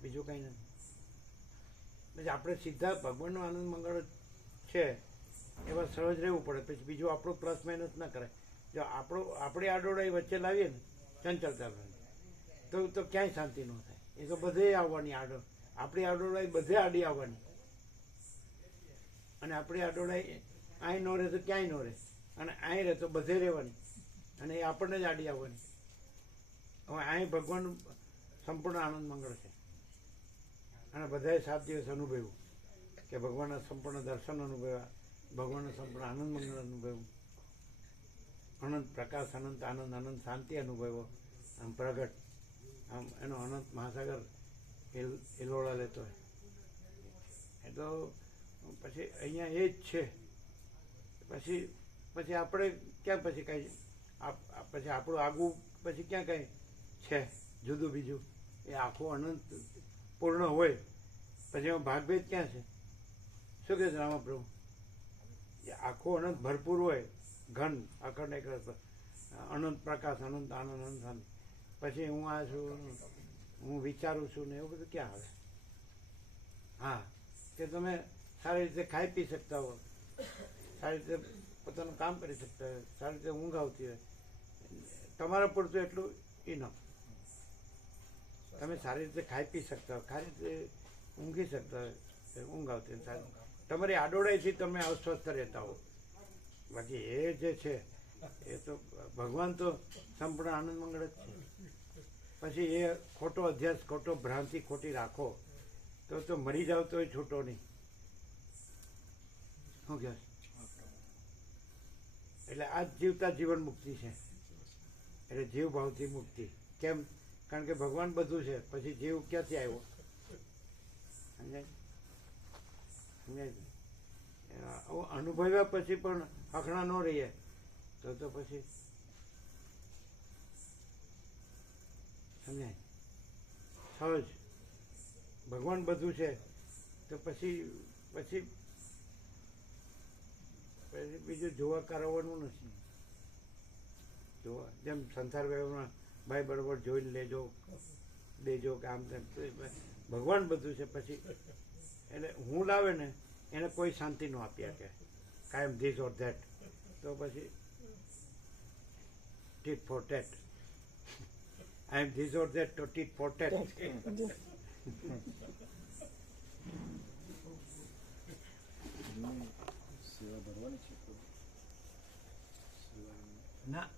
બીજું કંઈ નથી. પછી આપણે સીધા ભગવાનનો આનંદ મંગળ છે એવા સહજ રહેવું પડે. પછી બીજું આપણું પ્લસ માઇનસ ના કરે. જો આપણી આડોડાઈ વચ્ચે લાવીએ ને ચંચળતા તો ક્યાંય શાંતિ ન થાય. એ તો બધે આવવાની આપણી આડોડાઈ બધે આડી આવવાની, અને આપણી આડોડાઈ અહીં ન રહે તો ક્યાંય ન રહે, અને અહીં રહે તો બધે રહેવાની, અને એ આપણને જ આડી આવવાની. હવે અહીં ભગવાન સંપૂર્ણ આનંદ મંગળ છે, અને બધાએ 7 દિવસ અનુભવ્યું કે ભગવાનના સંપૂર્ણ દર્શન અનુભવ્યા, ભગવાનના સંપૂર્ણ આનંદ મંગળ અનુભવ્યું, અનંત પ્રકાશ, અનંત આનંદ, અનંત શાંતિ અનુભવ્યો. આમ પ્રગટ, આમ એનો અનંત મહાસાગર હિલોળા લેતો હોય. એ તો પછી અહીંયા એ જ છે. પછી આપણે ક્યાં પછી કાંઈ પછી આપણું આગવું પછી ક્યાં કાંઈ છે જુદું બીજું? એ આખું અનંત પૂર્ણ હોય પછી એમાં ભાગભેદ ક્યાં છે? શું કહે છે રામાપ્રભુ? એ આખું અનંત ભરપૂર હોય, ઘન અખંડ એક અનંત પ્રકાશ, અનંત આનંદ, અનંત શાંતિ. પછી હું આ છું, હું વિચારું છું ને એવું બધું ક્યાં આવે? હા, કે તમે સારી રીતે ખાઈ પી શકતા હો, સારી રીતે પોતાનું કામ કરી શકતા હોય, સારી રીતે ઊંઘ આવતી હોય, તમારા પૂરતું એટલું ઇનફ. તમે સારી રીતે ખાઈ પી શકતા હોય, સારી રીતે ઊંઘી શકતા હોય, ઊંઘ આવતી હોય, સારી તમારી આડોડાઈથી તમે અસ્વસ્થ રહેતા હો. બાકી એ જે છે એ તો ભગવાન તો સંપૂર્ણ આનંદ મંગળ જ છે. પછી એ ખોટો અધ્યાસ, ખોટો ભ્રાંતિ ખોટી રાખો તો મરી જાવ તોય છૂટો નહીં. શું કહે? એટલે આ જ જીવતા જીવન મુક્તિ છે. એટલે જીવ ભાવથી મુક્તિ. કેમ? કારણ કે ભગવાન બધું છે, પછી જીવ ક્યાંથી આવ્યો? સમજાય? અનુભવ્યા પછી પણ હખણા ન રહીએ તો પછી સમજાય? સહજ ભગવાન બધું છે તો પછી બીજું જોવા કરાવવાનું નથી. જોવા જેમ સંસાર વ્યવહારમાં ભાઈ બરોબર જોઈ લેજો, દેજો કે આમ તેમ, ભગવાન બધું છે પછી એટલે હું લાવે ને એને કોઈ શાંતિ ન આપી શકે, કાયમ ધીસ ઓર ધેટ. તો પછી tit for tat. I am this or that, તો ટીટ ફોર ટેટ. સેવા ભરવાની છે ના,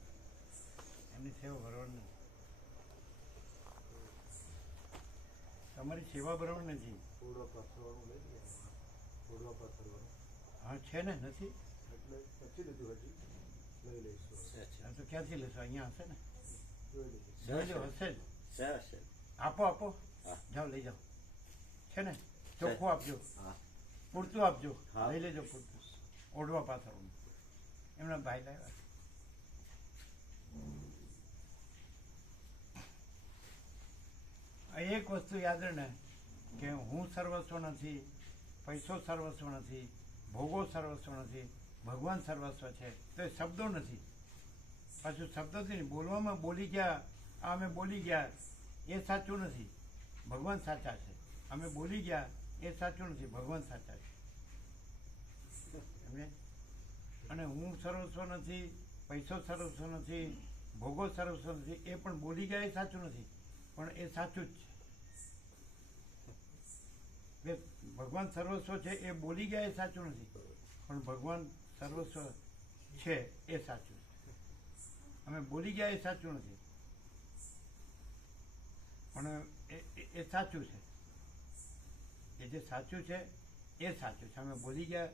એમની સેવા ભરવાની નથી. તમારી સેવા ભરવાની નથી. ઓડવા પાથરવાનું લઈ લઈએ. ઓડવા પાથરવાનું હા છે ને, નથી એટલે નથી લીધું, હજી લઈ લઈશું. હા, તો ક્યાંથી લેશો? અહીંયા હશે ને, જોઈ લઈશું. જોઈ લો, હશે જ. આપો જાઓ, લઈ જાઓ. છે ને, ચોખ્ખું આપજો, પૂરતું આપજો, લઈ લેજો પૂરતું. ઓઢવા પાથરવાનું એમના ભાઈ લાવ્યા. એક વસ્તુ યાદ રહે ને કે હું સર્વસ્વ નથી, પૈસો સર્વસ્વ નથી, ભોગો સર્વસ્વ નથી, ભગવાન સર્વસ્વ છે. તો એ શબ્દો નથી, પાછું શબ્દોથી બોલવામાં બોલી ગયા, અમે બોલી ગયા એ સાચું નથી. ભગવાન સાચા છે. અમે બોલી ગયા એ સાચું નથી, ભગવાન સાચા છે. અને હું સર્વસ્વ નથી, પૈસો સર્વસ્વ નથી, ભોગો સર્વસ્વ નથી, એ પણ બોલી ગયા એ સાચું નથી, પણ એ સાચું જ છે. ભગવાન સર્વસ્વ છે એ બોલી ગયા એ સાચું નથી, પણ ભગવાન સર્વસ્વ છે એ સાચું છે. અમે બોલી ગયા એ સાચું નથી, પણ એ સાચું છે. એ જે સાચું છે એ સાચું છે. અમે બોલી ગયા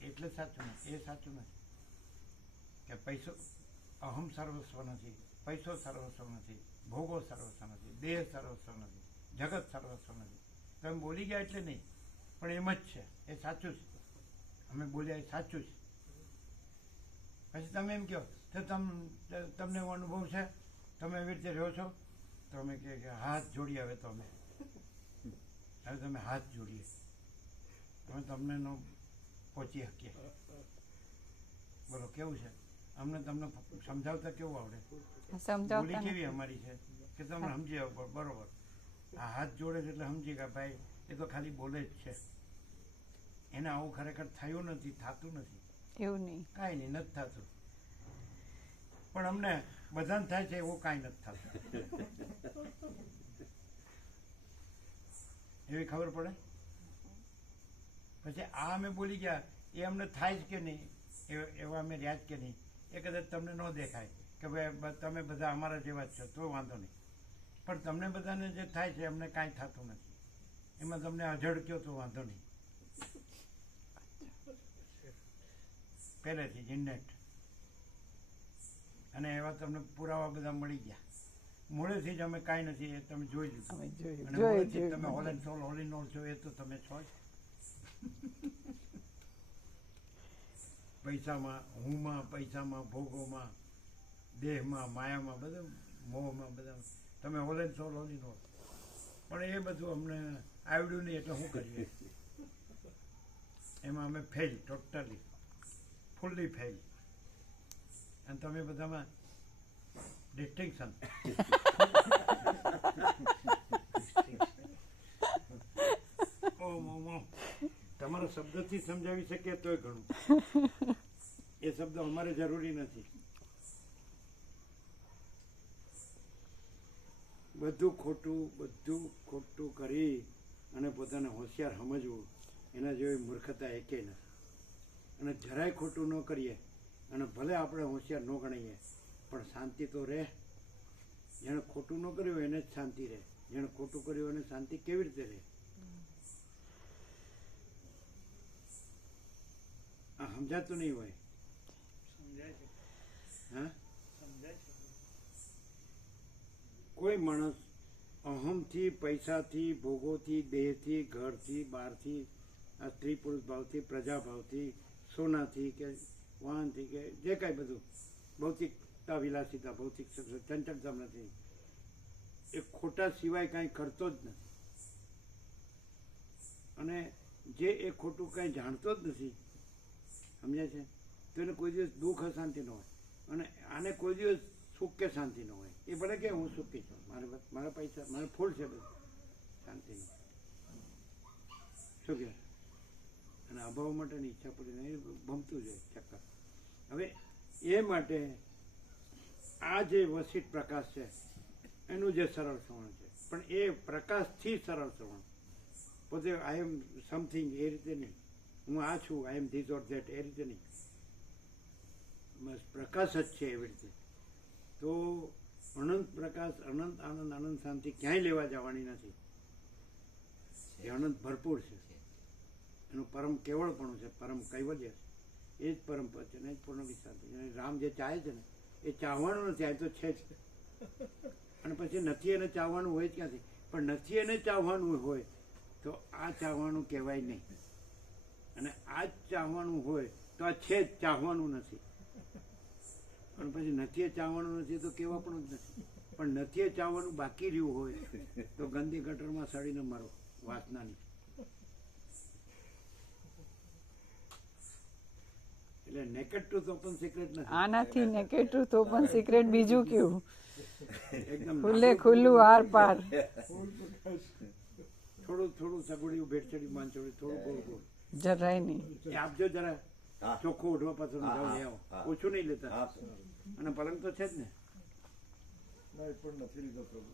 એટલે સાચું નથી, એ સાચું નથી. કે પૈસો, અહમ સર્વસ્વ નથી, પૈસો સર્વસ્વ નથી, ભોગો સર્વસ્વ નથી, દેહ સર્વસ્વ નથી, જગત સર્વસ્વ નથી. તમે બોલી ગયા એટલે નહીં, પણ એમ જ છે, એ સાચું છે, અમે બોલ્યા એ સાચું છે. પછી તમે એમ કહો તો તમને એવો અનુભવ છે, તમે એવી રીતે રહ્યો છો, તો અમે કહે કે હાથ જોડીએ. હવે તો હવે તમે હાથ જોડીએ, અમે તમને ન પહોંચી શકીએ. બોલો કેવું છે? અમને તમને સમજાવતા કેવું આવડે? બોલી કેવી અમારી છે કે તમે સમજી આવો બરોબર. આ હાથ જોડે છે એટલે સમજી ગયા ભાઈ એ તો ખાલી બોલે જ છે, એને આવું ખરેખર થયું નથી, થતું નથી, એવું નહીં, કાંઈ નહીં, નથી થતું. પણ અમને બધાને થાય છે એવું કાંઈ નથી થતું. એવી ખબર પડે. પછી આ અમે બોલી ગયા એ અમને થાય જ કે નહીં, એવા અમે રહ્યા જ કે નહીં, એ કદાચ તમને ન દેખાય કે ભાઈ તમે બધા અમારા જેવા જ છો તો વાંધો નહીં. પણ તમને બધાને જે થાય છે અમને કાંઈ થતું નથી, એમાં તમને અઝડક્યો તો વાંધો નહીં. પહેલેથી જ ઇન્નેટ. અને એવા તમને પુરાવા બધા મળી ગયા. મૂળેથી જ અમે કાંઈ નથી એ તમે જોઈ લીધું. અને મૂળેથી તમે whole and soul whole in all છો એ તો તમે છો જ. પૈસામાં, હુંમાં, પૈસામાં, ભોગોમાં, દેહમાં, માયામાં, બધું મોહમાં, બધા તમે whole and soul whole in all. પણ એ બધું અમને આવડ્યું નહીં એટલે શું કરીએ? એમાં અમે ફેલ, ટોટલી ફૂલ્લી ફેલ. અને તમે બધામાં ડિસ્ટિંક્શન. તમારા શબ્દથી સમજાવી શકીએ તોય ઘણું. એ શબ્દ અમારે જરૂરી નથી. બધું ખોટું કરી અને પોતાને હોશિયાર સમજવું એના જેવી મૂર્ખતા એકેય નથી. અને જરાય ખોટું ન કરીએ અને ભલે આપણે હોશિયાર ન ગણીએ પણ શાંતિ તો રહે. જેણે ખોટું ન કર્યું એને જ શાંતિ રહે, જેણે ખોટું કર્યું એને શાંતિ કેવી રીતે રહે? આ સમજાતું નહીં હોય. હા, કોઈ માણસ અહમથી, પૈસાથી, ભોગોથી, દેહથી, ઘરથી, બહારથી, આ સ્ત્રી પુરુષ ભાવથી, પ્રજાભાવથી, સોનાથી કે વાહનથી કે જે કાંઈ બધું ભૌતિકતા, વિલાસિતા, ભૌતિક ચંચળતા નથી, એ ખોટા સિવાય કાંઈ કરતો જ નથી. અને જે એ ખોટું કાંઈ જાણતો જ નથી, સમજાય છે, તો એને કોઈ દિવસ દુઃખ અશાંતિ ન હોય. અને આને કોઈ દિવસ સુખ કે શાંતિ ન હોય. એ ભલે કે હું સુખી છું, મારા પૈસા મારે ફૂલ છે, બધું શાંતિ નહીં. શું કહે? અને અભાવ માટેની ઈચ્છા પડીને એ ભમતું જાય ચક્કર. હવે એ માટે આ જે વસિત પ્રકાશ છે એનું જે સરળ શ્રવણ છે, પણ એ પ્રકાશથી સરળ શ્રવણ. પોતે આઈ એમ સમથિંગ એ રીતે નહીં, હું આ છું, આઈ એમ ધીસ ઓર ધેટ એ રીતે નહીં, બસ પ્રકાશ જ છે એવી રીતે. તો અનંત પ્રકાશ, અનંત આનંદ, અનંત શાંતિ ક્યાંય લેવા જવાની નથી. એ અનંત ભરપૂર છે. એનું પરમ કેવળપણું છે, પરમ કૈવલ્ય છે, એ જ પરમ પદ છે ને, એ જ પૂર્ણ શાંતિ. રામ જે ચાહે છે ને એ ચાહવાનું નથી, આ તો છે જ. અને પછી નથી એને ચાહવાનું હોય જ ક્યાંથી? પણ નથી એને ચાહવાનું હોય તો આ ચાહવાનું કહેવાય નહીં. અને આ જ ચાહવાનું હોય તો આ છે જ, ચાહવાનું નથી. અને પછી નથી એ ચાહવાનું નથી તો કેવા પણ જ નથી. પણ નથી એ ચાહવાનું બાકી રહ્યું હોય તો ગંદી ગટરમાં સડીને મારો વાસનાની. એટલે નેકેડ ટ્રુથ ઓપન સિક્રેટ નથી. આનાથી નેકેડ ટ્રુથ ઓપન સિક્રેટ બીજું કેવું? એકદમ ખુલ્લું આર પાર. થોડું સગુડિયું, ભેટચડી, માંચોડી, થોડું ગોળ ગોળ. જરાય નહીં. એ આપજો જરા. ચોખ્ખું ઉઠવા પાછળ ઓછું નહીં લેતા. અને પલંગ તો છે જ ને. ના, એ પણ નથી લીધો પ્રભુ.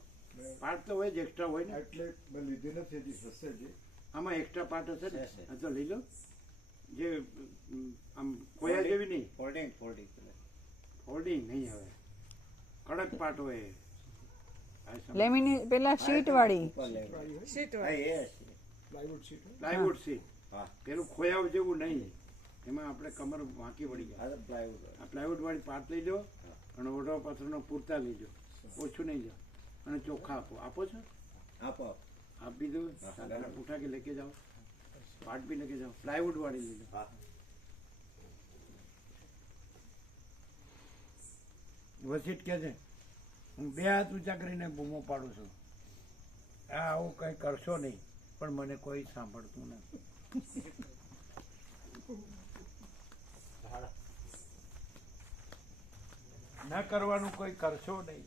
પાર્ટ તો હોય જ, એક્સ્ટ્રા હોય ને. એટલે મેં લીધી નથી, હજી હશે જ. આમાં એક્સ્ટ્રા પાર્ટ હશે ને, આ તો લઈ લો. જે આમ કોયા જેવી નહીં, ફોલ્ડિંગ નહીં, હવે કડક પાર્ટ હોય. લેમિની પેલા શીટ વાળી પ્લાયવુડ સીટ, પેલું ખોયા જેવું નહીં. એમાં આપણે કમર વાંકી વળી જાય. આ પ્લાયવુડ વાળી પાર્ટ લઈ લો અને ઓઢવા પાછળનો પૂરતા લેજો, ઓછું નહીં લો. અને ચોખ્ખા આપો છો? આપી દો. ઉઠા કે લેકે જાઓ. પાટ બી લખી જાઓ, પ્લાયવુડ વાળી લીધું. હા વસીટ કે છે હું 2 હાથ ઊંચા કરીને બૂમો પાડું છું, આ આવું કંઈ કરશો નહીં, પણ મને કોઈ સાંભળતું નથી. ન કરવાનું કોઈ કરશો નહીં,